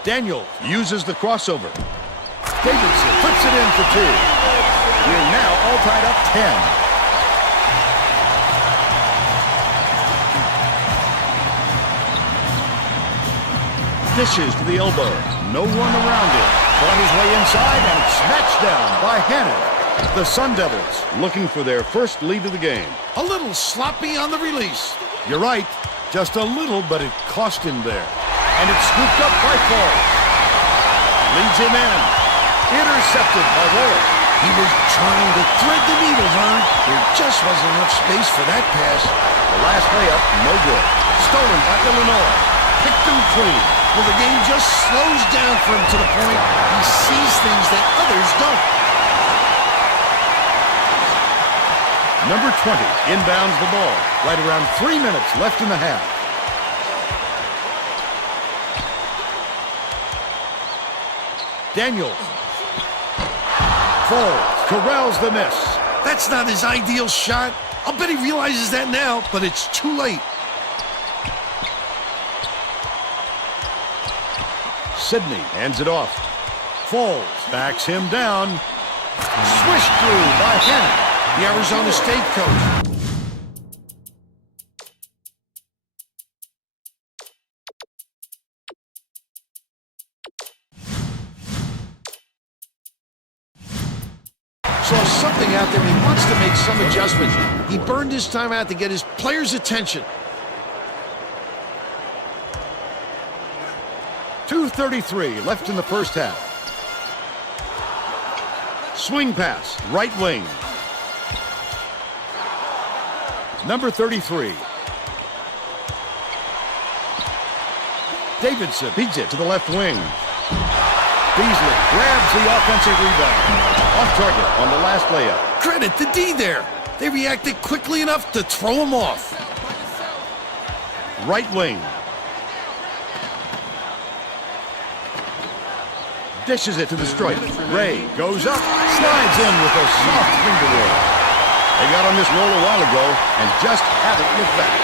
Daniel uses the crossover. Davidson puts it in for 2. We're now all tied up 10. Dishes to the elbow. No one around it. Fought his way inside and snatched down by Hannon. The Sun Devils looking for their first lead of the game. A little sloppy on the release. You're right. Just a little, but it cost him there. And it's scooped up by Paul. Leads him in. Intercepted by Waller. He was trying to thread the needle, Vern. There just wasn't enough space for that pass. The last layup, no good. Stolen by Illinois. Picked him clean. Well, the game just slows down for him to the point he sees things that others don't. Number 20 inbounds the ball. Right around 3 minutes left in the half. Daniels. Falls. Corrals the miss. That's not his ideal shot. I'll bet he realizes that now, but it's too late. Sidney hands it off. Falls. Backs him down. Swished through by Hannon. The Arizona State coach. Saw something out there. He wants to make some adjustments. He burned his time out to get his players' attention. 2:33 left in the first half. Swing pass, right wing. Number 33. Davidson beats it to the left wing. Beasley grabs the offensive rebound. Off target on the last layup. Credit the D there. They reacted quickly enough to throw him off. Right wing. Dishes it to the stripe. Ray goes up, slides in with a soft finger roll. They got on this roll a while ago and just haven't looked back.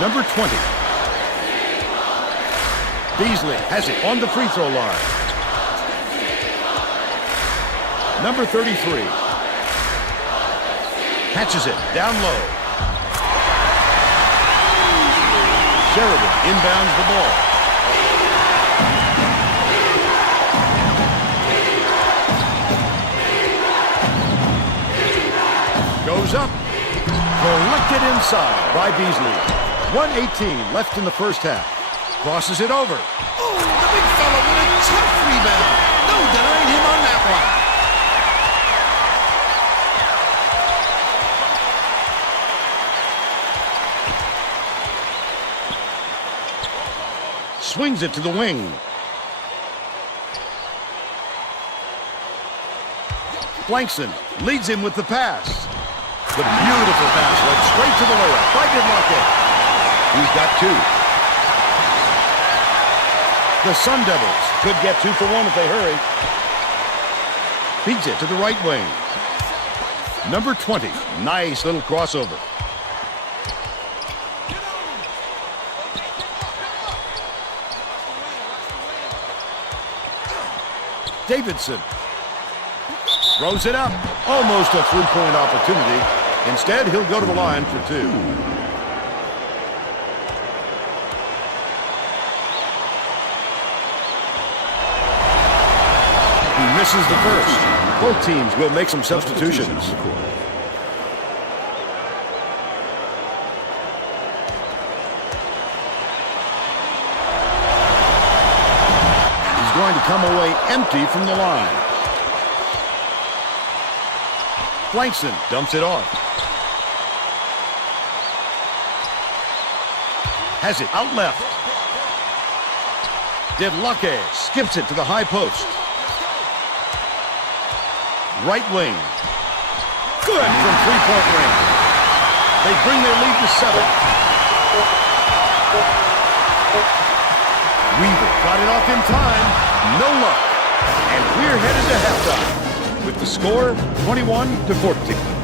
Number 20. Beasley has it on the free throw line. Number 33. Catches it down low. Sheridan inbounds the ball. Goes up. Collected inside by Beasley. 1:18 left in the first half. Crosses it over. Oh, the big fella with a tough rebound. No denying him on that one. Swings it to the wing. Blankson leads him with the pass. The beautiful pass led straight to the layup by Dimarco. He's got 2. The Sun Devils could get 2 for 1 if they hurry. Feeds it to the right wing. Number 20. Nice little crossover. Davidson throws it up. Almost a three-point opportunity. Instead, he'll go to the line for two. He misses the first. Both teams will make some substitutions. He's going to come away empty from the line. Blankson dumps it off. Has it out left. Devlake skips it to the high post. Right wing. Good from three-point range. They bring their lead to 7. Weaver got it off in time. No luck. And we're headed to halftime with the score 21-14.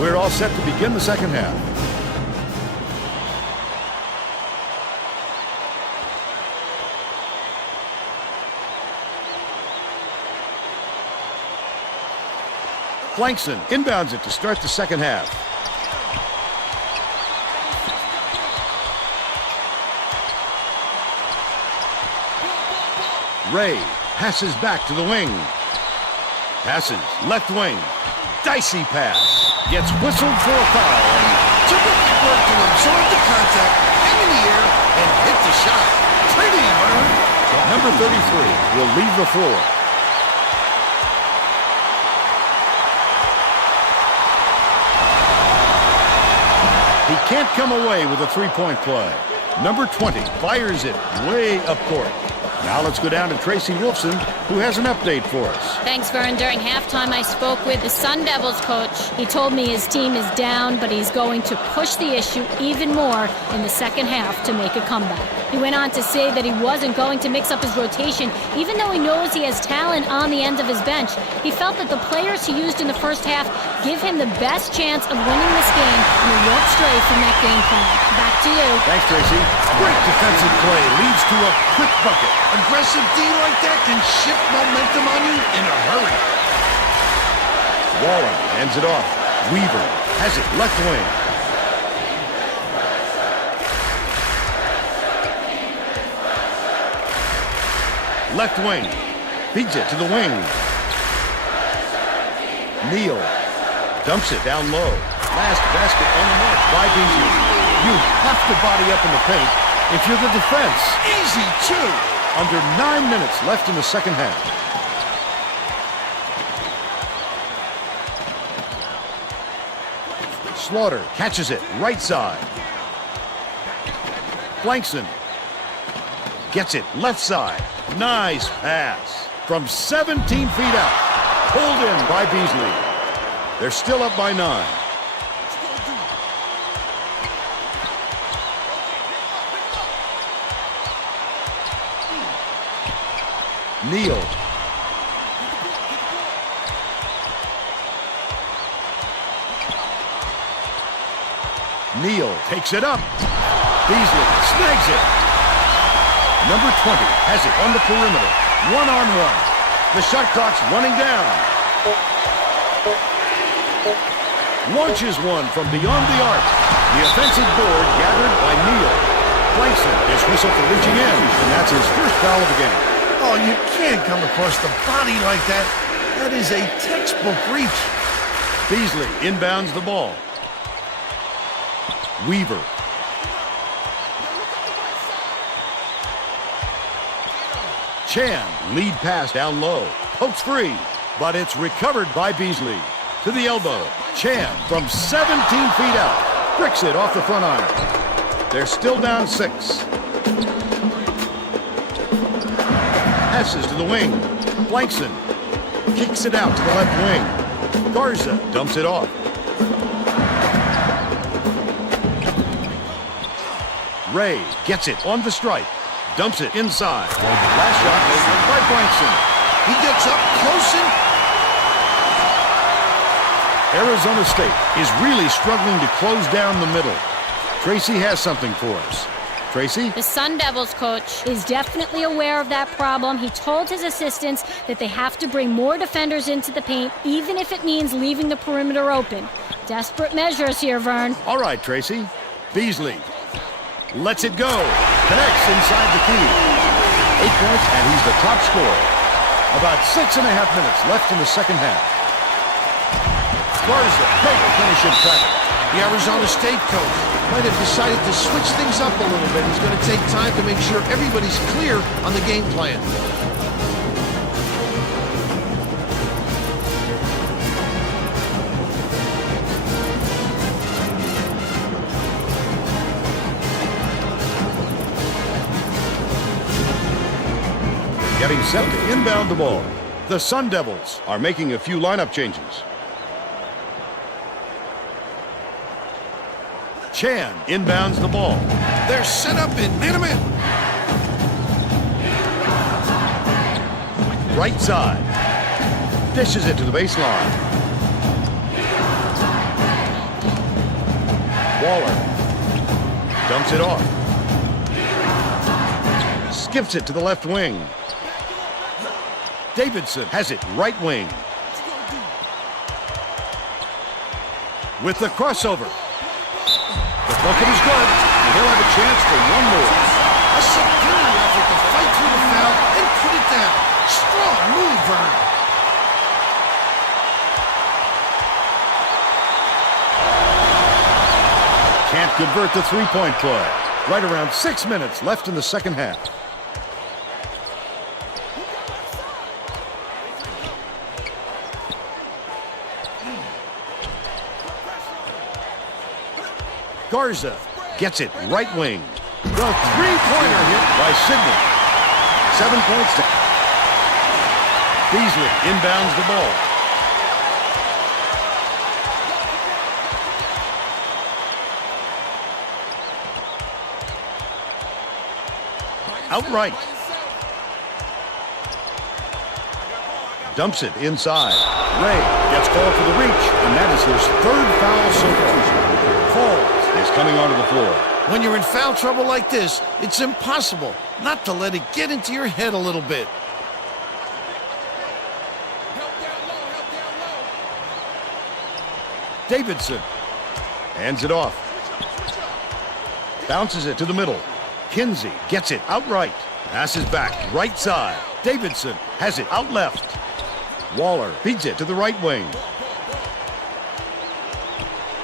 We're all set to begin the second half. Blankson inbounds it to start the second half. Ray passes back to the wing. Passes left wing. Dicey pass. Gets whistled for a foul. Terrific work to absorb the contact, hang in the air, and hit the shot. Pretty, Vern. Number 33 will leave the floor. He can't come away with a three-point play. Number 20 fires it way up court. Now let's go down to Tracy Wolfson, who has an update for us. Thanks, Vern. During halftime, I spoke with the Sun Devils coach. He told me his team is down, but he's going to push the issue even more in the second half to make a comeback. He went on to say that he wasn't going to mix up his rotation, even though he knows he has talent on the end of his bench. He felt that the players he used in the first half give him the best chance of winning this game, and he won't stray from that game plan. Back to you. Thanks, Tracy. Great defensive play leads to a quick bucket. Aggressive D like that can shift momentum on you in a hurry. Wallen hands it off. Weaver has it left wing. Left wing. Feeds it to the wing. Neal dumps it down low. Last basket on the mark by Beasley. You have to body up in the paint if you're the defense. Easy, too. Under 9 minutes left in the second half. Slaughter catches it right side. Blankson gets it left side. Nice pass from 17 feet out. Pulled in by Beasley. They're still up by 9. Neal. Neal takes it up. Beasley snags it. Number 20 has it on the perimeter. One-on-one. The shot clock's running down. Launches one from beyond the arc. The offensive board gathered by Neal. Blankson is whistled for reaching in, and that's his first foul of the game. Oh, you can't come across the body like that. That is a textbook reach. Beasley inbounds the ball. Weaver. Chan, lead pass down low. Pokes free, but it's recovered by Beasley. To the elbow. Chan from 17 feet out. Bricks it off the front iron. They're still down 6. Passes to the wing. Blankson kicks it out to the left wing. Garza dumps it off. Ray gets it on the stripe. Dumps it inside. Last shot made by Blankson. He gets up close and... Arizona State is really struggling to close down the middle. Tracy has something for us. Tracy? The Sun Devils coach is definitely aware of that problem. He told his assistants that they have to bring more defenders into the paint, even if it means leaving the perimeter open. Desperate measures here, Vern. All right, Tracy. Beasley lets it go. Connects inside the key. 8 points, and he's the top scorer. About 6.5 minutes left in the second half. Garza, great finish in traffic. The Arizona State coach might have decided to switch things up a little bit. He's going to take time to make sure everybody's clear on the game plan. Getting set to inbound the ball. The Sun Devils are making a few lineup changes. Chan inbounds the ball. They're set up in man-to-man. Right side. Dishes it to the baseline. Waller dumps it off. Skips it to the left wing. Davidson has it right wing. With the crossover. The bucket is good, and he'll have a chance for one more. A superior effort to fight through the foul and put it down. Strong move, Vern. Can't convert the three-point play. Right around 6 minutes left in the second half. Garza gets it right wing. The three-pointer hit by Sidney. 7 points to Beasley inbounds the ball. Outright. Dumps it inside. Ray gets called for the reach, and that is his 3rd foul so far. Falls is coming onto the floor. When you're in foul trouble like this, it's impossible not to let it get into your head a little bit. Davidson hands it off. Bounces it to the middle. Kinsey gets it outright. Passes back, right side. Davidson has it out left. Waller feeds it to the right wing.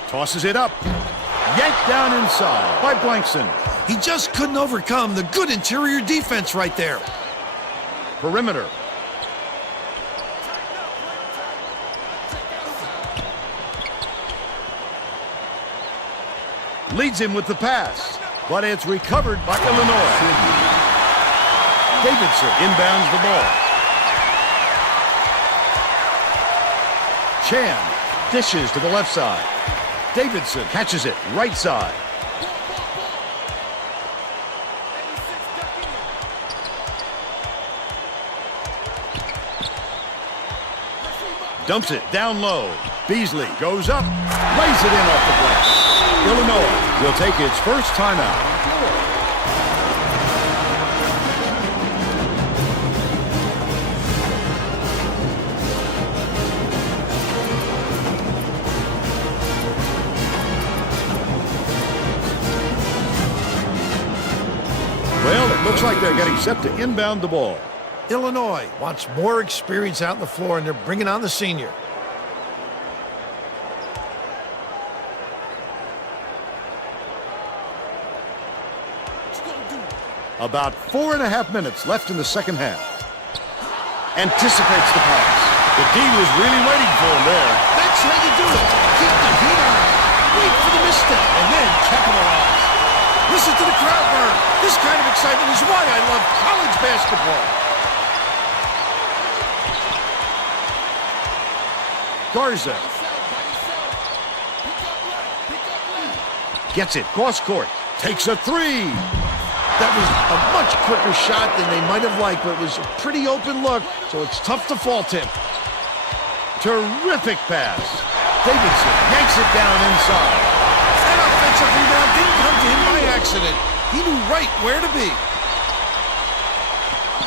Tosses it up. Yanked down inside by Blankson. He just couldn't overcome the good interior defense right there. Perimeter. Leads him with the pass, but it's recovered by Illinois. Davidson inbounds the ball. Chan dishes to the left side. Davidson catches it right side. Dumps it down low. Beasley goes up, lays it in off the glass. Illinois will take its first timeout. Looks like they're getting set to inbound the ball. Illinois wants more experience out on the floor, and they're bringing on the senior. About 4.5 minutes left in the second half. Anticipates the pass. The D was really waiting for him there. That's how you do it. Keep the heat on. Wait for the misstep, and then capitalize. Listen to the crowd burn. This kind of excitement is why I love college basketball. Garza. Gets it. Cross court. Takes a three. That was a much quicker shot than they might have liked, but it was a pretty open look, so it's tough to fault him. Terrific pass. Davidson yanks it down inside. That offensive rebound didn't come to him by accident. He knew right where to be.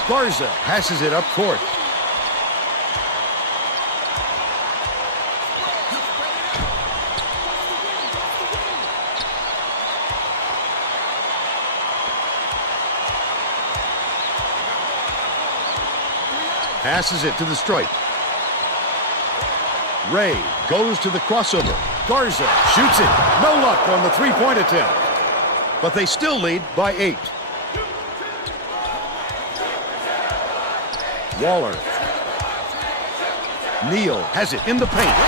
Garza passes it up court. Passes it to the stripe. Ray goes to the crossover. Garza shoots it. No luck on the three-point attempt. But they still lead by 8. Waller. Neal has it in the paint.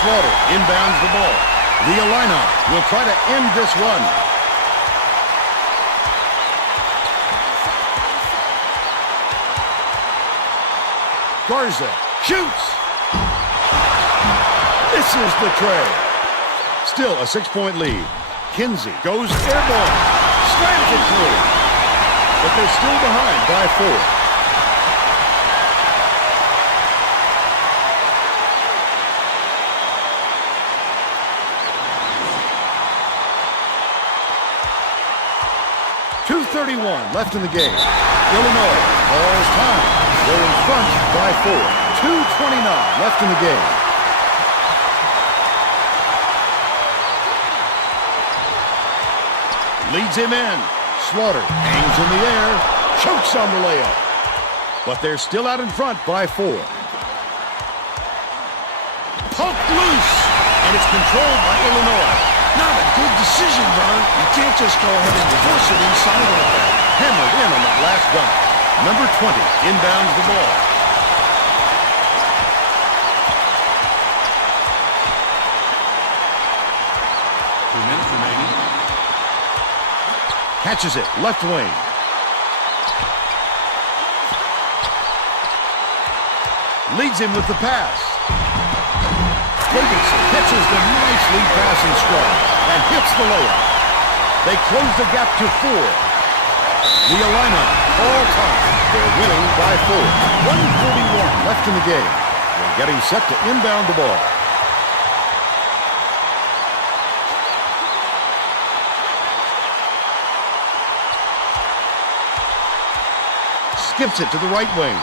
Slaughter inbounds the ball. The Illini will try to end this run. Garza shoots. Misses the tray. Still a 6-point lead. Kinsey goes airborne. Slams it through. But they're still behind by 4. .231 left in the game. Illinois calls time. They're in front by 4. 2:29 left in the game. Leads him in. Slaughter hangs in the air. Chokes on the layup. But they're still out in front by 4. Poked loose. And it's controlled by Illinois. Not a good decision, Ron. You can't just go ahead and force it inside like that. Hammered in on that last dunk. Number 20 inbounds the ball. Remaining. Catches it, left wing. Leads him with the pass. Davidson catches the nice lead pass and stride and hits the layup. They close the gap to 4. The Illini, all time, they're winning by 4. 1:41 left in the game. They're getting set to inbound the ball. Skips it to the right wing.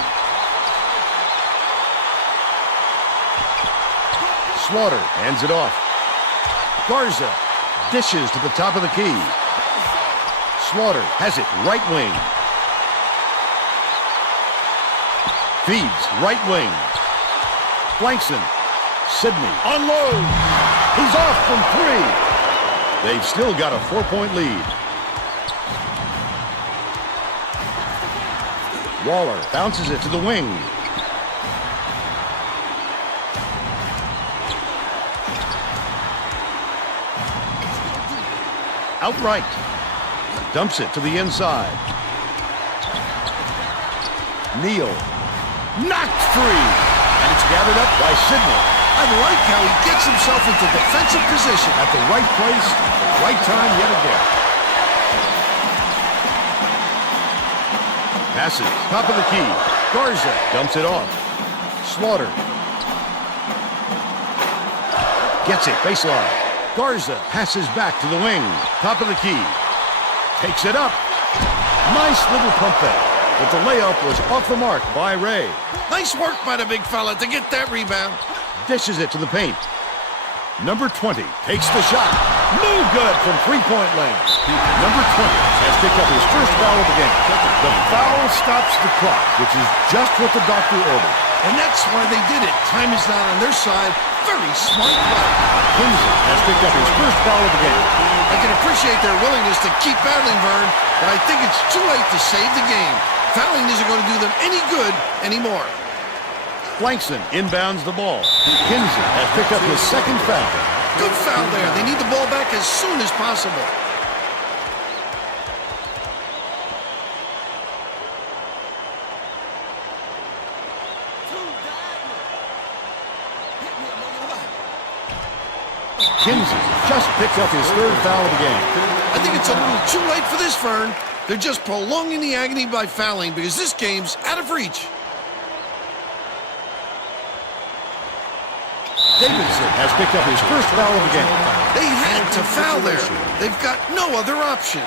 Slaughter hands it off. Garza dishes to the top of the key. Slaughter has it right wing. Feeds right wing. Blankson. Sidney unloads. He's off from 3. They've still got a 4-point lead. Waller bounces it to the wing. Outright. Dumps it to the inside. Neal. Knocked free. And it's gathered up by Sidney. I like how he gets himself into defensive position At the right place, at the right time yet again. Passes, top of the key. Garza dumps it off. Slaughter. Gets it, baseline. Garza passes back to the wing. Top of the key. Takes it up. Nice little pump fake. But the layup was off the mark by Ray. Nice work by the big fella to get that rebound. Dishes it to the paint. Number 20 takes the shot. No good from three-point land. Number 20 has picked up his first foul of the game. The foul stops the clock, which is just what the doctor ordered. And that's why they did it. Time is not on their side. Very smart play. Kinsey has picked up his first foul of the game. I can appreciate their willingness to keep battling, Vern, but I think it's too late to save the game. Fouling isn't going to do them any good anymore. Langston inbounds the ball. Kinsey has picked up his second foul. Good foul there. They need the ball back as soon as possible. Kinsey just picked up his third foul of the game. I think it's a little too late for this, Vern. They're just prolonging the agony by fouling because this game's out of reach. Davidson has picked up his first foul of the game. They had to foul there. They've got no other option.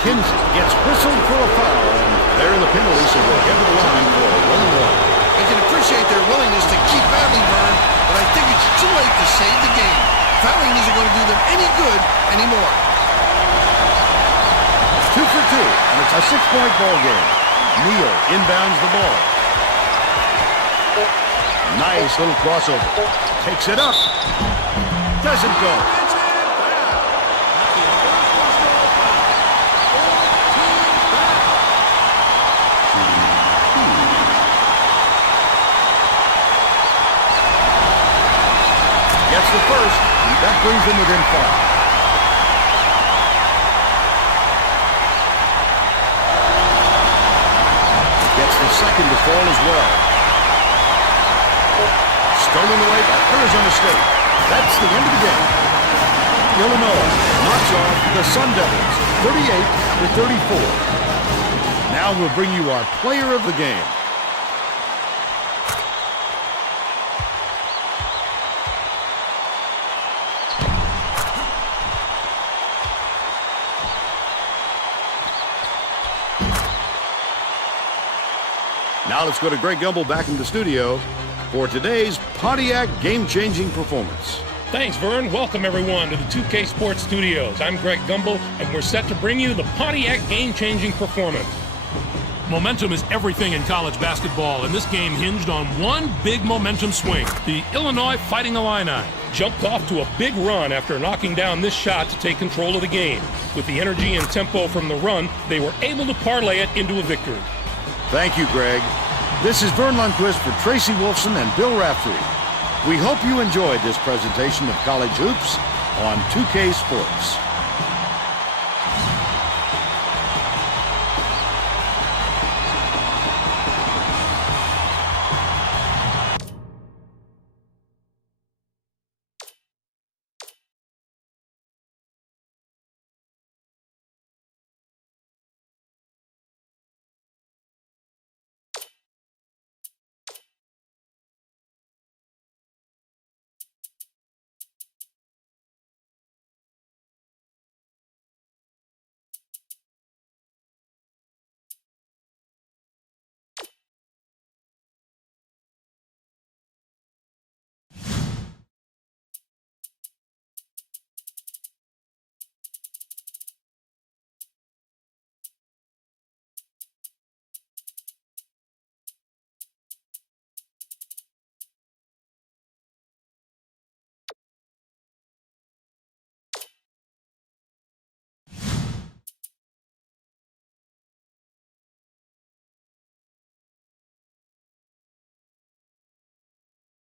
Kinsey gets whistled for a foul, and they're in the penalty, so they'll get to the line for a 1-1. I can appreciate their willingness to keep battling, Vern, but I think it's too late to save the game. Fouling isn't going to do them any good anymore. 2 for 2, and it's a 6-point ball game. Neal inbounds the ball. Nice little crossover. Takes it up. Doesn't go. Gets the first. That brings him within 5. Gets the second to fall as well. Stolen away by Arizona State. That's the end of the game. Illinois knocks off the Sun Devils 38-34. Now we'll bring you our player of the game. Now let's go to Greg Gumbel back in the studio for today's Pontiac game-changing performance. Thanks, Vern. Welcome, everyone, to the 2K Sports Studios. I'm Greg Gumbel, and we're set to bring you the Pontiac game-changing performance. Momentum is everything in college basketball, and this game hinged on one big momentum swing. The Illinois Fighting Illini jumped off to a big run after knocking down this shot to take control of the game. With the energy and tempo from the run, they were able to parlay it into a victory. Thank you, Greg. This is Vern Lundquist for Tracy Wolfson and Bill Raftery. We hope you enjoyed this presentation of college hoops on 2K Sports.